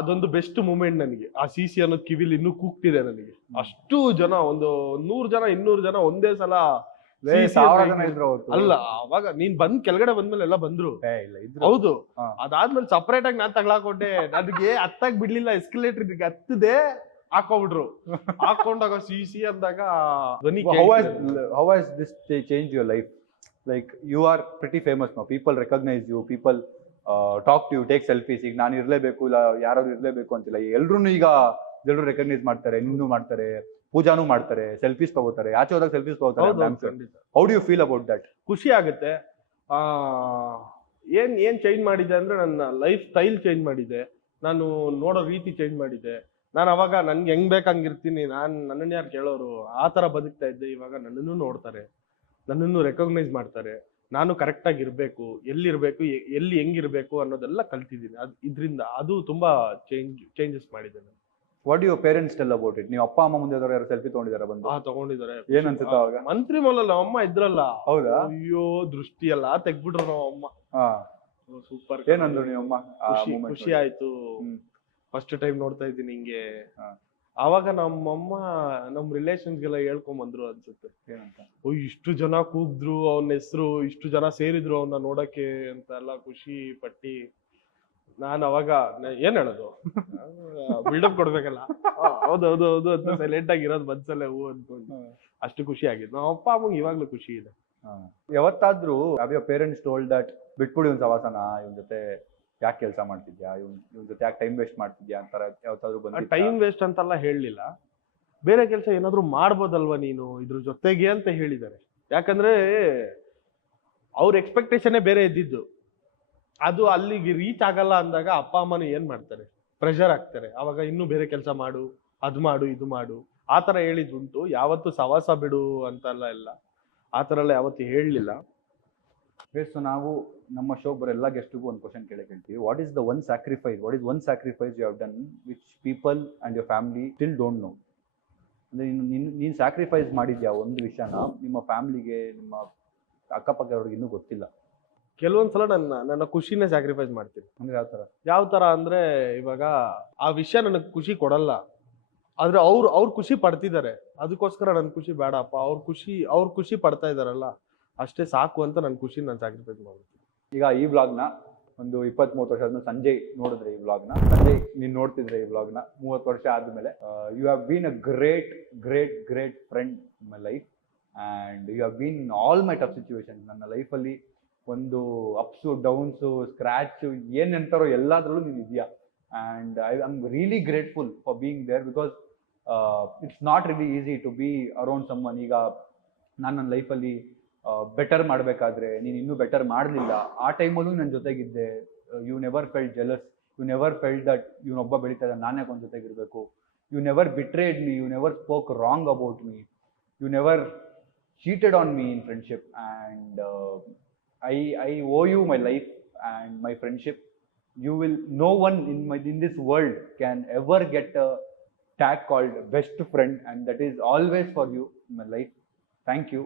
ಅದೊಂದು ಬೆಸ್ಟ್ ಮೂಮೆಂಟ್ ನನಗೆ. ಆ ಸಿ ಅನ್ನೋದು ಕಿವಿಲಿ ಇನ್ನೂ ಕೂಗ್ತಿದೆ ನನಗೆ. ಅಷ್ಟು ಜನ, ಒಂದು 100 ಜನ 200 ಜನ ಒಂದೇ ಸಲ. ಅಲ್ಲ, ಅವಾಗ ನೀನ್ ಬಂದ್ ಕೆಳಗಡೆ ಬಂದ್ಮೇಲೆ ಎಲ್ಲ ಬಂದ್ರು. ಹೌದು, ಅದಾದ್ಮೇಲೆ ಸಪರೇಟ್ ಆಗಿ ನಾನ್ ತಗ್ಲಾಕೊಂಡೆ. ನನಗೆ ಹತ್ತಾಗ್ ಬಿಡ್ಲಿಲ್ಲ, ಎಸ್ಕಲೇಟರ್ ಹತ್ತದೆ ಹಾಕೊಂಡ್ಬಿಟ್ರು. ಹಾಕೊಂಡಾಗ ಸಿ ಅಂದಾಗ ಧ್ವನಿ. How has this changed your life? Like you are pretty famous now, people recognize you, people talk to you, take selfies. ಈಗ ನಾನು ಇರ್ಲೇಬೇಕು, ಇಲ್ಲ ಯಾರಾದ್ರು ಇರ್ಲೇಬೇಕು ಅಂತಿಲ್ಲ, ಎಲ್ಲರೂ ರೆಕಗ್ನೈಸ್ ಮಾಡ್ತಾರೆ, ನಿನ್ನೂ ಮಾಡ್ತಾರೆ, ಪೂಜಾನು ಮಾಡ್ತಾರೆ, ಸೆಲ್ಫೀಸ್ ತಗೋತಾರೆ, ಆಚೆ ಹೋದಾಗ ಸೆಲ್ಫೀಸ್ ತಗೋತಾರೆ. How do you feel about that? ಖುಷಿ ಆಗುತ್ತೆ. ಏನ್ ಚೇಂಜ್ ಮಾಡಿದೆ ಅಂದ್ರೆ ನನ್ನ ಲೈಫ್ ಸ್ಟೈಲ್ ಚೇಂಜ್ ಮಾಡಿದೆ, ನಾನು ನೋಡೋ ರೀತಿ ಚೇಂಜ್ ಮಾಡಿದೆ. ನಾನು ಅವಾಗ ನನ್ಗೆ ಹೆಂಗ್ ಬೇಕಂಗಿರ್ತೀನಿ, ನನ್ನನ್ನು ಯಾರು ಕೇಳೋರು, ಆ ತರ ಬದುಕ್ತಾ ಇದ್ದೆ. ಇವಾಗ ನನ್ನನ್ನು ನೋಡ್ತಾರೆ, ನನ್ನನ್ನು ರೆಕಗ್ನೈಸ್ ಮಾಡ್ತಾರೆ, ನಾನು ಕರೆಕ್ಟ್ ಆಗಿ ಇರ್ಬೇಕು, ಎಲ್ಲಿರ್ಬೇಕು, ಎಲ್ಲಿ ಹೆಂಗಿರ್ಬೇಕು ಅನ್ನೋದೆಲ್ಲ ಕಲ್ತಿದ್ದೀನಿ. ಇದರಿಂದ ಅದು ತುಂಬಾ ಚೇಂಜಸ್ ಮಾಡಿದೆ ನಾನು. What do your parents tell about it? ನೀವು ಅಪ್ಪ ಅಮ್ಮ ಮುಂದೆ ಯಾರು ಸೆಲ್ಫಿ ತಗೊಂಡಿದ್ದಾರೆ ಬಂದು? ತಗೊಂಡಿದ್ದಾರೆ. ಏನ್ ಅನ್ಸುತ್ತೆ ಅವಾಗ? ಮಂತ್ರಿ ಮಾಲಲ್ಲಿ ಅಮ್ಮ ಇದ್ರಲ್ಲ. ಹೌದಾ? ಅಯ್ಯೋ, ದೃಷ್ಟಿ ಎಲ್ಲ ತೆಗ್ಬಿಟ್ರು ನಾವು ಅಮ್ಮ. ಸೂಪರ್. ಏನಂದ್ರು ನೀವು ಅಮ್ಮ? ಖುಷಿ ಆಯ್ತು, ಫಸ್ಟ್ ಟೈಮ್ ನೋಡ್ತಾ ಇದ್ದೀನಿ ಹಿಂಗೆ. ಅವಾಗ ನಮ್ಮಮ್ಮ ನಮ್ ರಿಲೇಷನ್ಸ್ಗೆಲ್ಲ ಹೇಳ್ಕೊಂಡ್ ಬಂದ್ರು ಅನ್ಸುತ್ತೆ. ಏನಂತ? ಇಷ್ಟು ಜನ ಕೂಗಿದ್ರು ಅವನ ಹೆಸರು, ಇಷ್ಟು ಜನ ಸೇರಿದ್ರು ಅವನ್ನ ನೋಡಕ್ಕೆ ಅಂತ ಎಲ್ಲ ಖುಷಿ ಪಟ್ಟಿ. ನಾನು ಅವಾಗ ಏನ್ ಹೇಳೋದು, ಬಿಲ್ಡಪ್ ಕೊಡ್ಬೇಕಲ್ಲ. ಹೌದು ಅಂತ ಸೈಲೆಂಟ್ ಆಗಿರೋದು ಮನ್ಸಲ್ಲೇ ಹೂ ಅನ್ಕೊಂಡು ಅಷ್ಟು ಖುಷಿ ಆಗಿದ್ದು. ನಮ್ಮ ಅಪ್ಪ ಅಮ್ಮಂಗೆ ಇವಾಗ್ಲೂ ಖುಷಿ ಇದೆ. ಯಾವತ್ತಾದ್ರೂ ಪೇರೆಂಟ್ಸ್ ಟೋಲ್ಡ್ ದಟ್ ಬಿಟ್ಬಿಡಿ ಇವ್ನ ಸವಾಸನ, ಇವನ್ ಜೊತೆ ಯಾಕೆ ಕೆಲಸ ಮಾಡ್ತಿದ್ಯಾ, ಇವ್ನ ಜೊತೆ ಯಾಕೆ ಟೈಮ್ ವೇಸ್ಟ್ ಮಾಡ್ತಿದ್ಯಾ ಅಂತಾರ ಯಾವತ್ತಾದ್ರೂ ಬಂದ? ಟೈಮ್ ವೇಸ್ಟ್ ಅಂತೆಲ್ಲ ಹೇಳಲಿಲ್ಲ, ಬೇರೆ ಕೆಲಸ ಏನಾದ್ರು ಮಾಡ್ಬೋದಲ್ವಾ ನೀನು ಇದ್ರ ಜೊತೆಗೆ ಅಂತ ಹೇಳಿದ್ದಾರೆ. ಯಾಕಂದ್ರೆ ಅವ್ರ ಎಕ್ಸ್ಪೆಕ್ಟೇಷನ್ನೇ ಬೇರೆ ಇದ್ದಿದ್ದು, ಅದು ಅಲ್ಲಿಗೆ ರೀಚ್ ಆಗಲ್ಲ ಅಂದಾಗ ಅಪ್ಪ ಅಮ್ಮನ ಏನ್ ಮಾಡ್ತಾರೆ? ಪ್ರೆಷರ್ ಆಗ್ತಾರೆ. ಅವಾಗ ಇನ್ನೂ ಬೇರೆ ಕೆಲಸ ಮಾಡು, ಅದು ಮಾಡು, ಇದು ಮಾಡು, ಆ ಥರ ಹೇಳಿದ್ದುಂಟು. ಯಾವತ್ತು ಸವಾಸ ಬಿಡು ಅಂತೆಲ್ಲ ಇಲ್ಲ, ಆ ಥರ ಎಲ್ಲ ಯಾವತ್ತು ಹೇಳಲಿಲ್ಲ. ಸೊ ನಾವು ನಮ್ಮ ಶೋ ಬರೋ ಎಲ್ಲ ಗೆಸ್ಟಿಗೂ ಒಂದು ಕ್ವಶನ್ ಕೇಳ್ತೀವಿ. What is the one sacrifice you have done which people and your family still don't know? ಅಂದರೆ ನೀನು ಸ್ಯಾಕ್ರಿಫೈಸ್ ಮಾಡಿದ್ಯಾ ಒಂದು ವಿಷಯನ ನಿಮ್ಮ ಫ್ಯಾಮಿಲಿಗೆ, ನಿಮ್ಮ ಅಕ್ಕಪಕ್ಕದವ್ರಿಗೆ ಇನ್ನೂ ಗೊತ್ತಿಲ್ಲ? ಕೆಲವೊಂದ್ಸಲ ನನ್ನ ಖುಷಿನೇ ಸ್ಯಾಕ್ರಿಫೈಸ್ ಮಾಡ್ತೀನಿ. ಅಂದರೆ ಯಾವ ಥರ ಅಂದರೆ, ಇವಾಗ ಆ ವಿಷಯ ನನಗೆ ಖುಷಿ ಕೊಡಲ್ಲ, ಆದರೆ ಅವ್ರು ಖುಷಿ ಪಡ್ತಿದ್ದಾರೆ, ಅದಕ್ಕೋಸ್ಕರ ನನ್ನ ಖುಷಿ ಬೇಡಪ್ಪ, ಅವ್ರು ಖುಷಿ ಪಡ್ತಾ ಇದ್ದಾರಲ್ಲ ಅಷ್ಟೇ ಸಾಕು ಅಂತ ನನ್ನ ಖುಷಿ ನಾನು ಸ್ಯಾಕ್ರಿಫೈಸ್ ಮಾಡ್ತೀನಿ. ಈಗ ಈ ವ್ಲಾಗ್ನ ಒಂದು 20-30 ವರ್ಷ ಆದ್ಮೇಲೆ ಸಂಜಯ್ ನೋಡಿದ್ರೆ ಈ ವ್ಲಾಗ್ನ, ಸಂಜಯ್ ನೀನು ನೋಡ್ತಿದ್ರೆ ಈ ವ್ಲಾಗ್ನ 30 ವರ್ಷ ಆದಮೇಲೆ, you have been a great great great friend in my life and you have been in all my tough situation. ನನ್ನ ಲೈಫಲ್ಲಿ ಒಂದು ಅಪ್ಸು ಡೌನ್ಸು ಸ್ಕ್ರ್ಯಾಚು ಏನಂತಾರೋ ಎಲ್ಲದರಲ್ಲೂ ನೀನು ಇದೆಯಾ. And I am really grateful for being there because it's not really easy to be around someone. ಈಗ ನಾನು ನನ್ನ ಲೈಫಲ್ಲಿ ಬೆಟರ್ ಮಾಡಬೇಕಾದ್ರೆ ನೀನು ಇನ್ನೂ ಬೆಟರ್ ಮಾಡಲಿಲ್ಲ, ಆ ಟೈಮಲ್ಲೂ ನನ್ನ ಜೊತೆಗಿದ್ದೆ. You never felt jealous, you never felt that ಇವನೊಬ್ಬ ಬೆಳೀತಾ ಇದ್ದಾನೆ ನಾನು ಯಾಕೆ ಒಂದು ಜೊತೆಗಿರಬೇಕು. You never betrayed me, you never spoke wrong about me, you never cheated on me in friendship. And I owe you my life and my friendship. No one in this world can ever get a tag called best friend, and that is always for you in my life. Thank you,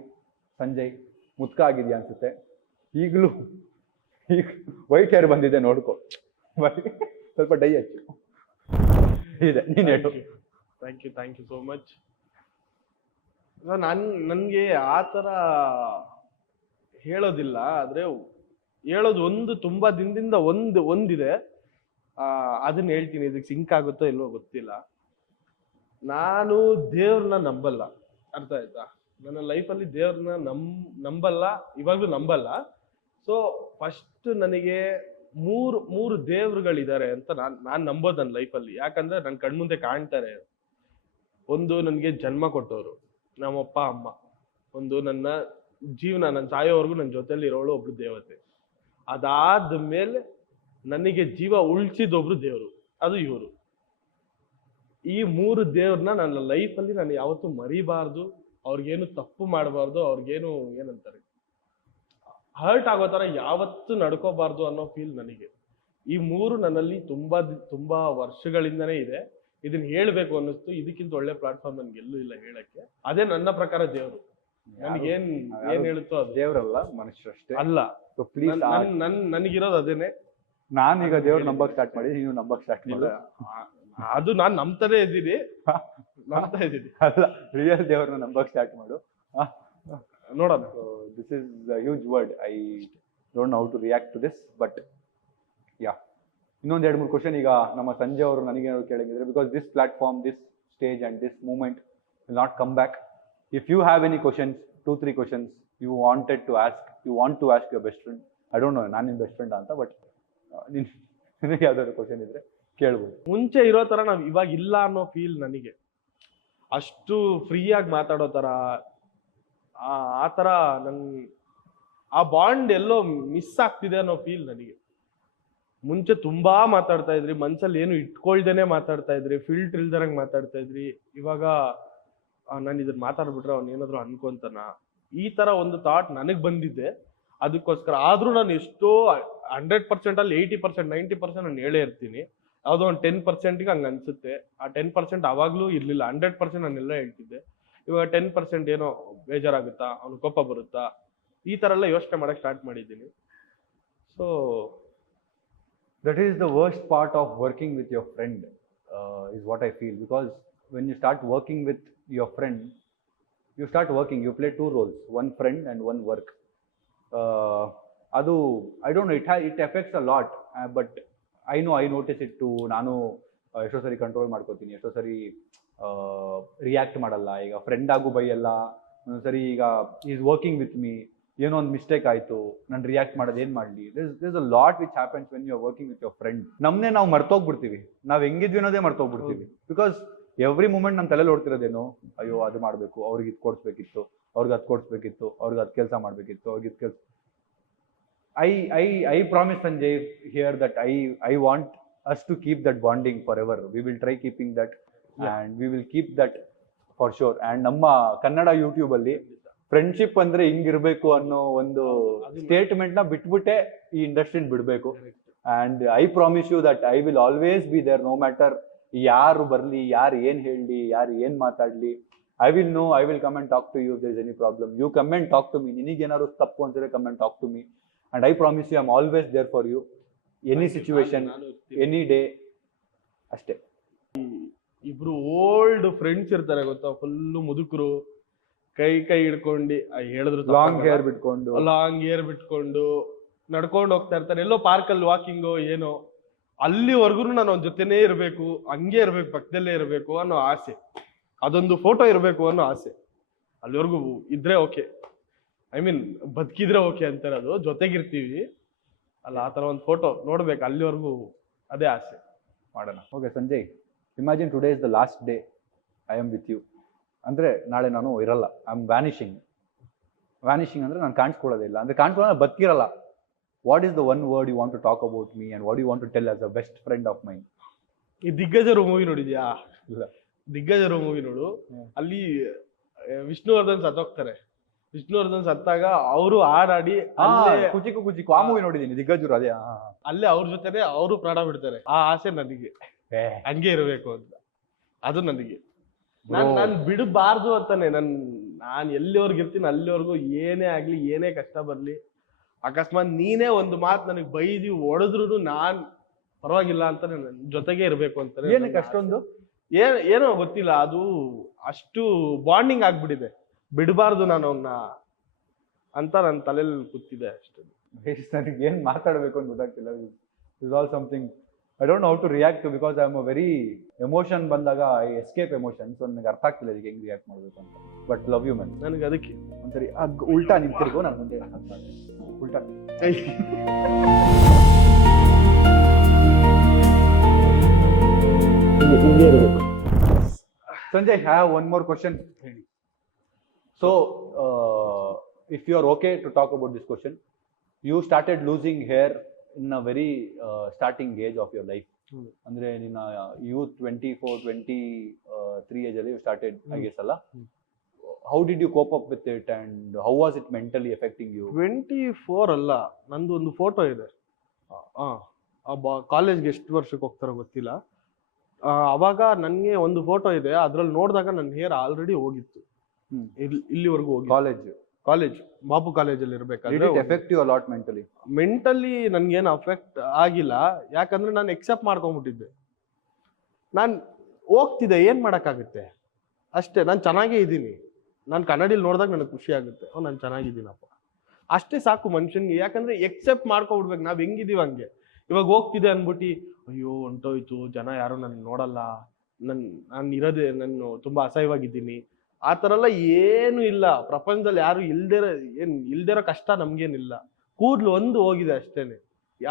Sanjay. ಮುತ್ಕ ಆಗಿದೆಯಾ ಅನ್ಸುತ್ತೆ ಈಗಲೂ. ಈಗ white hair ಬಂದಿದೆ ನೋಡ್ಕೊ, ಸ್ವಲ್ಪ dye ಹಚ್ಚು ಇದೆ. ನೀನು ಹೇಳು. Thank you so much. ನನಗೆ ಆ ಥರ ಹೇಳೋದಿಲ್ಲ, ಆದರೆ ಹೇಳೋದು ಒಂದು ತುಂಬ ದಿನದಿಂದ ಒಂದಿದೆ, ಅದನ್ನ ಹೇಳ್ತೀನಿ. ಇದಕ್ಕೆ ಸಿಂಕ್ ಆಗುತ್ತೋ ಇಲ್ವೋ ಗೊತ್ತಿಲ್ಲ. ನಾನು ದೇವ್ರನ್ನ ನಂಬಲ್ಲ, ಅರ್ಥ ಆಯ್ತಾ? ನನ್ನ ಲೈಫಲ್ಲಿ ದೇವ್ರನ್ನ ನಂಬಲ್ಲ, ಇವಾಗಲೂ ನಂಬಲ್ಲ. ಸೊ ಫಸ್ಟ್ ನನಗೆ ಮೂರು ದೇವ್ರುಗಳಿದ್ದಾರೆ ಅಂತ ನಾನು ನಂಬೋದು ನನ್ನ ಲೈಫಲ್ಲಿ. ಯಾಕಂದ್ರೆ ನನ್ನ ಕಣ್ಮುಂದೆ ಕಾಣ್ತಾರೆ. ಒಂದು ನನಗೆ ಜನ್ಮ ಕೊಟ್ಟವರು ನಮ್ಮಪ್ಪ ಅಮ್ಮ, ಒಂದು ನನ್ನ ಜೀವನ, ನನ್ನ ಸಾಯೋವರೆಗೂ ನನ್ನ ಜೊತೆಲಿ ಇರೋಳು ಒಬ್ಳು ದೇವತೆ. ಅದಾದ ಮೇಲೆ ನನಗೆ ಜೀವ ಉಳಿಸಿದೊಬ್ರು ದೇವರು, ಅದು ಇವರು. ಈ ಮೂರು ದೇವ್ರನ್ನ ನನ್ನ ಲೈಫಲ್ಲಿ ನಾನು ಯಾವತ್ತೂ ಮರಿಬಾರ್ದು, ಅವ್ರಿಗೇನು ತಪ್ಪು ಮಾಡಬಾರ್ದು, ಅವ್ರಿಗೇನು ಏನಂತಾರೆ ಹರ್ಟ್ ಆಗೋ ಥರ ಯಾವತ್ತೂ ನಡ್ಕೋಬಾರ್ದು ಅನ್ನೋ ಫೀಲ್ ನನಗೆ. ಈ ಮೂರು ನನ್ನಲ್ಲಿ ತುಂಬಾ ವರ್ಷಗಳಿಂದನೇ ಇದೆ. ಇದನ್ನ ಹೇಳ್ಬೇಕು ಅನ್ನಿಸ್ತು. ಇದಕ್ಕಿಂತ ಒಳ್ಳೆ ಪ್ಲಾಟ್ಫಾರ್ಮ್ ನನ್ಗೆಲ್ಲೂ ಇಲ್ಲ ಹೇಳಕ್ಕೆ. ಅದೇ ನನ್ನ ಪ್ರಕಾರ ದೇವ್ರು. ನನಗೇನ್ ಹೇಳುತ್ತೋ ಅದು. ದೇವ್ರಲ್ಲ, ಮನುಷ್ಯರಷ್ಟೇ ಅಲ್ಲ. ನನಗಿರೋದು ಅದೇನೆ. ನಾನೀಗ ದೇವ್ರ ನಂಬಕ್ ಸ್ಟಾರ್ಟ್ ಮಾಡಿ, ನೀವು ನಂಬಕ್ ಸ್ಟಾರ್ಟ್ ಮಾಡಿ. ಅದು ನಾನು ನಂಬ್ತಾನೆ ಇದ್ದೀನಿ. ಅಲ್ಲ, ರಿಯಲ್ ದೇವ್ರನ್ನ ನಂಬಕ್ ಸ್ಟಾರ್ಟ್ ಮಾಡು, ನೋಡೋಣ. This is huge word. I don't know how to react to this, but yeah. ಇನ್ನೊಂದು 2-3 ಕ್ವಶನ್ ಈಗ ನಮ್ಮ ಸಂಜಯ್ ಅವರು ನನಗೇನಾದ್ರು ಕೇಳಂಗಿದ್ರೆ, because this platform, this stage and this moment will not come back. If you have any questions, 2-3 questions you want to ask your best friend. I don't know, ನಾನು ನಿಮ್ಮ best friend ಅಂತ, but ನಿನಗೆ ಯಾವ್ದಾದ್ರು question ಇದ್ರೆ ಕೇಳ್ಬೋದು. ಮುಂಚೆ ಇರೋ ತರ ನಾವು ಇವಾಗ ಇಲ್ಲ ಅನ್ನೋ ಫೀಲ್ ನನಗೆ. ಅಷ್ಟು ಫ್ರೀಯಾಗಿ ಮಾತಾಡೋ ತರ, ಆ ತರ ಆ ಬಾಂಡ್ ಎಲ್ಲೋ ಮಿಸ್ ಆಗ್ತಿದೆ ಅನ್ನೋ ಫೀಲ್ ನನಗೆ. ಮುಂಚೆ ತುಂಬಾ ಮಾತಾಡ್ತಾ ಇದ್ರಿ, ಮನ್ಸಲ್ಲಿ ಏನು ಇಟ್ಕೊಳ್ದೇನೆ ಮಾತಾಡ್ತಾ ಇದ್ರಿ, ಫಿಲ್ಟರ್ ಇಲ್ದಂಗೆ ಮಾತಾಡ್ತಾ ಇದ್ರಿ. ಇವಾಗ ನಾನು ಇದನ್ನ ಮಾತಾಡ್ಬಿಟ್ರೆ ಅವ್ನು ಏನಾದ್ರು ಅನ್ಕೊಂತಾನ, ಈ ತರ ಒಂದು ಥಾಟ್ ನನಗ್ ಬಂದಿದ್ದೆ. ಅದಕ್ಕೋಸ್ಕರ ಆದ್ರೂ ನಾನು ಎಷ್ಟೋ 100% ಅಲ್ಲಿ 80%, 90% ನಾನು ಹೇಳೇ ಇರ್ತೀನಿ. ಯಾವುದೋ ಒಂದು 10%ಗೆ ಹಂಗೆ ಅನ್ಸುತ್ತೆ. ಆ 10% ಅವಾಗ್ಲೂ ಇರ್ಲಿಲ್ಲ. 100% ನಾನೆಲ್ಲ ಹೇಳ್ತಿದ್ದೆ. ಇವಾಗ 10% ಏನೋ ಬೇಜಾರಾಗುತ್ತಾ, ಅವ್ನು ಕೋಪ ಬರುತ್ತಾ, ಈ ತರ ಎಲ್ಲ ಯೋಚನೆ ಮಾಡಕ್ ಸ್ಟಾರ್ಟ್ ಮಾಡಿದ್ದೀನಿ. So that is the worst part of working with your friend, is what I feel. Because when you start working with your friend, you start working, you play 2 roles, one friend and one work. Adu I don't know, it affects a lot, but I know I notice it too. ನಾನು ಎಷ್ಟೋ ಸರಿ control ಮಾಡ್ಕೋತೀನಿ, ಎಷ್ಟೋ ಸರಿ react ಮಾಡಲ್ಲ. ಈಗ friend ಆಗು ಬೈಯಲ್ಲ, ಒಂದೊಂದ್ಸರಿ ಈಗ ಈಸ್ ವರ್ಕಿಂಗ್ ವಿತ್ ಮೀ, ಏನೋ ಒಂದು ಮಿಸ್ಟೇಕ್ ಆಯಿತು, ನಾನು ರಿಯಾಕ್ಟ್ ಮಾಡೋದು ಏನು ಮಾಡಲಿ. This a lot which happens when you are working with your friend. ನಮ್ಮನ್ನೇ ನಾವು ಮರ್ತೋಗ್ಬಿಡ್ತೀವಿ, ನಾವು ಹೆಂಗಿದ್ವಿ ಅನ್ನೋದೇ ಮರ್ತೋಗ್ಬಿಡ್ತೀವಿ. ಬಿಕಾಸ್ ಎವ್ರಿ ಮೂಮೆಂಟ್ ನಮ್ಮ ತಲೆಯಲ್ಲಿ ಓಡ್ತಿರೋದೇನು, ಅಯ್ಯೋ ಅದು ಮಾಡಬೇಕು, ಅವ್ರಿಗೆ ಇದು ಕೊಡಿಸ್ಬೇಕಿತ್ತು, ಅವ್ರಿಗೆ ಅದು ಕೊಡಿಸ್ಬೇಕಿತ್ತು, ಅವ್ರಿಗೆ ಅದು ಕೆಲಸ ಮಾಡಬೇಕಿತ್ತು, ಅವ್ರಿಗೆ ಇದು ಕೆಲಸ. I promise Sanjay here that I want us to keep that bonding forever. We will try keeping that, and we will keep that for sure. And ನಮ್ಮ ಕನ್ನಡ ಯೂಟ್ಯೂಬ್ ಅಲ್ಲಿ ಫ್ರೆಂಡ್ಶಿಪ್ ಅಂದ್ರೆ ಹಿಂಗಿರ್ಬೇಕು ಅನ್ನೋ ಒಂದು ಸ್ಟೇಟ್ಮೆಂಟ್ ನ ಬಿಟ್ಬಿಟ್ಟೆ ಈ ಇಂಡಸ್ಟ್ರಿನ ಬಿಡ್ಬೇಕು. And I promise you that I will always be there, no matter ಯಾರು ಬರ್ಲಿ, ಯಾರು ಏನ್ ಹೇಳಲಿ, ಯಾರು ಏನ್ ಮಾತಾಡ್ಲಿ. I will know, I will come and talk to you if there is any problem. You come and talk to me. ನಿನಗೇನಾದ್ರು ತಪ್ಪು ಅಂತಾರೆ, come and talk to me. And I promise you, I'm always there for you. Any situation, any day. ಅಷ್ಟೇ. ಇಬ್ರು old friends ಇರ್ತಾರೆ ಗೊತ್ತಾ, full ಮುದುಕರು, ಕೈ ಹಿಡ್ಕೊಂಡು ಹೇಳಿದ್ರು long hair ಬಿಟ್ಕೊಂಡು ನಡ್ಕೊಂಡು ಹೋಗ್ತಾ ಇರ್ತಾರೆ, ಎಲ್ಲೋ ಪಾರ್ಕಲ್ಲಿ ವಾಕಿಂಗು ಏನೋ. ಅಲ್ಲಿವರೆಗೂ ನಾನು ಅವ್ನ ಜೊತೆನೇ ಇರಬೇಕು, ಹಂಗೆ ಇರ್ಬೇಕು, ಪಕ್ಕದಲ್ಲೇ ಇರಬೇಕು ಅನ್ನೋ ಆಸೆ. ಅದೊಂದು ಫೋಟೋ ಇರಬೇಕು ಅನ್ನೋ ಆಸೆ. ಅಲ್ಲಿವರೆಗೂ ಇದ್ರೆ ಓಕೆ, ಐ ಮೀನ್ ಬದುಕಿದ್ರೆ ಓಕೆ ಅಂತಾರೆ. ಅದು ಜೊತೆಗಿರ್ತೀವಿ ಅಲ್ಲ, ಆ ಥರ ಒಂದು ಫೋಟೋ ನೋಡ್ಬೇಕು. ಅಲ್ಲಿವರೆಗೂ ಅದೇ ಆಸೆ ಮಾಡೋಣ. Okay Sanjay, imagine today is the last day I am with you. ಅಂದರೆ ನಾಳೆ ನಾನು ಇರಲ್ಲ, ಐ ಆಮ್ ವ್ಯಾನಿಷಿಂಗ್. ಅಂದರೆ ನಾನು ಕಾಣಿಸ್ಕೊಳ್ಳೋದೇ ಇಲ್ಲ, ಅಂದರೆ ಕಾಣಿಸ್ಕೊಳ್ಳೋ ಬದುಕಿರಲ್ಲ. What is the one word you want to talk about me and what you want to tell as a best friend of mine? ಈ ದಿಗ್ಗಜರು ಮೂವಿ ನೋಡಿದ್ಯಾ? ಇಲ್ಲ. ದಿಗ್ಗಜರು ಮೂವಿ ನೋಡು. ಅಲ್ಲಿ ವಿಷ್ಣುವರ್ಧನ್ ಸತ್ತೋಗ್ತಾರೆ. ವಿಷ್ಣುವರ್ಧನ್ ಸತ್ತಾಗ ಅವರು ಹಾಡಾಡಿ ಕುಚಿಕು ಆ ಮೂವಿ ನೋಡಿದೀನಿ, ದಿಗ್ಗಜರು. ಅದೇ ಅಲ್ಲೇ ಅವ್ರ ಜೊತೆನೆ ಅವರು ಪ್ರಾಣ ಬಿಡ್ತಾರೆ. ಆ ಆಸೆ ನನಗೆ, ಹಂಗೆ ಇರಬೇಕು ಅಂತ. ಅದು ನನಗೆ, ನಾನು ಬಿಡಬಾರ್ದು ಅಂತಾನೆ. ನಾನು ಎಲ್ಲಿವರೆಗೂ ಇರ್ತೀನಿ ಅಲ್ಲಿವರೆಗೂ ಏನೇ ಆಗ್ಲಿ, ಏನೇ ಕಷ್ಟ ಬರ್ಲಿ, ಅಕಸ್ಮಾತ್ ನೀನೇ ಒಂದು ಮಾತು ನನಗೆ ಬೈದಿ ಹೊಡೆದ್ರು ನಾನ್ ಪರವಾಗಿಲ್ಲ ಅಂತಾನೆ, ನನ್ನ ಜೊತೆಗೆ ಇರ್ಬೇಕು ಅಂತಾನೆ. ಏನಕ್ಕೆ ಅಷ್ಟೊಂದು ಏನೋ ಗೊತ್ತಿಲ್ಲ, ಅದು ಅಷ್ಟು ಬಾಂಡಿಂಗ್ ಆಗ್ಬಿಟ್ಟಿದೆ. ಬಿಡಬಾರ್ದು ನಾನು ಅವನ್ನ ಅಂತ ನನ್ನ ತಲೆಯಲ್ಲಿ ಕೂತಿದೆ ಅಷ್ಟೇ. ನನಗೆ ಏನ್ ಮಾತಾಡ್ಬೇಕು ಅಂತ ಗೊತ್ತಾಗ್ತಿಲ್ಲ. Is all something I don't know how to react to, because I am a very emotion ಬಂದಾಗ ಐ ಎಸ್ಕೇಪ್ ಎಮೋಷನ್. ಸೊ ನನಗೆ ಅರ್ಥ ಆಗ್ತಿಲ್ಲ ಇದಕ್ಕೆ ಹೆಂಗ್ ರಿಯಾಕ್ಟ್ ಮಾಡ್ಬೇಕು ಅಂತ. But love you man. ನನಗೆ ಅದಕ್ಕೆ ಒಂದ್ಸರಿ ಉಲ್ಟಾ ನಿಂತಿರ್ಗೋ, ನಾನು ಮುಂದೆ ಉಲ್ಟಾ. Sanjay, I have one more question. So, if you are okay to talk about this question, you started losing hair in a very starting age of your life. Andre nina youth 24, 23 age alli you started, I guess alla. How did you cope up with it and how was it mentally affecting you? 24 ಅಲ್ಲ, ನಂದು ಒಂದು photo ಇದೆ. ಕಾಲೇಜ್ಗೆ ಎಷ್ಟು ವರ್ಷಕ್ಕೆ ಹೋಗ್ತಾರೋ ಗೊತ್ತಿಲ್ಲ. ಅವಾಗ ನನಗೆ ಒಂದು ಫೋಟೋ ಇದೆ, ಅದ್ರಲ್ಲಿ ನೋಡಿದಾಗ ನನ್ನ ಹೇರ್ ಆಲ್ರೆಡಿ ಹೋಗಿತ್ತು. ಇಲ್ಲಿವರೆಗೂ ಹೋಗಿ ಕಾಲೇಜ್ ಬಾಪು ಕಾಲೇಜಲ್ಲಿ ಇರ್ಬೇಕಾದ್ರೆ. Effect you a lot mentally? Mentally ನನ್ಗೇನು ಅಫೆಕ್ಟ್ ಆಗಿಲ್ಲ, ಯಾಕಂದ್ರೆ ನಾನು ಎಕ್ಸೆಪ್ಟ್ ಮಾಡ್ಕೊಂಡ್ಬಿಟ್ಟಿದ್ದೆ. ನಾನು ಹೋಗ್ತಿದ್ದೆ, ಏನ್ ಮಾಡಕ್ಕಾಗುತ್ತೆ ಅಷ್ಟೇ. ನಾನು ಚೆನ್ನಾಗೇ ಇದ್ದೀನಿ. ನಾನು ಕನ್ನಡಿಲಿ ನೋಡಿದಾಗ ನನಗೆ ಖುಷಿ ಆಗುತ್ತೆ, ನಾನು ಚೆನ್ನಾಗಿದ್ದೀನಪ್ಪ, ಅಷ್ಟೇ ಸಾಕು ಮನುಷ್ಯನ್ಗೆ. ಯಾಕಂದ್ರೆ ಎಕ್ಸೆಪ್ಟ್ ಮಾಡ್ಕೊಬಿಡ್ಬೇಕು, ನಾವ್ ಹೆಂಗಿದೀವಿ ಹಂಗೆ. ಇವಾಗ ಹೋಗ್ತಿದೆ ಅನ್ಬಿಟ್ಟು ಅಯ್ಯೋ ಹೊಂಟೋಯ್ತು, ಜನ ಯಾರು ನನ್ನ ನೋಡಲ್ಲ, ನಾನು ಇರೋದೇ, ನಾನು ತುಂಬಾ ಅಸಹ್ಯವಾಗಿದ್ದೀನಿ, ಆ ಥರ ಎಲ್ಲ ಏನು ಇಲ್ಲ. ಪ್ರಪಂಚದಲ್ಲಿ ಯಾರು ಇಲ್ದಿರೋ ಕಷ್ಟ ನಮ್ಗೇನಿಲ್ಲ. ಕೂದ್ಲು ಒಂದು ಹೋಗಿದೆ ಅಷ್ಟೇನೆ,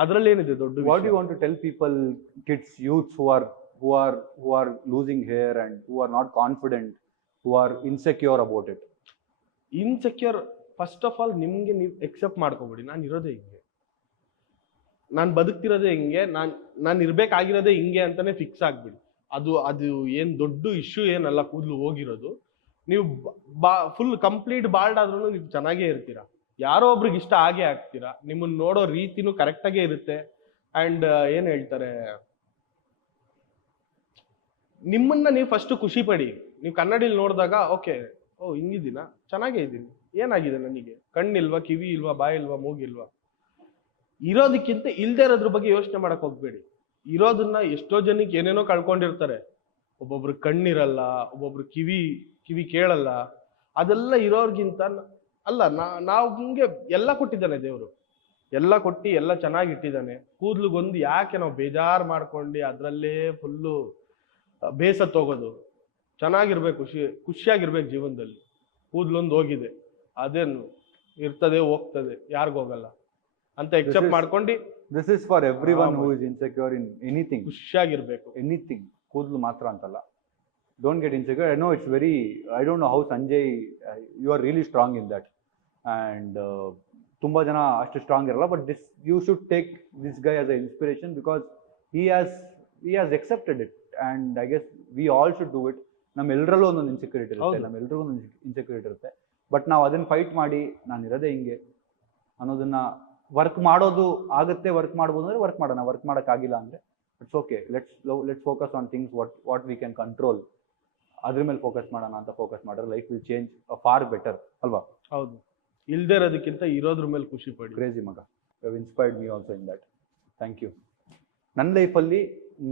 ಅದ್ರಲ್ಲಿ ಏನಿದೆ ದೊಡ್ಡ. What you want to tell people, kids, youths who are losing hair and who are not confident, who are insecure about it? Insecure, first of all ನಿಮ್ಗೆ ನೀವು ಎಕ್ಸೆಪ್ಟ್ ಮಾಡ್ಕೊಬಿಡಿ, ನಾನು ಇರೋದೇ ಹಿಂಗೆ, ನಾನು ಬದುಕ್ತಿರೋದೇ ಹಿಂಗೆ, ನಾನು ಇರ್ಬೇಕಾಗಿರೋದೇ ಹಿಂಗೆ ಅಂತಾನೆ ಫಿಕ್ಸ್ ಆಗ್ಬಿಡಿ. ಅದು ಏನ್ ದೊಡ್ಡ ಇಶ್ಯೂ ಏನಲ್ಲ ಕೂದಲು ಹೋಗಿರೋದು. ನೀವು ಫುಲ್ ಕಂಪ್ಲೀಟ್ ಬಾಲ್ಡ್ ಆದ್ರೂ ನೀವು ಚೆನ್ನಾಗೇ ಇರ್ತೀರಾ, ಯಾರೋ ಒಬ್ರಿಗೆ ಇಷ್ಟ ಆಗೇ ಆಗ್ತೀರಾ. ನಿಮ್ಮನ್ನ ನೋಡೋ ರೀತಿನೂ ಕರೆಕ್ಟಾಗೇ ಇರುತ್ತೆ. ಅಂಡ್ ಏನ್ ಹೇಳ್ತಾರೆ, ನಿಮ್ಮನ್ನ ನೀವು ಫಸ್ಟ್ ಖುಷಿ ಪಡಿ. ನೀವು ಕನ್ನಡಿಲಿ ನೋಡಿದಾಗ ಓಕೆ, ಓ ಹಿಂಗಿದ್ದೀನ, ಚೆನ್ನಾಗೇ ಇದ್ದೀನಿ, ಏನಾಗಿದೆ ನನಗೆ, ಕಣ್ಣಿಲ್ವಾ, ಕಿವಿ ಇಲ್ವಾ, ಬಾಯಿ ಇಲ್ವಾ, ಮೂಗಿಲ್ವಾ, ಇರೋದಕ್ಕಿಂತ ಇಲ್ದೇ ಇರೋದ್ರ ಬಗ್ಗೆ ಯೋಚನೆ ಮಾಡಕ್ ಹೋಗ್ಬೇಡಿ. ಇರೋದನ್ನ ಎಷ್ಟೋ ಜನಕ್ಕೆ ಏನೇನೋ ಕಳ್ಕೊಂಡಿರ್ತಾರೆ. ಒಬ್ಬೊಬ್ರು ಕಣ್ಣಿರಲ್ಲ, ಒಬ್ಬೊಬ್ರು ಕಿವಿ ಕೇಳಲ್ಲ. ಅದೆಲ್ಲ ಇರೋರ್ಗಿಂತ ಅಲ್ಲ, ನಾವು ಹಿಂಗೆ ಎಲ್ಲ ಕೊಟ್ಟಿದ್ದಾನೆ ದೇವರು, ಎಲ್ಲ ಕೊಟ್ಟು ಎಲ್ಲ ಚೆನ್ನಾಗಿ ಇಟ್ಟಿದ್ದಾನೆ. ಕೂದ್ಲಿಗೊಂದು ಯಾಕೆ ನಾವು ಬೇಜಾರು ಮಾಡ್ಕೊಂಡು ಅದರಲ್ಲೇ ಫುಲ್ಲು ಬೇಸತ್ತು ಹೋಗೋದು? ಚೆನ್ನಾಗಿರ್ಬೇಕು, ಖುಷಿಯಾಗಿರ್ಬೇಕು ಜೀವನದಲ್ಲಿ. ಕೂದ್ಲೊಂದು ಹೋಗಿದೆ, ಅದೇನು ಇರ್ತದೆ ಹೋಗ್ತದೆ, ಯಾರಿಗೋಗಲ್ಲ ಅಂತ ಎಕ್ಸೆಪ್ಟ್ ಮಾಡ್ಕೊಂಡು. This is for everyone who is insecure in anything. ಖುಷಿಯಾಗಿರ್ಬೇಕು, ಎನಿಥಿಂಗ್. ಕೂದಲು ಮಾತ್ರ ಅಂತಲ್ಲ, don't get insecure. I know it's very, I don't know how Sanjay, you are really strong in that. And ತುಂಬಾ ಜನ ಅಷ್ಟು ಸ್ಟ್ರಾಂಗ್ ಇರಲ್ಲ. But you should take this guy as a inspiration, because he has he has accepted it, and I guess we all should do it. ನಮ್ಮೆಲ್ಲರಲ್ಲೂ ಒಂದೊಂದು insecurity ಇರುತ್ತೆ, ಹೌದು. ನಮ್ಮೆಲ್ಲರಿಗೂ ಒಂದು insecurity ಇರುತ್ತೆ. ಬಟ್ ನಾವು ಅದನ್ನ ಫೈಟ್ ಮಾಡಿ ನಾನು ಇರೋದೇ ಹಿಂಗೆ ಅನ್ನೋದನ್ನ ವರ್ಕ್ ಮಾಡೋದು ಆಗುತ್ತೆ. ವರ್ಕ್ ಮಾಡ್ಬೋದು ಅಂದ್ರೆ ವರ್ಕ್ ಮಾಡೋಣ, ವರ್ಕ್ ಮಾಡೋಕ್ಕಾಗಿಲ್ಲ ಅಂದ್ರೆ it's okay, let's focus on things what we can control. ಅದ್ರ ಮೇಲೆ ಫೋಕಸ್ ಮಾಡೋಣ ಅಂತ ಫೋಕಸ್ ಮಾಡಿದ್ರೆ life will change for better ಅಲ್ವಾ? ಹೌದು, ಇಲ್ದೇ ಇರೋದಕ್ಕಿಂತ ಇರೋದ್ರ ಮೇಲೆ ಖುಷಿ ಪಡಿ. ಕ್ರೇಜಿ ಮಗ, you have inspired me also in that. Thank you. ನನ್ನ ಲೈಫಲ್ಲಿ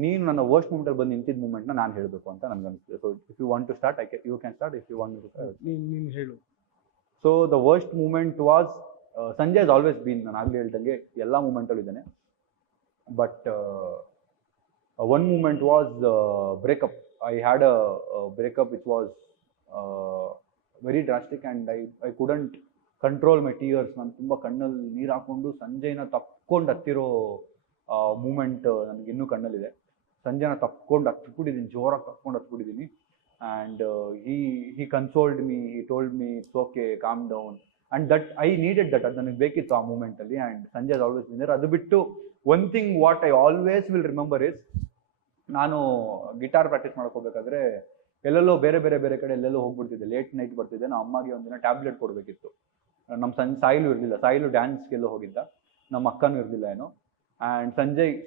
ನೀನು ನನ್ನ ವರ್ಸ್ಟ್ ಮೂಮೆಂಟಲ್ಲಿ ಬಂದು ನಿಂತಿದ್ದ ಮೂಮೆಂಟ್ನ ನಾನು ಹೇಳಬೇಕು ಅಂತ ನನಗೆ ಅನಿಸ್ತಿದೆ. So if you want to start, you can start if you want to start. ನೀನು ಹೇಳು. So the worst moment was, Sanjay has always been, ನಾನು ಆಗಲೇ ಹೇಳ್ದಂಗೆ ಎಲ್ಲ ಮೂಮೆಂಟಲ್ಲೂ ಇದ್ದಾನೆ. But one moment was breakup. I had a breakup which was very drastic and I couldn't control my tears. ನಾನು ತುಂಬ ಕಣ್ಣಲ್ಲಿ ನೀರು ಹಾಕೊಂಡು ಸಂಜಯ್ನ ತಪ್ಕೊಂಡು ಹತ್ತಿರೋ ಮೂಮೆಂಟ್ ನನಗೆ ಇನ್ನೂ ಕಣ್ಣಲ್ಲಿದೆ. ಸಂಜೆನ ತಪ್ಕೊಂಡು ಹತ್ಬಿಟ್ಟಿದ್ದೀನಿ, ಜೋರಾಗಿ ತಪ್ಕೊಂಡು ಹತ್ಬಿಟ್ಟಿದ್ದೀನಿ. And he consoled me, he told me it's okay, calm down. And that I needed that, ಅದು ನನಗೆ ಬೇಕಿತ್ತು ಆ ಮೂಮೆಂಟಲ್ಲಿ. ಆ್ಯಂಡ್ ಸಂಜೆ ಇಸ್ ಆಲ್ವೇಸ್ ವಿನ್ನರ್. ಅದು ಬಿಟ್ಟು one thing what I always will remember is, ನಾನು ಗಿಟಾರ್ ಪ್ರಾಕ್ಟೀಸ್ ಮಾಡೋಕೆ ಹೋಗ್ಬೇಕಾದ್ರೆ ಎಲ್ಲೆಲ್ಲೋ ಬೇರೆ ಕಡೆ ಎಲ್ಲೆಲ್ಲೋ ಹೋಗ್ಬಿಡ್ತಿದ್ದೆ. ಲೇಟ್ ನೈಟ್ ಬರ್ತಿದ್ದೆ. ನಮ್ಮ ಅಮ್ಮಗೆ ಒಂದಿನ ಟ್ಯಾಬ್ಲೆಟ್ ಕೊಡಬೇಕಿತ್ತು. ನಮ್ಮ ಸಾಯಿಲು ಇರಲಿಲ್ಲ, ಸಾಯಿಲು ಡ್ಯಾನ್ಸ್ಗೆಲ್ಲೋ ಹೋಗಿದ್ದ, ನಮ್ಮ ಅಕ್ಕನೂ ಇರಲಿಲ್ಲ ಏನೋ. ಆ್ಯಂಡ್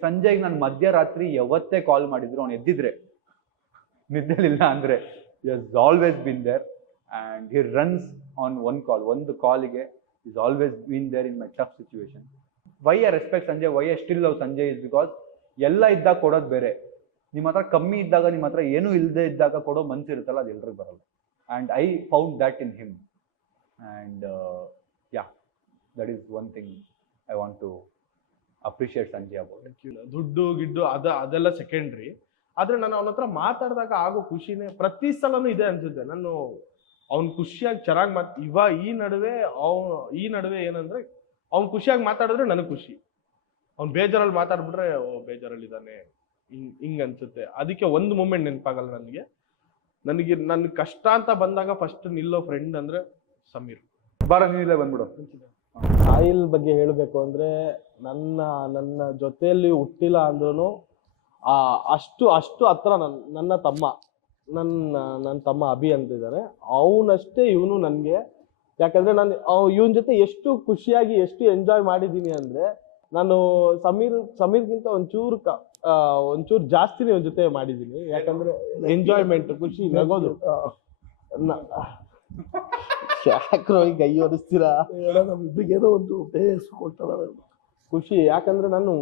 ಸಂಜಯ್ಗೆ ನಾನು ಮಧ್ಯರಾತ್ರಿ ಯಾವತ್ತೇ ಕಾಲ್ ಮಾಡಿದ್ರು ಅವ್ನು ಎದ್ದಿದ್ರೆ, ನಿದ್ದೆಲಿಲ್ಲ ಅಂದರೆ he has always been there. And he runs on ಒಂದು ಕಾಲಿಗೆ is always been there in my tough situation. Why I respect Sanjay, why I still love Sanjay is because ಎಲ್ಲ ಇದ್ದಾಗ ಕೊಡೋದು ಬೇರೆ, ನಿಮ್ಮ ಹತ್ರ ಕಮ್ಮಿ ಇದ್ದಾಗ, ನಿಮ್ಮ ಹತ್ರ ಏನೂ ಇಲ್ಲದೆ ಇದ್ದಾಗ ಕೊಡೋ ಮನಸ್ಸಿರುತ್ತಲ್ಲ, ಅದು ಎಲ್ರಿಗೂ ಬರಲ್ಲ. And I found that in him. And yeah, that is one thing I want to appreciate Sanjay about. ದುಡ್ಡು ಗಿಡ್ಡು ಅದೆಲ್ಲ ಸೆಕೆಂಡ್ರಿ. ಆದ್ರೆ ನಾನು ಅವನ ಹತ್ರ ಮಾತಾಡಿದಾಗ ಆಗೋ ಖುಷಿನೇ ಪ್ರತಿ ಸಲನೂ ಇದೆ ಅನ್ಸುತ್ತೆ. ನಾನು ಅವ್ನು ಖುಷಿಯಾಗಿ ಚೆನ್ನಾಗಿ ಈ ನಡುವೆ ಏನಂದ್ರೆ ಅವ್ನು ಖುಷಿಯಾಗಿ ಮಾತಾಡಿದ್ರೆ ನನಗೆ ಖುಷಿ, ಅವ್ನು ಬೇಜಾರಲ್ಲಿ ಮಾತಾಡ್ಬಿಟ್ರೆ ಬೇಜಾರಲ್ಲಿದ್ದಾನೆ ಹಿಂಗ್ ಅನ್ಸುತ್ತೆ. ಅದಕ್ಕೆ ಒಂದು ಮೂಮೆಂಟ್ ನೆನಪಾಗಲ್ಲ ನನಗೆ ನನ್ನ ಕಷ್ಟ ಅಂತ ಬಂದಾಗ ಫಸ್ಟ್ ನಿಲ್ಲೋ ಫ್ರೆಂಡ್ ಅಂದ್ರೆ ಸಮೀರ್. ನೀನಿಲ್ಲೇ ಬಂದ್ಬಿಡು. ಸಾಯಿಲ್ ಬಗ್ಗೆ ಹೇಳಬೇಕು ಅಂದ್ರೆ ನನ್ನ ಜೊತೆಯಲ್ಲಿ ಹುಟ್ಟಿಲ್ಲ ಅಂದ್ರೂ ಅಷ್ಟು ಹತ್ರ ನನ್ನ ತಮ್ಮ ಅಭಿ ಅಂತಿದ್ದಾನೆ. ಅವನಷ್ಟೇ ಇವನು ನನಗೆ. ಯಾಕಂದ್ರೆ ನಾನು ಇವನ್ ಜೊತೆ ಎಷ್ಟು ಖುಷಿಯಾಗಿ ಎಷ್ಟು ಎಂಜಾಯ್ ಮಾಡಿದ್ದೀನಿ ಅಂದ್ರೆ, ನಾನು ಸಮೀರ್ಗಿಂತ ಒಂಚೂರು ಜಾಸ್ತಿನೇ ಇವನ್ ಜೊತೆ ಮಾಡಿದ್ದೀನಿ. ಯಾಕಂದ್ರೆ ಎಂಜಾಯ್ಮೆಂಟ್, ಖುಷಿ, ನಗೋದು. ಯಾಕ್ರೋ ಈಗ ಅಯ್ಯೋ ಅನಿಸ್ತೀರಾ? ನಮ್ಮಿಬ್ಬರಿಗೇನೋ ಒಂದು ಕೊಡ್ತಾರ ಖುಷಿ. ಯಾಕಂದ್ರೆ ನಾನು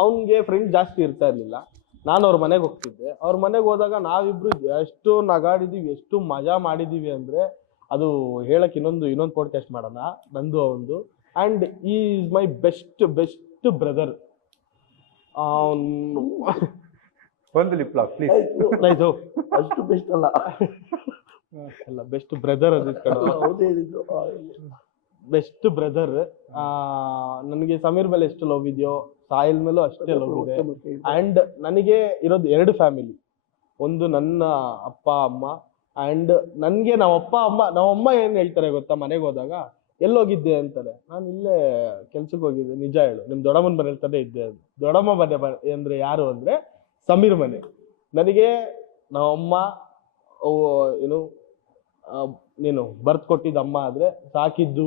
ಅವನ್ಗೆ ಫ್ರೆಂಡ್ ಜಾಸ್ತಿ ಇರ್ತಾ ಇರ್ಲಿಲ್ಲ. ನಾನು ಅವ್ರ ಮನೆಗೆ ಹೋಗ್ತಿದ್ದೆ. ಅವ್ರ ಮನೆಗೆ ಹೋದಾಗ ನಾವಿಬ್ರು ಎಷ್ಟು ನಗಾಡಿದೀವಿ, ಎಷ್ಟು ಮಜಾ ಮಾಡಿದೀವಿ ಅಂದ್ರೆ ಅದು ಹೇಳಕ್ ಇನ್ನೊಂದು ಪಾಡ್ಕಾಸ್ಟ್ ಮಾಡೋಣ, ನಂದು ಅವಂದು. And is my best brother. ಒಂದು ಲಿಪ್ ಲಾಕ್ ಪ್ಲೀಸ್. ಅಷ್ಟು ಬೆಸ್ಟ್ ಅಲ್ಲ, ಬೆಸ್ಟ್ ಬ್ರದರ್ ಹೌದೇ ಹೇಳಿದ್ದು. Best brother. ನನಗೆ ಸಮೀರ್ ಮೇಲೆ ಎಷ್ಟು ಲವ್ ಇದೆಯೋ ಸಾಯಿಲ್ ಮೇಲೂ ಅಷ್ಟೇ ಲವ್ ಇದೆ. ಅಂಡ್ ನನಗೆ ಇರೋದು 2 ಫ್ಯಾಮಿಲಿ. ಒಂದು ನನ್ನ ಅಪ್ಪ ಅಮ್ಮ, ಅಂಡ್ ನನ್ಗೆ ನಮ್ಮಮ್ಮ ಏನ್ ಹೇಳ್ತಾರೆ ಗೊತ್ತಾ, ಮನೆಗೆ ಹೋದಾಗ ಎಲ್ಲೋಗಿದ್ದೆ ಅಂತಾರೆ. ನಾನು ಇಲ್ಲೇ ಕೆಲ್ಸಕ್ಕೆ ಹೋಗಿದ್ದೆ. ನಿಜ ಹೇಳು, ನಿಮ್ ದೊಡ್ಡಮ್ಮನ ಮನೆ ತಾನೇ ಇದ್ದೆ. ದೊಡ್ಡಮ್ಮ ಮನೆ ಅಂದ್ರೆ ಯಾರು ಅಂದ್ರೆ ಸಮೀರ್ ಮನೆ. ನನಗೆ ನಮ್ಮಮ್ಮ ನೀನು ಬರ್ತ್ ಕೊಟ್ಟಿದ್ದ ಅಮ್ಮ ಆದ್ರೆ ಸಾಕಿದ್ದು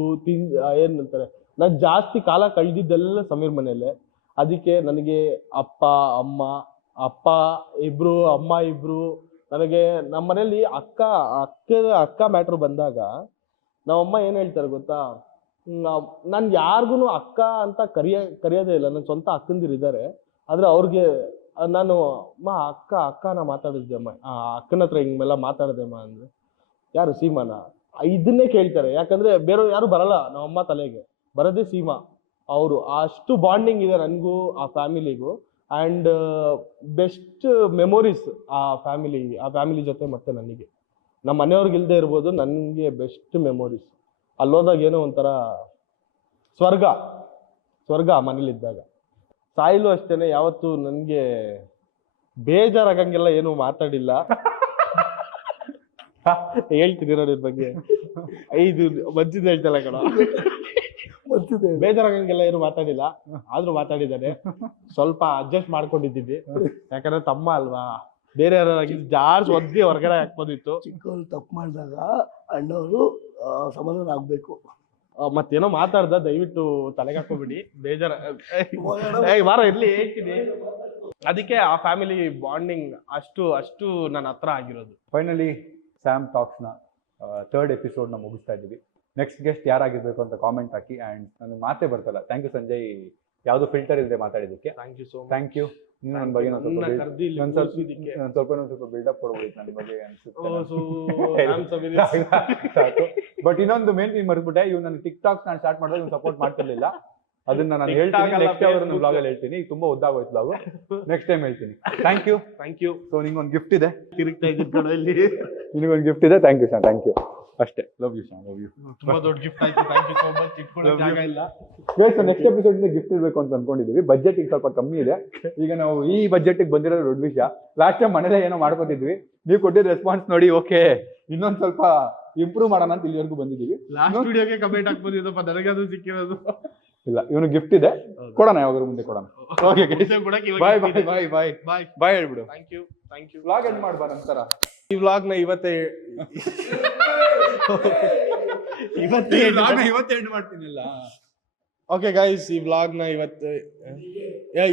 ಏನಂತಾರೆ, ನಾನು ಜಾಸ್ತಿ ಕಾಲ ಕಳೆದಿದ್ದೆಲ್ಲ ಸಮೀರ್ ಮನೆಯಲ್ಲೇ. ಅದಕ್ಕೆ ನನಗೆ ಅಪ್ಪ ಇಬ್ರು, ಅಮ್ಮ ಇಬ್ರು. ನನಗೆ ನಮ್ಮ ಮನೇಲಿ ಅಕ್ಕ ಮ್ಯಾಟ್ರ್ ಬಂದಾಗ ನಮ್ಮಮ್ಮ ಏನ್ ಹೇಳ್ತಾರೆ ಗೊತ್ತಾ, ನಾನು ಯಾರಿಗೂ ಅಕ್ಕ ಅಂತ ಕರೆಯೋದೇ ಇಲ್ಲ. ನನ್ನ ಸ್ವಂತ ಅಕ್ಕಂದಿರಿದ್ದಾರೆ, ಆದ್ರೆ ಅವ್ರಿಗೆ ನಾನು ಅಕ್ಕನ ಮಾತಾಡಿದ್ದೆ ಅಮ್ಮ, ಅಕ್ಕನ ಹತ್ರ ಹಿಂಗೆಲ್ಲ ಮಾತಾಡ್ದೆಮ್ಮ ಅಂದ್ರೆ, ಯಾರು ಸೀಮಾನ? ಇದನ್ನೇ ಕೇಳ್ತಾರೆ. ಯಾಕಂದ್ರೆ ಬೇರೆ ಯಾರು ಬರಲ್ಲ ನಮ್ಮಮ್ಮ ತಲೆಗೆ, ಬರೋದೇ ಸೀಮಾ. ಅವರು ಅಷ್ಟು ಬಾಂಡಿಂಗ್ ಇದೆ ನನಗೂ ಆ ಫ್ಯಾಮಿಲಿಗೂ. ಆ್ಯಂಡ್ ಬೆಸ್ಟ್ ಮೆಮೊರೀಸ್ ಆ ಫ್ಯಾಮಿಲಿ ಜೊತೆ. ಮತ್ತೆ ನನಗೆ ನಮ್ಮ ಮನೆಯವ್ರಿಗಿಲ್ದೇ ಇರ್ಬೋದು, ನನಗೆ ಬೆಸ್ಟ್ ಮೆಮೊರೀಸ್. ಅಲ್ಲೋದಾಗ ಏನೋ ಒಂಥರ ಸ್ವರ್ಗ ಮನೇಲಿದ್ದಾಗ. ಸಾಯಿಲು ಅಷ್ಟೇನೆ, ಯಾವತ್ತು ನನಗೆ ಬೇಜಾರಾಗಂಗೆಲ್ಲ ಏನು ಮಾತಾಡಿಲ್ಲ. ಹೇಳ್ತೀನಿ ನೋಡಿ ಬಗ್ಗೆ. 5 ಮಜ್ಜಿದ ಹೇಳ್ತಲ್ಲ ಕಣ. ಗೊತ್ತಿದೆ. ಬೇಜಾರಾಗಂಗೆಲ್ಲ ಏನು ಮಾತಾಡಿಲ್ಲ, ಆದ್ರೂ ಮಾತಾಡಿದ್ದಾರೆ. ಸ್ವಲ್ಪ ಅಡ್ಜಸ್ಟ್ ಮಾಡ್ಕೊಂಡಿದ್ದೀವಿ, ಯಾಕಂದ್ರೆ ತಮ್ಮ ಅಲ್ವಾ, ಬೇರೆ ಯಾರಾಗಿ ಜಾರ್ಜ್ ಒದ್ದಿ ಹೊರಗಡೆ ಹಾಕ್ಬೋದಿತ್ತು. ಚಿಕ್ಕವರು ತಪ್ಪು ಮಾಡಿದಾಗ ಅಣ್ಣವರು ಸಮಾಧಾನ ಆಗ್ಬೇಕು. ಮತ್ತೇನೋ ಮಾತಾಡ್ದ, ದಯವಿಟ್ಟು ತಲೆಗೆ ಹಾಕೋಬಿಡಿ, ಬೇಜಾರ ವಾರ ಇರ್ಲಿ ಹೇಳ್ತೀನಿ. ಅದಕ್ಕೆ ಆ ಫ್ಯಾಮಿಲಿ ಬಾಂಡಿಂಗ್ ಅಷ್ಟು ನನ್ನ ಹತ್ರ ಆಗಿರೋದು. ಫೈನಲಿ ಸ್ಯಾಮ್ ಟಾಕ್ಸ್ನ 3rd ಎಪಿಸೋಡ್ನ ಮುಗಿಸ್ತಾ ಇದ್ದೀವಿ. ನೆಕ್ಸ್ಟ್ ಗೆಸ್ಟ್ ಯಾರಾಗಿರ್ಬೇಕು ಅಂತ ಕಾಮೆಂಟ್ ಹಾಕಿ. ಆ್ಯಂಡ್ ನನಗೆ ಮಾತೇ ಬರ್ತಲ್ಲ. ಥ್ಯಾಂಕ್ ಯು ಸಂಜಯ್, ಯಾವುದು ಫಿಲ್ಟರ್ ಇಲ್ಲದೆ ಮಾತಾಡಿದ್ದಕ್ಕೆ. Thank you so much. Thank you. ನನ್ನ ಬಗ್ಗೆ ಸ್ವಲ್ಪ ಬಿಲ್ಡಪ್ ಕೊಡ್ಬೋದು ನನ್ನ ಬಗ್ಗೆ ಅನ್ಸುತ್ತೆ. ಸಾಕು. ಬಟ್ ಇನ್ನೊಂದು ಮೇನ್ ಥಿಂಗ್ ಮರ್ಬಿಟ್ಟೆ, ಇವ್ ನನ್ನ ಟಿಕ್ ಟಾಕ್ ನಾನು ಸ್ಟಾರ್ಟ್ ಮಾಡಿದಾಗ ಇವ್ನು ಸಪೋರ್ಟ್ ಮಾಡ್ತಿರ್ಲಿಲ್ಲ. ಅದನ್ನ ನಾನು ಹೇಳ್ತೀನಿ ನೆಕ್ಸ್ಟ್ ಅವರ್ ಬ್ಲಾಗ್ ಅಲ್ಲಿ ಹೇಳ್ತೀನಿ. ಈಗ ತುಂಬಾ ಉದ್ದಾಗೋಯ್ತು ಬ್ಲಾಗು, ನೆಕ್ಸ್ಟ್ ಟೈಮ್ ಹೇಳ್ತೀನಿ. Thank you. ಸೊ ನಿಂಗೊಂದು ಗಿಫ್ಟ್ ಇದೆ, ತಿರುಗ್ತಾ ಇದ್ದೀನಿ ಕಡೆ ಇಲ್ಲಿ. ನಿನಗೊಂದು ಗಿಫ್ಟ್ ಇದೆ. Thank you sir, thank you. ಅಷ್ಟೇ. Love you sir, love you. ತುಂಬಾ ದೊಡ್ಡ ಗಿಫ್ಟ್ ಆಯ್ತು. Thank you so much. ಇಟ್ಕೊಳ್ಳೋಕೆ ಜಾಗ ಇಲ್ಲ. ನೆಕ್ಸ್ಟ್ ಎಪಿಸೋಡ್ ಇಂದ ಗಿಫ್ಟ್ ಇರಬೇಕು ಅಂತ ಅನ್ಕೊಂಡಿದೀವಿ. ಬಜೆಟ್ ಈಗ ಸ್ವಲ್ಪ ಕಮ್ಮಿ ಇದೆ. ಈಗ ನಾವು ಈ ಬಜೆಟ್ ಬಂದಿರೋದು ದೊಡ್ಡ ವಿಷಯ. ಲಾಸ್ಟ್ ಟೈಮ್ ಮನೇಲೆ ಏನೋ ಮಾಡ್ಕೊತಿದ್ವಿ, ನೀವು ಕೊಟ್ಟಿದ್ದ ರೆಸ್ಪಾನ್ಸ್ ನೋಡಿ ಓಕೆ ಇನ್ನೊಂದ್ ಸ್ವಲ್ಪ ಇಂಪ್ರೂವ್ ಮಾಡೋಣ ಅಂತ ಇಲ್ಲಿವರೆಗೂ ಬಂದಿದೀವಿ. ಲಾಸ್ಟ್ ವಿಡಿಯೋಗೆ ಕಮೆಂಟ್ ಹಾಕ್ಬೋದಿತ್ತಪ್ಪ, ನನಗೆ ಅದು ಸಿಕ್ಕಿರೋದು. ಇಲ್ಲ, ಇವನು ಗಿಫ್ಟ್ ಇದೆ, ಕೊಡೋಣ, ಯಾವಾಗಾದ್ರೂ ಮುಂದೆ ಕೊಡೋಣ. ಓಕೆ, ಬಾಯ್ bye bye bye bye bye ಹೇಳ್ಬಿಡು. Thank you. ವ್ಲಾಗ್ ಎಂಡ್ ಮಾಡ್ಬಾ ನಂತರ. ಈ ವ್ಲಾಗ್ನ ಇವತ್ತೇ ಎಂಡ್ ಮಾಡ್ತೀನಿಲ್ಲ. ಓಕೆ ಗೈಸ್, ಈ ವ್ಲಾಗ್ನ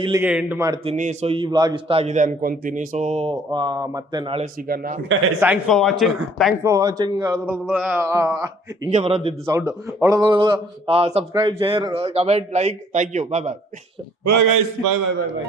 ಇಲ್ಲಿಗೆ ಎಂಡ್ ಮಾಡ್ತೀನಿ. ಸೊ ಈ ವ್ಲಾಗ್ ಇಷ್ಟ ಆಗಿದೆ ಅನ್ಕೊಂತೀನಿ. ಸೊ ಮತ್ತೆ ನಾಳೆ ಸಿಗೋಣ. Thanks for watching. ಹಿಂಗೆ ಬರೋದಿದ್ದು sound. Subscribe, share, comment, like. Thank you. Bye bye. Bye guys, bye bye bye bye.